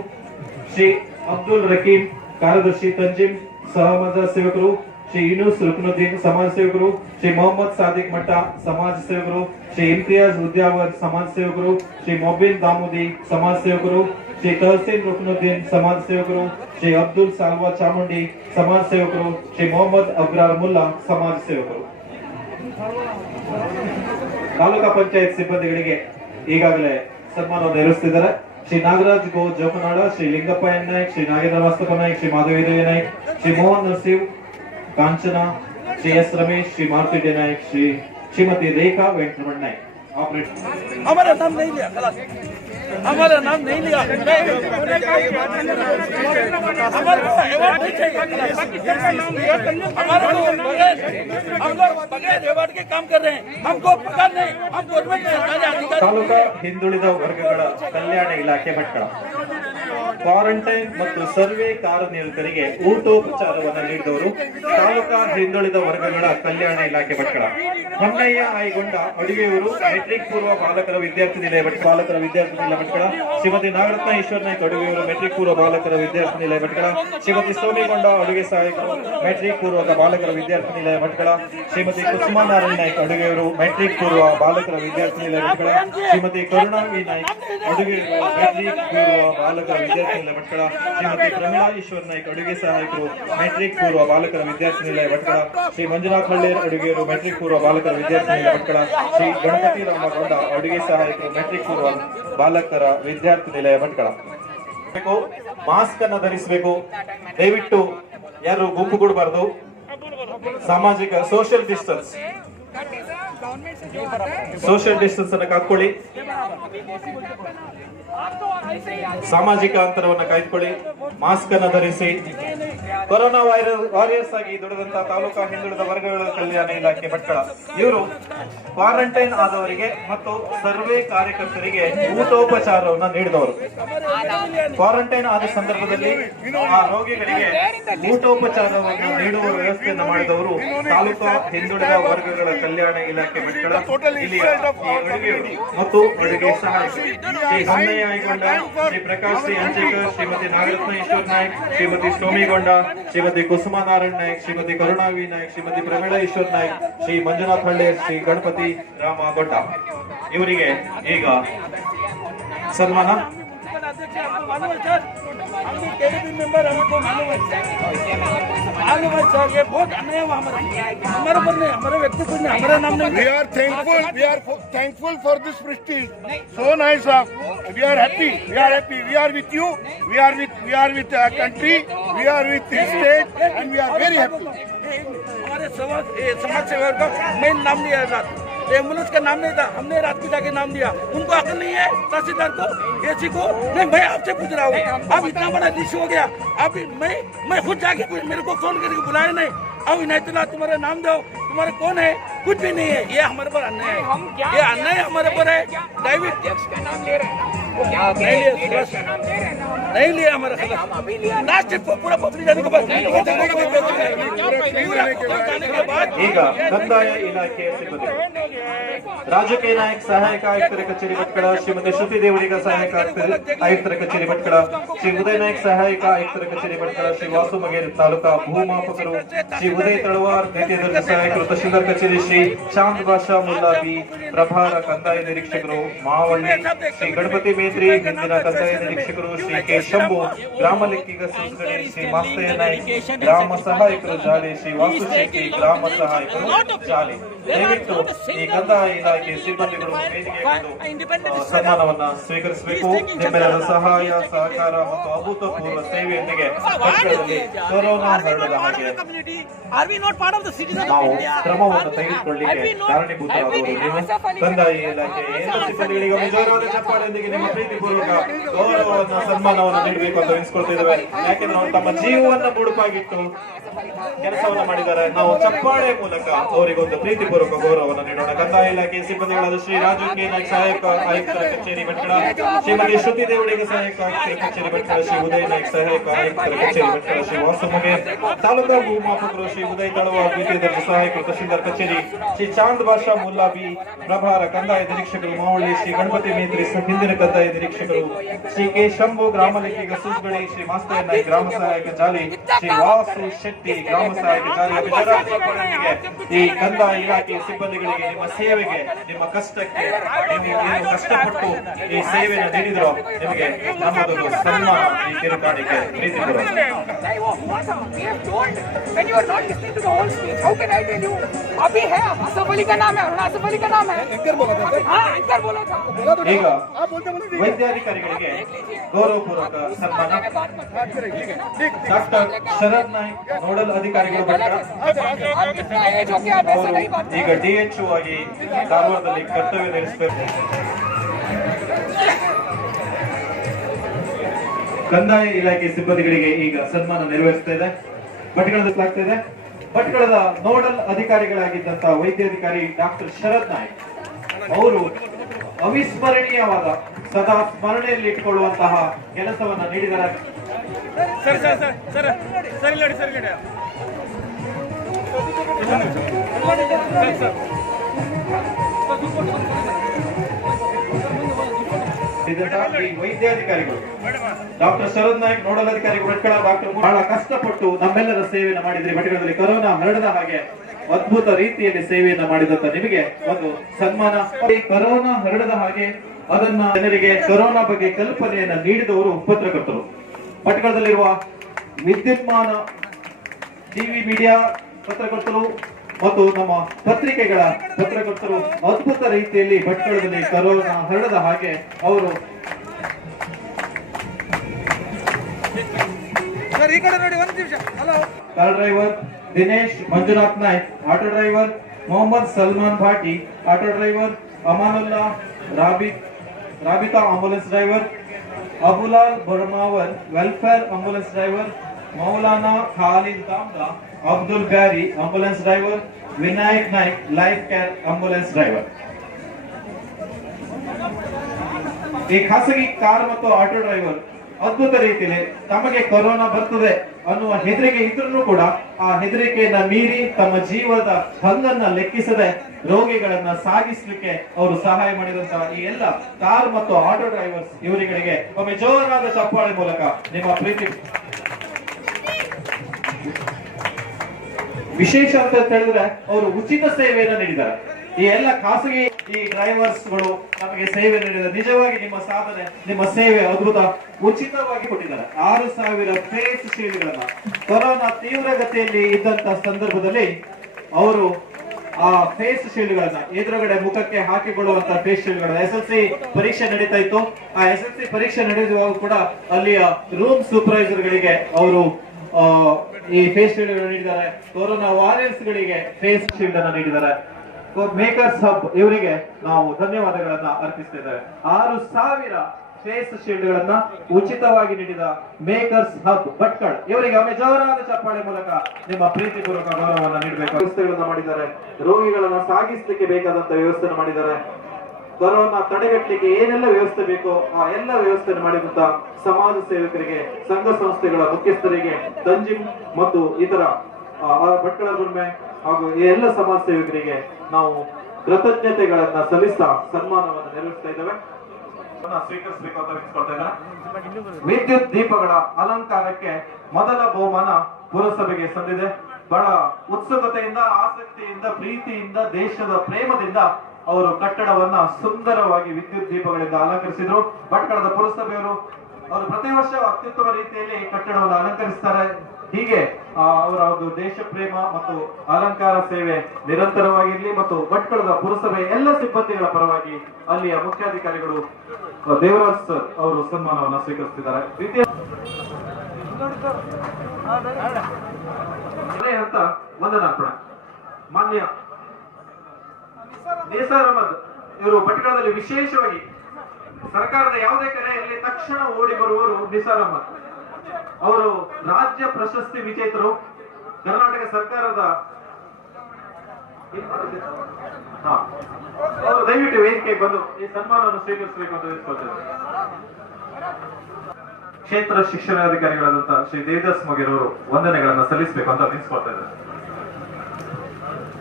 ಶ್ರೀ ಅಬ್ದುಲ್ ರಕೀಂ, ಕಾರ್ಯದರ್ಶಿ ತಂಜಿಮ್, ಸಮಾಜ ಸೇವಕರು, ಶ್ರೀ ಯೂನುಸ್ ರುಕುನುದ್ದೀನ್, ಸಮಾಜ ಸೇವಕರು, ಶ್ರೀ ಮೊಹಮ್ಮದ್ ಸಾದಿಕ್ ಮಟ್ಟ, ಸಮಾಜ ಸೇವಕರು, ಶ್ರೀ ಇಮ್ತಿಯಾಜ್ ಉದ್ಯಾವರ್, ಸಮಾಜ ಸೇವಕರು, ಶ್ರೀ ಮೊಬಿನ್ ದಾಮುದಿ, ಸಮಾಜ ಸೇವಕರು, ಶ್ರೀ ತಹಸೀನ್ ರುಕುನುದ್ದೀನ್, ಸಮಾಜ ಸೇವಕರು, ಶ್ರೀ ಅಬ್ದುಲ್ ಸಾಲ್ವಾ ಚಾಮುಂಡಿ, ಸಮಾಜ ಸೇವಕರು, ಶ್ರೀ ಮೊಹಮ್ಮದ್ ಅಬ್ರಾರ್ ಮುಲ್ಲಾ, ಸಮಾಜ ಸೇವಕರು. ತಾಲೂಕಾ ಪಂಚಾಯತ್ ಸಿಬ್ಬಂದಿಗಳಿಗೆ ಈಗಾಗಲೇ ಸನ್ಮಾನವನ್ನು ನೆರವೇರಿಸುತ್ತಿದ್ದಾರೆ. ಶ್ರೀ ನಾಗರಾಜ್ ಗೋ ಜೋಕನಾಳ, ಶ್ರೀ ಲಿಂಗಪ್ಪ ಎನ್ ನಾಯ್ಕ್, ಶ್ರೀ ನಾಗೇಂದ್ರ ಮಾಸ್ತಪ್ಪ ನಾಯ್ಕ್, ಶ್ರೀ ಮಾಧವಿ ನಾಯ್ಕ್, ಶ್ರೀ ಮೋಹನ್ ನರಸಿಂಹ ಕಾಂಚನ, ಶ್ರೀ ಎಸ್ ರಮೇಶ್, ಶ್ರೀ ಮಾರುತಿ ನಾಯ್ಕ್, ಶ್ರೀಮತಿ ರೇಖಾ ವೆಂಕಟರಮಣ ನಾಯ್ಕ್. हमारा नाम नहीं लिया, हमारा नाम नहीं लिया, हम लोग बगैर अवार्ड के काम कर रहे हैं, हमको पता नहीं, हम गवर्नमेंट सरकारी अधिकारी. ತಾಲೂಕಾ ಹಿಂದುಳಿದ ವರ್ಗಗಳ ಕಲ್ಯಾಣ ಇಲಾಖೆ ಭಟ್ಕಳ ಕ್ವಾರಂಟೈನ್ ಮತ್ತು ಸರ್ವೆ ಕಾರ್ಯನಿರತರಿಗೆ ಊಟೋಪಚಾರವನ್ನು ನೀಡಿದವರು ತಾಲೂಕಾ ಹಿಂದುಳಿದ ವರ್ಗಗಳ ಕಲ್ಯಾಣ ಇಲಾಖೆ ಭಟ್ಕಳ. ಹೊನ್ನಯ್ಯ ಆಯ್ಗೊಂಡ ಅಡುಗೆಯವರು, ಮೆಟ್ರಿಕ್ ಪೂರ್ವ ಬಾಲಕರ ವಿದ್ಯಾರ್ಥಿ ನಿಲಯ ಭಟ್ಕಳ, ಶ್ರೀಮತಿ ನಾಗರತ್ನ ಈಶ್ವರ್ ನಾಯ್ಕ್ ಅಡುಗೆಯವರು, ಮೆಟ್ರಿಕ್ ಪೂರ್ವ ಬಾಲಕರ ವಿದ್ಯಾರ್ಥಿ ನಿಲಯ ಭಟ್ಕಳ, ಶ್ರೀಮತಿ ಸೋಮಿಗೊಂಡ ಅಡುಗೆ ಸಹಾಯಕರು, ಮೆಟ್ರಿಕ್ ಪೂರ್ವ ಬಾಲಕರ ವಿದ್ಯಾರ್ಥಿ ನಿಲಯ ಭಟ್ಕಳ, ಶ್ರೀಮತಿ ಕುಸುಮಾನಾರಾಯಣ ನಾಯ್ಕ್ ಅಡುಗೆಯವರು, ಮೆಟ್ರಿಕ್ ಪೂರ್ವ ಬಾಲಕರ ವಿದ್ಯಾರ್ಥಿ ನಿಲಯ ಭಟ್ಕಳ, ಶ್ರೀಮತಿ ಕರುಣಾ ವಿ ನಾಯ್ಕ್ ಅಡುಗೆಯವರು, ಮೆಟ್ರಿಕ್ ಪೂರ್ವ ಬಾಲಕರ ವಿದ್ಯಾರ್ಥಿ ನಿಲಯ ಭಟ್ಕಳ, ಶ್ರೀಮತಿ ಪ್ರಮೀಳಾ ಈಶ್ವರ್ ನಾಯ್ಕ್ ಅಡುಗೆ ಸಹಾಯಕರು, ಮೆಟ್ರಿಕ್ ಪೂರ್ವ ಬಾಲಕರ ವಿದ್ಯಾರ್ಥಿ ನಿಲಯ ಭಟ್ಕಳ, ಶ್ರೀ ಮಂಜುನಾಥ್ ಹಳ್ಳೇರ್ ಅಡುಗೆಯವರು, ಮೆಟ್ರಿಕ್ ಪೂರ್ವ ಬಾಲಕರ ವಿದ್ಯಾರ್ಥಿ ನಿಲಯ ಭಟ್ಕಳ, ಶ್ರೀ ಗಣಪತಿ ರಾಮಗೌಡ ಅಡುಗೆ ಸಹಾಯಕರು, ಮೆಟ್ರಿಕ್ ಪೂರ್ವ ಬಾಲಕರ ವಿದ್ಯಾರ್ಥಿ ನಿಲಯ ಭಟ್ಕಳ. ಮಾಸ್ಕ್ ಅನ್ನು ಧರಿಸಬೇಕು, ದಯವಿಟ್ಟು ಯಾರು ಗುಂಪು ಕೊಡಬಾರ್ದು, ಸಾಮಾಜಿಕ ಸೋಷಿಯಲ್ ಡಿಸ್ಟೆನ್ಸ್ ಅನ್ನು ಕಾಯ್ದುಕೊಳ್ಳಿ, ಸಾಮಾಜಿಕ ಅಂತರವನ್ನು ಕಾಯ್ದುಕೊಳ್ಳಿ, ಮಾಸ್ಕ್ ಅನ್ನು ಧರಿಸಿ. ಕೊರೋನಾ ವಾರಿಯರ್ಸ್ ಆಗಿ ದುಡಿದಂತಹ ತಾಲೂಕಾ ಹಿಂದುಳಿದ ವರ್ಗಗಳ ಕಲ್ಯಾಣ ಇಲಾಖೆ ಭಟ್ಕಳ ಇವರು ಕ್ವಾರಂಟೈನ್ ಆದವರಿಗೆ ಮತ್ತು ಸರ್ವೆ ಕಾರ್ಯಕರ್ತರಿಗೆ ಊಟೋಪಚಾರವನ್ನು ನೀಡಿದವರು. ಕ್ವಾರಂಟೈನ್ ಆದ ಸಂದರ್ಭದಲ್ಲಿ ಆ ರೋಗಿಗಳಿಗೆ ಊಟೋಪಚಾರವನ್ನು ನೀಡುವ ವ್ಯವಸ್ಥೆಯನ್ನು ಮಾಡಿದವರು ತಾಲೂಕಾ ಹಿಂದುಳಿದ ವರ್ಗಗಳ ಕಲ್ಯಾಣ ಇಲಾಖೆ ಭಟ್ಕಳ. ಇಲ್ಲಿಯ ಅಡುಗೆಯವರು ಮತ್ತು ಅಡುಗೆ ಸಹಾಯಕರು ಶ್ರೀ ಹೊನ್ನಯ್ಯ ಆಯ್ಗೊಂಡ, ಶ್ರೀ ಪ್ರಕಾಶ್ ಶ್ರೀ ಅಂಜೇಕರ್, ಶ್ರೀಮತಿ ನಾಗರತ್ನ ಈಶ್ವರ್ ನಾಯ್ಕ್, ಶ್ರೀಮತಿ ಸೋಮಿಗೊಂಡ, ಶ್ರೀಮತಿ ಕುಸುಮಾನಾರಾಯಣ ನಾಯ್ಕ್, ಶ್ರೀಮತಿ ಕರುಣಾ ವಿ ನಾಯ್ಕ್, ಶ್ರೀಮತಿ ಪ್ರಮೀಳಾ ಈಶ್ವರ್ ನಾಯ್ಕ್, ಶ್ರೀ ಮಂಜುನಾಥ್ ಹಳ್ಳೇರ್, ಶ್ರೀ ಗಣಪತಿ ರಾಮಗೌಡ ಇವರಿಗೆ ಈಗ ಸನ್ಮಾನ. हमको मालूम है सर, ये बहुत अन्याय हुआ हमारे पर नहीं, हमारे व्यक्ति कुछ नहीं, हमारा नाम नहीं. We are thankful for this prestige. So nice of. We are happy. We are with you. We are with country. We are with the state, and we are very happy. हमारे समाज सेवक का मेन नाम लिया है रात, ambulance का नाम नहीं था, हमने रात को जाके नाम दिया. उनको अकल नहीं है तहसीलदार को, एसी को. नहीं मैं आपसे पूछ रहा हूँ, अब इतना बड़ा इश्यू हो गया, अब मैं खुद जाके मेरे को फोन करके बुलाया नहीं, अब इनायतुल्लाह तुम्हारा नाम दो, तुम्हारे कौन है? कुछ भी नहीं है। ये हमारे पर अन्याय है, ये अन्याय हमारे पर है। दयवीत का नाम ले रहे हैं ना, वो क्या नहीं लिया, लीडर्स का नाम ले रहे हैं ना, नहीं लिया हमारा नहीं, हम अभी लिया ना। लास्ट पूरा पब्लिक जाने के बाद जाने के बाद ಈಗ ಕಂದಾಯ ಇಲಾಖೆಯ ಸಿಬ್ಬಂದಿ ರಾಜಕೀಯ ನಾಯಕ್ ಸಹಾಯಕ ಆಯುಕ್ತರ ಕಚೇರಿ ಭಟ್ಕಳ ಶ್ರೀಮತಿ ಶ್ರುತಿ ದೇವಡಿಗ ಸಹಾಯಕ ಆಯುಕ್ತರ ಕಚೇರಿ ಭಟ್ಕಳ, ಶ್ರೀ ಉದಯ ನಾಯಕ್ ಸಹಾಯಕ ಆಯುಕ್ತರ ಕಚೇರಿ ಭಟ್ಕಳ, ಶ್ರೀ ವಾಸು ಮಗೇರಿ ತಾಲೂಕಾ ಭೂಮಾಪಕರು, ಶ್ರೀ ಉದಯ್ ತಳವಾರ್ ದ್ವಿತೀಯ ದರ್ಜೆ ಸಹಾಯಕರು ತಹಶೀಲ್ದಾರ್ ಕಚೇರಿ, ಶ್ರೀ ಚಾಂದ್ ಬಾಷಾ ಮುಲ್ಲಾಬಿ ಪ್ರಭಾರ ಕಂದಾಯ ನಿರೀಕ್ಷಕರು ಮಾವಳ್ಳಿ, ಶ್ರೀ ಗಣಪತಿ ಮೇತ್ರಿ ಹಿಂದಿನ ಕಂದಾಯ ನಿರೀಕ್ಷಕರು, ಶ್ರೀ ಕೆ ಶಂಭು ಗ್ರಾಮ ಲೆಕ್ಕಿಗ ಸುಸ್ಗಡಿ, ಶ್ರೀ ಮಾಸ್ತಯ್ಯ ನಾಯ್ಕ್ ಗ್ರಾಮ ಸಹಾಯಕರು ಜಾಲಿ, ಶ್ರೀ ವಾಸು ಶೆಟ್ಟಿ ಗ್ರಾಮ ಸಹಾಯಕರು ಜಾಲಿ. ದಯವಿಟ್ಟು ಈ ಕಂದಾಯ ಇಲಾಖೆ ಸಿಬ್ಬಂದಿಗಳು ವೇದಿಕೆಗೆ ಬಂದು ಸನ್ಮಾನವನ್ನ ಸ್ವೀಕರಿಸಬೇಕು. ನಿಮ್ಮೆಲ್ಲರ ಸಹಾಯ ಸಹಕಾರ ಮತ್ತು ಅಭೂತಪೂರ್ವ ಸೇವೆಯೊಂದಿಗೆ ಭಟ್ಕಳದಲ್ಲಿ ಕೊರೋನಾ ಹರಡದ ಹಾಗೆ ನಾವು ಕ್ರಮವನ್ನು ತೆಗೆದುಕೊಳ್ಳಲಿಕ್ಕೆ ಕಾರಣೀಭೂತರಾದವರು ನೀವು. ಕಂದಾಯ ಇಲಾಖೆ ಎಲ್ಲ ಸಿಬ್ಬಂದಿಗಳಿಗೆ ನಿಜವಾದ ಚಪ್ಪಾಳೆಯೊಂದಿಗೆ ನಿಮ್ಮ ಪ್ರೀತಿಪೂರ್ವಕ ಗೌರವವನ್ನು ಸನ್ಮಾನವನ್ನು ನೀಡಬೇಕು ಅಂತ ಎನಿಸ್ಕೊಳ್ತಾ ಇದ್ದೇವೆ. ಯಾಕೆಂದ್ರೆ ಅವರು ತಮ್ಮ ಜೀವವನ್ನು ಮುಡುಪಾಗಿಟ್ಟು ಕೆಲಸವನ್ನ ಮಾಡಿದ್ದಾರೆ. ನಾವು ಚಪ್ಪಾಳೆ ಮೂಲಕ ಅವರಿಗೊಂದು ಪ್ರೀತಿಪೂರ್ವಕ ಗೌರವವನ್ನು ನೀಡೋಣ. ಕಂದಾಯ ಇಲಾಖೆ ಸಿಬ್ಬಂದಿಗಳಾದ ಶ್ರೀ ರಾಜು ಕೆ ನಾಯ್ಕ್ ಸಹಾಯಕ ಆಯುಕ್ತರ ಕಚೇರಿ ಭಟ್ಕಳ, ಶ್ರೀಮತಿ ಶ್ರುತಿ ದೇವಡಿಗ ಸಹಾಯಕ ಆಯುಕ್ತರ ಕಚೇರಿ ಭಟ್ಕಳ, ಶ್ರೀ ಉದಯ ನಾಯ್ಕ್ ಸಹಾಯಕ ಆಯುಕ್ತರ ಕಚೇರಿ ಭಟ್ಕಳ, ಶ್ರೀ ವಾಸು ಮಗೇರ್ ತಾಲೂಕಾ ಭೂಮಾಪಕರು, ಶ್ರೀ ಉದಯ್ ತಳವಾರ್ ದ್ವಿತೀಯ ದರ್ಜೆ ಸಹಾಯಕರು ತಹಶೀಲ್ದಾರ್ ಕಚೇರಿ, ಶ್ರೀ ಚಾಂದ್ ಬಾಷಾ ಮುಲ್ಲಾಬಿ ಪ್ರಭಾರ ಕಂದಾಯ ನಿರೀಕ್ಷಕರು ಮಾವಳ್ಳಿ, ಶ್ರೀ ಗಣಪತಿ ಮೇತ್ರಿ ಹಿಂದಿನ ಕಂದಾಯ ನಿರೀಕ್ಷಕರು, ಶ್ರೀ ಕೆ ಶಂಭು ಗ್ರಾಮ ಲೆಕ್ಕಿಗ ಸುಸ್ಗಡಿ, ಶ್ರೀ ಮಾಸ್ತಯ್ಯ ನಾಯ್ಕ್ ಗ್ರಾಮ ಸಹಾಯಕ ಜಾಲಿ, ಶ್ರೀ ವಾಸು ಶೆಟ್ಟಿ ಗ್ರಾಮ ಸಹಾಯಕ ಜಾಲಿ. ಈ ಕಂದಾಯ ಇಲಾಖೆ ಸಿಬ್ಬಂದಿಗಳಿಗೆ ನಿಮ್ಮ ಸೇವೆಗೆ, ನಿಮ್ಮ ಕಷ್ಟಕ್ಕೆ, ನೀವು ಏನು ಕಷ್ಟಪಟ್ಟು ಈ ಸೇವೆಯನ್ನು ನೀಡಿದ್ರು ನಿಮಗೆ ನಮ್ಮದೊಂದು ಸನ್ಮಾನ, ಈ ಕಿರುಕಾಣಿಕೆ ಪ್ರೀತಿಪೂರ್ವಕ. When you are not listening to the whole speech, how can I tell you? अभी है आसफ अली का नाम है, आसफ अली का नाम है, हाँ एंकर बोला था। ಈಗ ವೈದ್ಯಾಧಿಕಾರಿಗಳಿಗೆ ಗೌರವಪೂರ್ವಕ ಸನ್ಮಾನ. ಡಾಕ್ಟರ್ ಶರದ್ ನಾಯ್ಕ್ ನೋಡಲ್ ಅಧಿಕಾರಿಗಳು ಭಟ್ಕಳ, आप कितना एज हो गया, आप ऐसा नहीं बात ಈಗ DHO ಆಗಿ ಧಾರವಾಡದಲ್ಲಿ ಕರ್ತವ್ಯ ನಿರ್ವಹಿಸಬೇಕು. ಕಂದಾಯ ಇಲಾಖೆ ಸಿಬ್ಬಂದಿಗಳಿಗೆ ಈಗ ಸನ್ಮಾನ ನೆರವೇರಿಸ್ತಾ ಇದೆ. ಭಟ್ಕಳದಲ್ಲಾಗ್ತಾ ಇದೆ. ಭಟ್ಕಳದ ನೋಡಲ್ ಅಧಿಕಾರಿಗಳಾಗಿದ್ದಂತಹ ವೈದ್ಯಾಧಿಕಾರಿ ಡಾಕ್ಟರ್ ಶರದ್ ನಾಯ್ಕ್ ಅವರು ಅವಿಸ್ಮರಣೀಯವಾದ ಸದಾ ಸ್ಮರಣೆಯಲ್ಲಿ ಇಟ್ಟುಕೊಳ್ಳುವಂತಹ ಕೆಲಸವನ್ನ ನೀಡಿದ್ದಾರೆ. Sir sir sir sir sir लड़ी सर लड़ी ಈ ವೈದ್ಯಾಧಿಕಾರಿಗಳು ಡಾಕ್ಟರ್ ಶರದ್ ನಾಯ್ಕ್ ನೋಡಲ್ ಅಧಿಕಾರಿಗಳು ಭಟ್ಕಳ ಡಾಕ್ಟರ್ ಬಹಳ ಕಷ್ಟಪಟ್ಟು ನಮ್ಮೆಲ್ಲರ ಸೇವೆಯನ್ನು ಮಾಡಿದ್ರಿ. ಭಟ್ಕಳದಲ್ಲಿ ಕೊರೋನಾ ಹರಡದ ಹಾಗೆ ಅದ್ಭುತ ರೀತಿಯಲ್ಲಿ ಸೇವೆಯನ್ನ ಮಾಡಿದಂತ ನಿಮಗೆ ಒಂದು ಸನ್ಮಾನ. ಕೊರೋನಾ ಹರಡದ ಹಾಗೆ ಅದನ್ನ ಜನರಿಗೆ ಕೊರೋನಾ ಬಗ್ಗೆ ಕಲ್ಪನೆಯನ್ನ ನೀಡಿದವರು ಪತ್ರಕರ್ತರು. ಭಟ್ಕಳದಲ್ಲಿರುವ ವಿದ್ಯುನ್ಮಾನ ಟಿವಿ ಮೀಡಿಯಾ ಪತ್ರಕರ್ತರು ಮತ್ತು ನಮ್ಮ ಪತ್ರಿಕೆಗಳ ಪತ್ರಕರ್ತರು ಅದ್ಭುತ ರೀತಿಯಲ್ಲಿ ಭಟ್ಕಳದಲ್ಲಿ ಕೊರೋನಾ ಹರಡದ ಹಾಗೆ ಅವರು car driver Dinesh Manjunath Naik, auto driver Mohammed Salman Bhati, auto driver Amanulla Rabita ambulance driver, Abulal Barmawar welfare ambulance driver, Maulana Khalid Tamra, Abdul Byari ambulance driver, Vinayak Naik life care ambulance driver. ಈ ಖಾಸಗಿ ಕಾರ್ ಮತ್ತು ಆಟೋ ಡ್ರೈವರ್ ಅದ್ಭುತ ರೀತಿಯಲ್ಲಿ ತಮಗೆ ಕೊರೋನಾ ಬರ್ತದೆ ಅನ್ನುವ ಹೆದರಿಕೆ ಇದ್ರೂ ಕೂಡ ಆ ಹೆದರಿಕೆಯನ್ನ ಮೀರಿ ತಮ್ಮ ಜೀವದ ಹಂಗನ್ನ ಲೆಕ್ಕಿಸದೆ ರೋಗಿಗಳನ್ನ ಸಾಗಿಸ್ಲಿಕ್ಕೆ ಅವರು ಸಹಾಯ ಮಾಡಿದಂತಹ ಈ ಎಲ್ಲ ಕಾರ್ ಮತ್ತು ಆಟೋ ಡ್ರೈವರ್ಸ್ ಇವರುಗಳಿಗೆ ಒಮ್ಮೆ ಜೋರಾದ ಚಪ್ಪಾಳೆ ಮೂಲಕ ನಿಮ್ಮ ಪ್ರೀತಿ. ವಿಶೇಷ ಅಂತ ಹೇಳಿದ್ರೆ ಅವರು ಉಚಿತ ಸೇವೆಯನ್ನು ನೀಡಿದ್ದಾರೆ. ಈ ಎಲ್ಲ ಖಾಸಗಿ ಈ ಡ್ರೈವರ್ಸ್ಗಳು ನಮಗೆ ಸೇವೆ ನೀಡಿದ ನಿಜವಾಗಿ ನಿಮ್ಮ ಸಾಧನೆ, ನಿಮ್ಮ ಸೇವೆ ಅದ್ಭುತ. ಉಚಿತವಾಗಿ ಕೊಟ್ಟಿದ್ದಾರೆ 6,000 ಫೇಸ್ ಶೀಲ್ಡ್ಗಳನ್ನ. ಕೊರೋನಾ ತೀವ್ರಗತಿಯಲ್ಲಿ ಇದ್ದಂತ ಸಂದರ್ಭದಲ್ಲಿ ಅವರು ಆ ಫೇಸ್ ಶೀಲ್ಡ್ಗಳನ್ನ ಎದುರುಗಡೆ ಮುಖಕ್ಕೆ ಹಾಕಿಕೊಳ್ಳುವಂತ ಫೇಸ್ ಶೀಲ್ಡ್ಗಳನ್ನ SSLC ಪರೀಕ್ಷೆ ನಡೀತಾ ಇತ್ತು. ಆ SSLC ಪರೀಕ್ಷೆ ನಡೆಯುವಾಗ ಕೂಡ ಅಲ್ಲಿಯ ರೂಮ್ ಸೂಪರ್ವೈಸರ್ ಗಳಿಗೆ ಅವರು ಈ ಫೇಸ್ ಶೀಲ್ಡ್ ನೀಡಿದ್ದಾರೆ. ಕೊರೋನಾ ವಾರಿಯರ್ಸ್ ಗಳಿಗೆ ಫೇಸ್ ಶೀಲ್ಡ್ ಅನ್ನ ನೀಡಿದ್ದಾರೆ. ಮೇಕರ್ಸ್ ಹಬ್ ಇವರಿಗೆ ನಾವು ಧನ್ಯವಾದಗಳನ್ನ ಅರ್ಪಿಸ್ತಿದ್ದೇವೆ. 6,000 ಫೇಸ್ ಶೀಲ್ಡ್ ಗಳನ್ನ ಉಚಿತವಾಗಿ ನೀಡಿದ ಮೇಕರ್ಸ್ ಹಬ್ ಭಟ್ಕಳ ಇವರಿಗೆ ಒಮ್ಮೆ ಜೋರಾದ ಚಪ್ಪಾಳೆ ಮೂಲಕ ನಿಮ್ಮ ಪ್ರೀತಿಪೂರ್ವಕ ಗೌರವವನ್ನು ನೀಡಬೇಕು. ವ್ಯವಸ್ಥೆಗಳನ್ನ ಮಾಡಿದ್ದಾರೆ, ರೋಗಿಗಳನ್ನ ಸಾಗಿಸಲಿಕ್ಕೆ ಬೇಕಾದಂತ ವ್ಯವಸ್ಥೆ ಮಾಡಿದ್ದಾರೆ, ಕೊರೋನಾ ತಡೆಗಟ್ಟಲಿಕ್ಕೆ ಏನೆಲ್ಲ ವ್ಯವಸ್ಥೆ ಬೇಕೋ ಆ ಎಲ್ಲ ವ್ಯವಸ್ಥೆ ಮಾಡಿದಂತ ಸಮಾಜ ಸೇವಕರಿಗೆ, ಸಂಘ ಸಂಸ್ಥೆಗಳ ಮುಖ್ಯಸ್ಥರಿಗೆ, ತಂಜಿಮ್ ಮತ್ತು ಇತರ ಭಟ್ಕಳ ಗುರುಮೆ ಹಾಗೂ ಈ ಎಲ್ಲ ಸಮಾಜ ಸೇವಕರಿಗೆ ನಾವು ಕೃತಜ್ಞತೆಗಳನ್ನ ಸಲ್ಲಿಸ್ತಾ ಸನ್ಮಾನವನ್ನು ನೆರವೇರಿಸ್ತಾ ಇದ್ದೇವೆ. ಸ್ವೀಕರಿಸಬೇಕು ಅಂತ ವಿನಿಸ್ಕೊಳ್ತಾ ಇದ್ದಾರೆ. ವಿದ್ಯುತ್ ದೀಪಗಳ ಅಲಂಕಾರಕ್ಕೆ ಮೊದಲ ಬಹುಮಾನ ಪುರಸಭೆಗೆ ಸಂದಿದೆ. ಬಹಳ ಉತ್ಸುಕತೆಯಿಂದ, ಆಸಕ್ತಿಯಿಂದ, ಪ್ರೀತಿಯಿಂದ, ದೇಶದ ಪ್ರೇಮದಿಂದ ಅವರು ಕಟ್ಟಡವನ್ನ ಸುಂದರವಾಗಿ ವಿದ್ಯುತ್ ದೀಪಗಳಿಂದ ಅಲಂಕರಿಸಿದ್ರು. ಭಟ್ಕಳದ ಪುರಸಭೆಯವರು ಅವರು ಪ್ರತಿ ವರ್ಷ ಅತ್ಯುತ್ತಮ ರೀತಿಯಲ್ಲಿ ಕಟ್ಟಡವನ್ನು ಅಲಂಕರಿಸ್ತಾರೆ. ಹೀಗೆ ಅವರ ಒಂದು ದೇಶ ಪ್ರೇಮ ಮತ್ತು ಅಲಂಕಾರ ಸೇವೆ ನಿರಂತರವಾಗಿರ್ಲಿ ಮತ್ತು ಭಟ್ಕಳದ ಪುರಸಭೆ ಎಲ್ಲ ಸಿಬ್ಬಂದಿಗಳ ಪರವಾಗಿ ಅಲ್ಲಿಯ ಮುಖ್ಯಾಧಿಕಾರಿಗಳು ದೇವರಾಜ್ ಸರ್ ಅವರು ಸನ್ಮಾನವನ್ನು ಸ್ವೀಕರಿಸುತ್ತಿದ್ದಾರೆ. ಅಂತ ವಂದನಾರ್ಪಣೆ. ಮಾನ್ಯ ನಿಸಾರ್ ಅಹಮದ್ ಇವರು ಭಟ್ಕಳದಲ್ಲಿ ವಿಶೇಷವಾಗಿ ಸರ್ಕಾರದ ಯಾವುದೇ ಕರೆಯಲ್ಲಿ ತಕ್ಷಣ ಓಡಿ ಬರುವವರು ನಿಸಾರ್ ಅಹಮದ್. ಅವರು ರಾಜ್ಯ ಪ್ರಶಸ್ತಿ ವಿಜೇತರು. ಕರ್ನಾಟಕ ಸರ್ಕಾರದ ಅವರು ದಯವಿಟ್ಟು ವೇದಿಕೆಗೆ ಬಂದು ಈ ಸನ್ಮಾನವನ್ನು ಸ್ವೀಕರಿಸಬೇಕು ಅಂತ ತಿಳಿಸ್ಕೊಳ್ತೇವೆ. ಕ್ಷೇತ್ರ ಶಿಕ್ಷಣಾಧಿಕಾರಿಗಳಾದಂತಹ ಶ್ರೀ ದೇವದಾಸ್ ಮಗೇರ್ ಅವರು ವಂದನೆಗಳನ್ನು ಸಲ್ಲಿಸಬೇಕು ಅಂತ ತಿಳಿಸ್ಕೊಳ್ತಾ ಇದ್ದಾರೆ.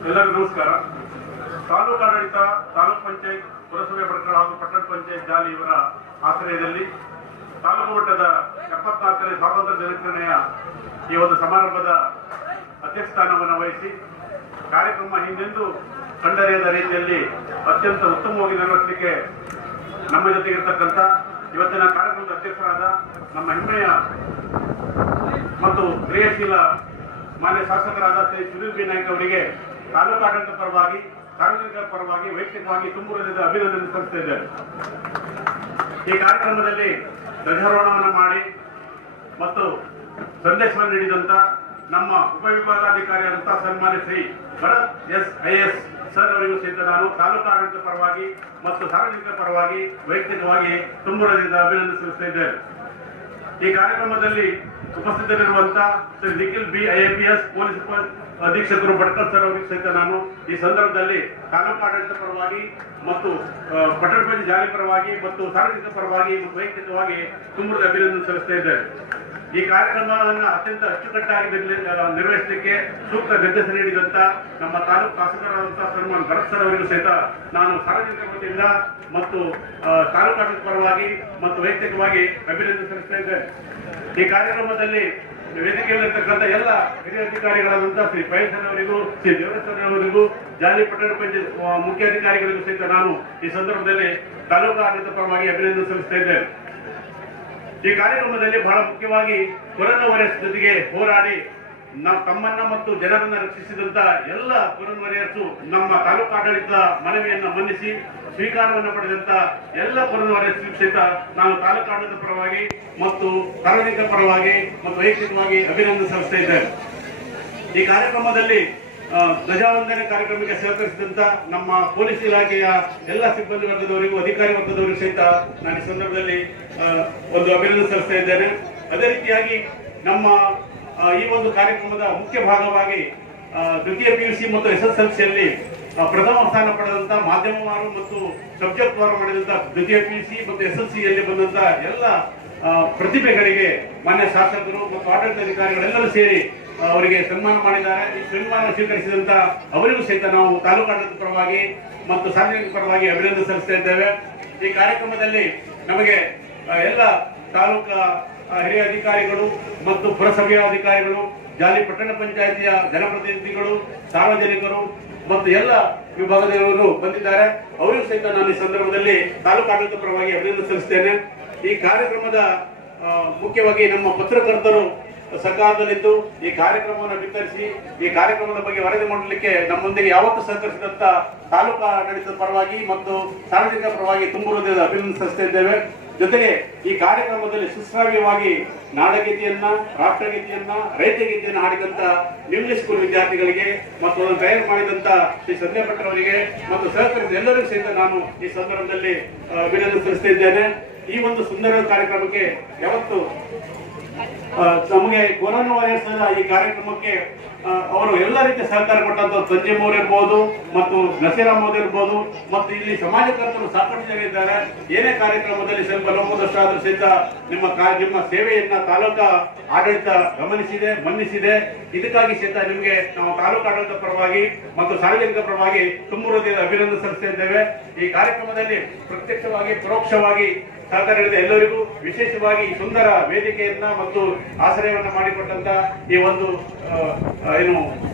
ಎಲ್ಲರಿಗೂ ನಮಸ್ಕಾರ. ತಾಲೂಕು ಆಡಳಿತ, ತಾಲೂಕ್ ಪಂಚಾಯತ್, ಪುರಸಭೆ ಭಟ್ಕಳ ಹಾಗೂ ಪಟ್ಟಣ ಪಂಚಾಯತ್ ಜಾಲಿ ಇವರ ಆಶ್ರಯದಲ್ಲಿ ತಾಲೂಕು ಮಟ್ಟದ 74ನೇ ಸ್ವಾತಂತ್ರ್ಯ ದಿನಾಚರಣೆಯ ಈ ಒಂದು ಸಮಾರಂಭದ ಅಧ್ಯಕ್ಷಸ್ಥಾನವನ್ನು ವಹಿಸಿ ಕಾರ್ಯಕ್ರಮ ಹಿಂದೆಂದೂ ಕಂಡರಿಯದ ರೀತಿಯಲ್ಲಿ ಅತ್ಯಂತ ಉತ್ತಮವಾಗಿ ನಿರ್ವಹಿಸಲಿಕ್ಕೆ ನಮ್ಮ ಜೊತೆಗೆ ಇರತಕ್ಕಂಥ ಇವತ್ತಿನ ಕಾರ್ಯಕ್ರಮದ ಅಧ್ಯಕ್ಷರಾದ ನಮ್ಮ ಹೆಮ್ಮೆಯ ಮತ್ತು ಕ್ರಿಯಾಶೀಲ ಮಾನ್ಯ ಶಾಸಕರಾದ ಶ್ರೀ ಸುನೀಲ್ ಬಿ ನಾಯ್ಕ ಅವರಿಗೆ ತಾಲೂಕು ಆಡಳಿತ ಪರವಾಗಿ, ಸಾರ್ವಜನಿಕರ ಪರವಾಗಿ, ವೈಯಕ್ತಿಕವಾಗಿ ತುಂಬ ಹೃದಯದ ಅಭಿನಂದನೆ ಸಲ್ಲಿಸ್ತಾ ಇದ್ದೇನೆ. ಈ ಕಾರ್ಯಕ್ರಮದಲ್ಲಿ ಧ್ವಜಾರೋಹಣವನ್ನು ಮಾಡಿ ಮತ್ತು ಸಂದೇಶವನ್ನು ನೀಡಿದಂತ ನಮ್ಮ ಉಪವಿಭಾಗಾಧಿಕಾರಿಯಾದಂತಹ ಸನ್ಮಾನ್ಯ ಶ್ರೀ ಭರತ್ IAS ಸರ್ ಅವರಿಗೂ ಸಹಿತ ನಾನು ತಾಲೂಕು ಆಡಳಿತ ಪರವಾಗಿ ಮತ್ತು ಸಾರ್ವಜನಿಕರ ಪರವಾಗಿ ವೈಯಕ್ತಿಕವಾಗಿ ತುಂಬ ಹೃದಯದ ಅಭಿನಂದನೆ ಸಲ್ಲಿಸ್ತಾ ಇದ್ದೇನೆ. ಈ ಕಾರ್ಯಕ್ರಮದಲ್ಲಿ ಉಪಸ್ಥಿತರಿರುವಂತಹ Shri Nikhil B IAPS police ಅಧೀಕ್ಷಕರು ಭಟ್ಕಳ ಸರ್ ಅವರಿಗೆ ಸಹಿತ ನಾನು ಈ ಸಂದರ್ಭದಲ್ಲಿ ತಾಲೂಕು ಆಡಳಿತ ಪರವಾಗಿ ಮತ್ತು ಪಟ್ಟಣ ಪಂಚಾಯತ್ ಜಾರಿ ಪರವಾಗಿ ಮತ್ತು ಸಾರ್ವಜನಿಕ ಪರವಾಗಿ ಮತ್ತು ವೈಯಕ್ತಿಕವಾಗಿ ತುಂಬ ಅಭಿನಂದನೆ ಸಲ್ಲಿಸ್ತಾ ಇದ್ದೇನೆ. ಈ ಕಾರ್ಯಕ್ರಮವನ್ನು ಅತ್ಯಂತ ಅಚ್ಚುಕಟ್ಟಾಗಿ ನಿರ್ವಹಿಸಲಿಕ್ಕೆ ಸೂಕ್ತ ನಿರ್ದೇಶನ ನೀಡಿದಂತ ನಮ್ಮ ತಾಲೂಕು ಶಾಸಕರಾದಂತಹ ಸನ್ಮಾನ್ ಭರತ್ ಸರ್ ಅವರಿಗೂ ಸಹಿತ ನಾನು ಸಾರ್ವಜನಿಕ ವತಿಯಿಂದ ಮತ್ತು ತಾಲೂಕು ಆಡಳಿತ ಪರವಾಗಿ ಮತ್ತು ವೈಯಕ್ತಿಕವಾಗಿ ಅಭಿನಂದನೆ ಸಲ್ಲಿಸ್ತಾ ಇದ್ದೇನೆ. ಈ ಕಾರ್ಯಕ್ರಮದಲ್ಲಿ ವೇದಿಕೆಯಲ್ಲಿರ್ತಕ್ಕಂಥ ಎಲ್ಲ ಹಿರಿಯ ಅಧಿಕಾರಿಗಳಾದಂತಹ ಶ್ರೀ ಪೈಸನ್ ಅವರಿಗೂ, ಶ್ರೀ ದೇವಸ್ಥಾನ ಅವರಿಗೂ, ಜಾಲಿ ಪಟ್ಟಣ ಪಂಚಾಯತ್ ಮುಖ್ಯಾಧಿಕಾರಿಗಳಿಗೂ ಸಹಿತ ನಾನು ಈ ಸಂದರ್ಭದಲ್ಲಿ ತಾಲೂಕು ಆಡಳಿತ ಪರವಾಗಿ ಅಭಿನಂದನೆ ಸಲ್ಲಿಸ್ತಾ ಇದ್ದೇನೆ. ಈ ಕಾರ್ಯಕ್ರಮದಲ್ಲಿ ಬಹಳ ಮುಖ್ಯವಾಗಿ ಕೊರೋನಾ ವೈರಸ್ ಜೊತೆಗೆ ಹೋರಾಡಿ ತಮ್ಮನ್ನ ಮತ್ತು ಜನರನ್ನ ರಕ್ಷಿಸಿದಂತ ಎಲ್ಲ ಕೊರೋನಾ ವಾರಿಯರ್ಸು ನಮ್ಮ ತಾಲೂಕು ಆಡಳಿತ ಮನವಿಯನ್ನ ಮನ್ನಿಸಿ ಸ್ವೀಕಾರವನ್ನು ಪಡೆದಂತ ಎಲ್ಲ ಕೊರೋನಾ ವಾರಿಯರ್ಸ್ ಸಹಿತ ನಾನು ತಾಲೂಕು ಆಡಳಿತ ಪರವಾಗಿ ಮತ್ತು ಸಾರ್ವಜನಿಕ ಪರವಾಗಿ ಮತ್ತು ವೈಯಕ್ತಿಕವಾಗಿ ಅಭಿನಂದನೆ ಸಲ್ಲಿಸ್ತಾ ಇದ್ದೇನೆ. ಈ ಕಾರ್ಯಕ್ರಮದಲ್ಲಿ ಧ್ವಜಾವಂದನೆ ಕಾರ್ಯಕ್ರಮಕ್ಕೆ ಸಹಕರಿಸಿದಂತ ನಮ್ಮ ಪೊಲೀಸ್ ಇಲಾಖೆಯ ಎಲ್ಲ ಸಿಬ್ಬಂದಿ ವರ್ಗದವರಿಗೂ, ಅಧಿಕಾರಿ ವರ್ಗದವರಿಗೂ ಸಹಿತ ನಾನು ಈ ಸಂದರ್ಭದಲ್ಲಿ ಒಂದು ಅಭಿನಂದನೆ ಸಲ್ಲಿಸ್ತಾ ಇದ್ದೇನೆ. ಅದೇ ರೀತಿಯಾಗಿ ನಮ್ಮ ಈ ಒಂದು ಕಾರ್ಯಕ್ರಮದ ಮುಖ್ಯ ಭಾಗವಾಗಿ ದ್ವಿತೀಯ PUC ಮತ್ತು SSLCಯಲ್ಲಿ ಪ್ರಥಮ ಸ್ಥಾನ ಪಡೆದಂತ ಮಾಧ್ಯಮವಾರು ಮತ್ತು ಸಬ್ಜೆಕ್ಟ್ ವಾರು ಮಾಡಿದಂತ ದ್ವಿತೀಯ PUC ಮತ್ತು SSLCಯಲ್ಲಿ ಬಂದಂತ ಎಲ್ಲ ಪ್ರತಿಭೆಗಳಿಗೆ ಮಾನ್ಯ ಶಾಸಕರು ಮತ್ತು ಆಡಳಿತಾಧಿಕಾರಿಗಳೆಲ್ಲರೂ ಸೇರಿ ಅವರಿಗೆ ಸನ್ಮಾನ ಮಾಡಿದ್ದಾರೆ. ಈ ಸನ್ಮಾನ ಸ್ವೀಕರಿಸಿದಂತ ಅವರಿಗೂ ಸಹಿತ ನಾವು ತಾಲೂಕು ಆಡಳಿತ ಪರವಾಗಿ ಮತ್ತು ಸಾರ್ವಜನಿಕ ಪರವಾಗಿ ಅಭಿನಂದನೆ ಸಲ್ಲಿಸ್ತಾ ಇದ್ದೇವೆ. ಈ ಕಾರ್ಯಕ್ರಮದಲ್ಲಿ ನಮಗೆ ಎಲ್ಲ ತಾಲೂಕಾ ಹಿರಿಯ ಅಧಿಕಾರಿಗಳು ಮತ್ತು ಪುರಸಭೆಯ ಅಧಿಕಾರಿಗಳು, ಜಾಲಿ ಪಟ್ಟಣ ಪಂಚಾಯಿತಿಯ ಜನಪ್ರತಿನಿಧಿಗಳು, ಸಾರ್ವಜನಿಕರು ಮತ್ತು ಎಲ್ಲ ವಿಭಾಗದವರು ಬಂದಿದ್ದಾರೆ. ಅವರಿಗೂ ಸಹಿತ ನಾನು ಈ ಸಂದರ್ಭದಲ್ಲಿ ತಾಲೂಕು ಆಡಳಿತ ಪರವಾಗಿ ಅಭಿನಂದನೆ ಸಲ್ಲಿಸ್ತೇನೆ. ಈ ಕಾರ್ಯಕ್ರಮದ ಮುಖ್ಯವಾಗಿ ನಮ್ಮ ಪತ್ರಕರ್ತರು ಸರ್ಕಾರದಲ್ಲಿದ್ದು ಈ ಕಾರ್ಯಕ್ರಮವನ್ನು ವಿತರಿಸಿ ಈ ಕಾರ್ಯಕ್ರಮದ ಬಗ್ಗೆ ವರದಿ ಮಾಡಲಿಕ್ಕೆ ನಮ್ಮೊಂದಿಗೆ ಯಾವತ್ತೂ ಸಹಕರಿಸಿದಂತ ತಾಲೂಕು ಆಡಳಿತದ ಪರವಾಗಿ ಮತ್ತು ಸಾರ್ವಜನಿಕ ಪರವಾಗಿ ತುಂಬ ಹೃದಯದ ಅಭಿನಂದನೆ ಸಲ್ಲಿಸ್ತಾ ಇದ್ದೇವೆ. ಜೊತೆಗೆ ಈ ಕಾರ್ಯಕ್ರಮದಲ್ಲಿ ಸುಶ್ರಾವ್ಯವಾಗಿ ನಾಡಗೀತೆಯನ್ನ, ರಾಷ್ಟ್ರಗೀತೆಯನ್ನ, ರೈತಗೀತೆಯನ್ನ ಹಾಡಿದಂತ ಇಂಗ್ಲಿಷ್ ಸ್ಕೂಲ್ ವಿದ್ಯಾರ್ಥಿಗಳಿಗೆ ಮತ್ತು ಅದನ್ನು ತಯಾರು ಮಾಡಿದಂತ ಶ್ರೀ ಸಂಧ್ಯಾ ಭಟ್ ಅವರಿಗೆ ಮತ್ತು ಸಹಕರಿಸಿದ ಎಲ್ಲರಿಗೂ ಸಹಿತ ನಾನು ಈ ಸಂದರ್ಭದಲ್ಲಿ ಅಭಿನಂದನೆ ಸಲ್ಲಿಸ್ತಾ ಇದ್ದೇನೆ. ಈ ಒಂದು ಸುಂದರ ಕಾರ್ಯಕ್ರಮಕ್ಕೆ ಯಾವತ್ತು ನಮಗೆ ಕೊರೋನಾ ವಾರಿಯರ್ಸ್ ಈ ಕಾರ್ಯಕ್ರಮಕ್ಕೆ ಅವರು ಎಲ್ಲ ರೀತಿಯ ಸಹಕಾರ ಕೊಟ್ಟಂತ ಸಂಜಯ್ ಮೋರ್ ಇರ್ಬೋದು ಮತ್ತು ನಸೀರಾಮ್ ಮೋದಿ ಇರ್ಬೋದು ಮತ್ತು ಇಲ್ಲಿ ಸಮಾಜಕರ್ತರು ಸಾಕಷ್ಟು ಜನ ಇದ್ದಾರೆ. ಏನೇ ಕಾರ್ಯಕ್ರಮದಲ್ಲಿ ಸ್ವಲ್ಪ ಲೋಪದಷ್ಟಾದ್ರೂ ಸಹಿತ ನಿಮ್ಮ ಸೇವೆಯನ್ನ ತಾಲೂಕಾ ಆಡಳಿತ ಗಮನಿಸಿದೆ, ಮನ್ನಿಸಿದೆ. ಇದಕ್ಕಾಗಿ ಸಹಿತ ನಿಮಗೆ ನಾವು ತಾಲೂಕು ಆಡಳಿತ ಪರವಾಗಿ ಮತ್ತು ಸಾರ್ವಜನಿಕ ಪರವಾಗಿ ತುಂಬ ಹೃದಯದ ಅಭಿನಂದನೆ ಸಲ್ಲಿಸ್ತಾ ಇದ್ದೇವೆ. ಈ ಕಾರ್ಯಕ್ರಮದಲ್ಲಿ ಪ್ರತ್ಯಕ್ಷವಾಗಿ ಪರೋಕ್ಷವಾಗಿ ಸಹಕಾರ ನೀಡಿದ ಎಲ್ಲರಿಗೂ, ವಿಶೇಷವಾಗಿ ಸುಂದರ ವೇದಿಕೆಯನ್ನ ಮತ್ತು ಆಶ್ರಯವನ್ನ ಮಾಡಿಕೊಟ್ಟಂತ ಈ ಒಂದು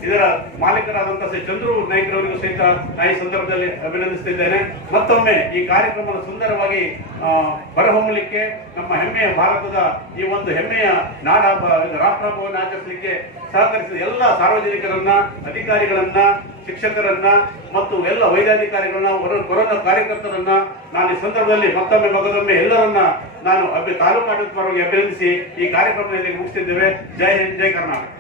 ಇದರ ಮಾಲೀಕರಾದಂತಹ ಶ್ರೀ ಚಂದ್ರು ನಾಯ್ಕರವರಿಗೂ ಸಹಿತ ಈ ಸಂದರ್ಭದಲ್ಲಿ ಅಭಿನಂದಿಸುತ್ತಿದ್ದೇನೆ. ಮತ್ತೊಮ್ಮೆ ಈ ಕಾರ್ಯಕ್ರಮದ ಸುಂದರವಾಗಿ ಹೊರಹೊಮ್ಮಲಿಕ್ಕೆ ನಮ್ಮ ಹೆಮ್ಮೆಯ ಭಾರತದ ಈ ಒಂದು ಹೆಮ್ಮೆಯ ನಾಡ ರಾಷ್ಟ್ರ ಹಬ್ಬವನ್ನು ಆಚರಿಸಲಿಕ್ಕೆ ಸಹಕರಿಸಿದ ಎಲ್ಲ ಸಾರ್ವಜನಿಕರನ್ನ, ಅಧಿಕಾರಿಗಳನ್ನ, ಶಿಕ್ಷಕರನ್ನ ಮತ್ತು ಎಲ್ಲ ವೈದ್ಯಾಧಿಕಾರಿಗಳನ್ನ, ಕೊರೋನಾ ಕಾರ್ಯಕರ್ತರನ್ನ ನಾನು ಈ ಸಂದರ್ಭದಲ್ಲಿ ಮತ್ತೊಮ್ಮೆ ಎಲ್ಲರನ್ನ ನಾನು ತಾಲೂಕು ಆಡಳಿತ ಪರವಾಗಿ ಅಭಿನಂದಿಸಿ ಈ ಕಾರ್ಯಕ್ರಮದಲ್ಲಿ ಮುಗಿಸುತ್ತಿದ್ದೇವೆ. ಜೈ ಹಿಂದ್, ಜೈ ಕರ್ನಾಟಕ.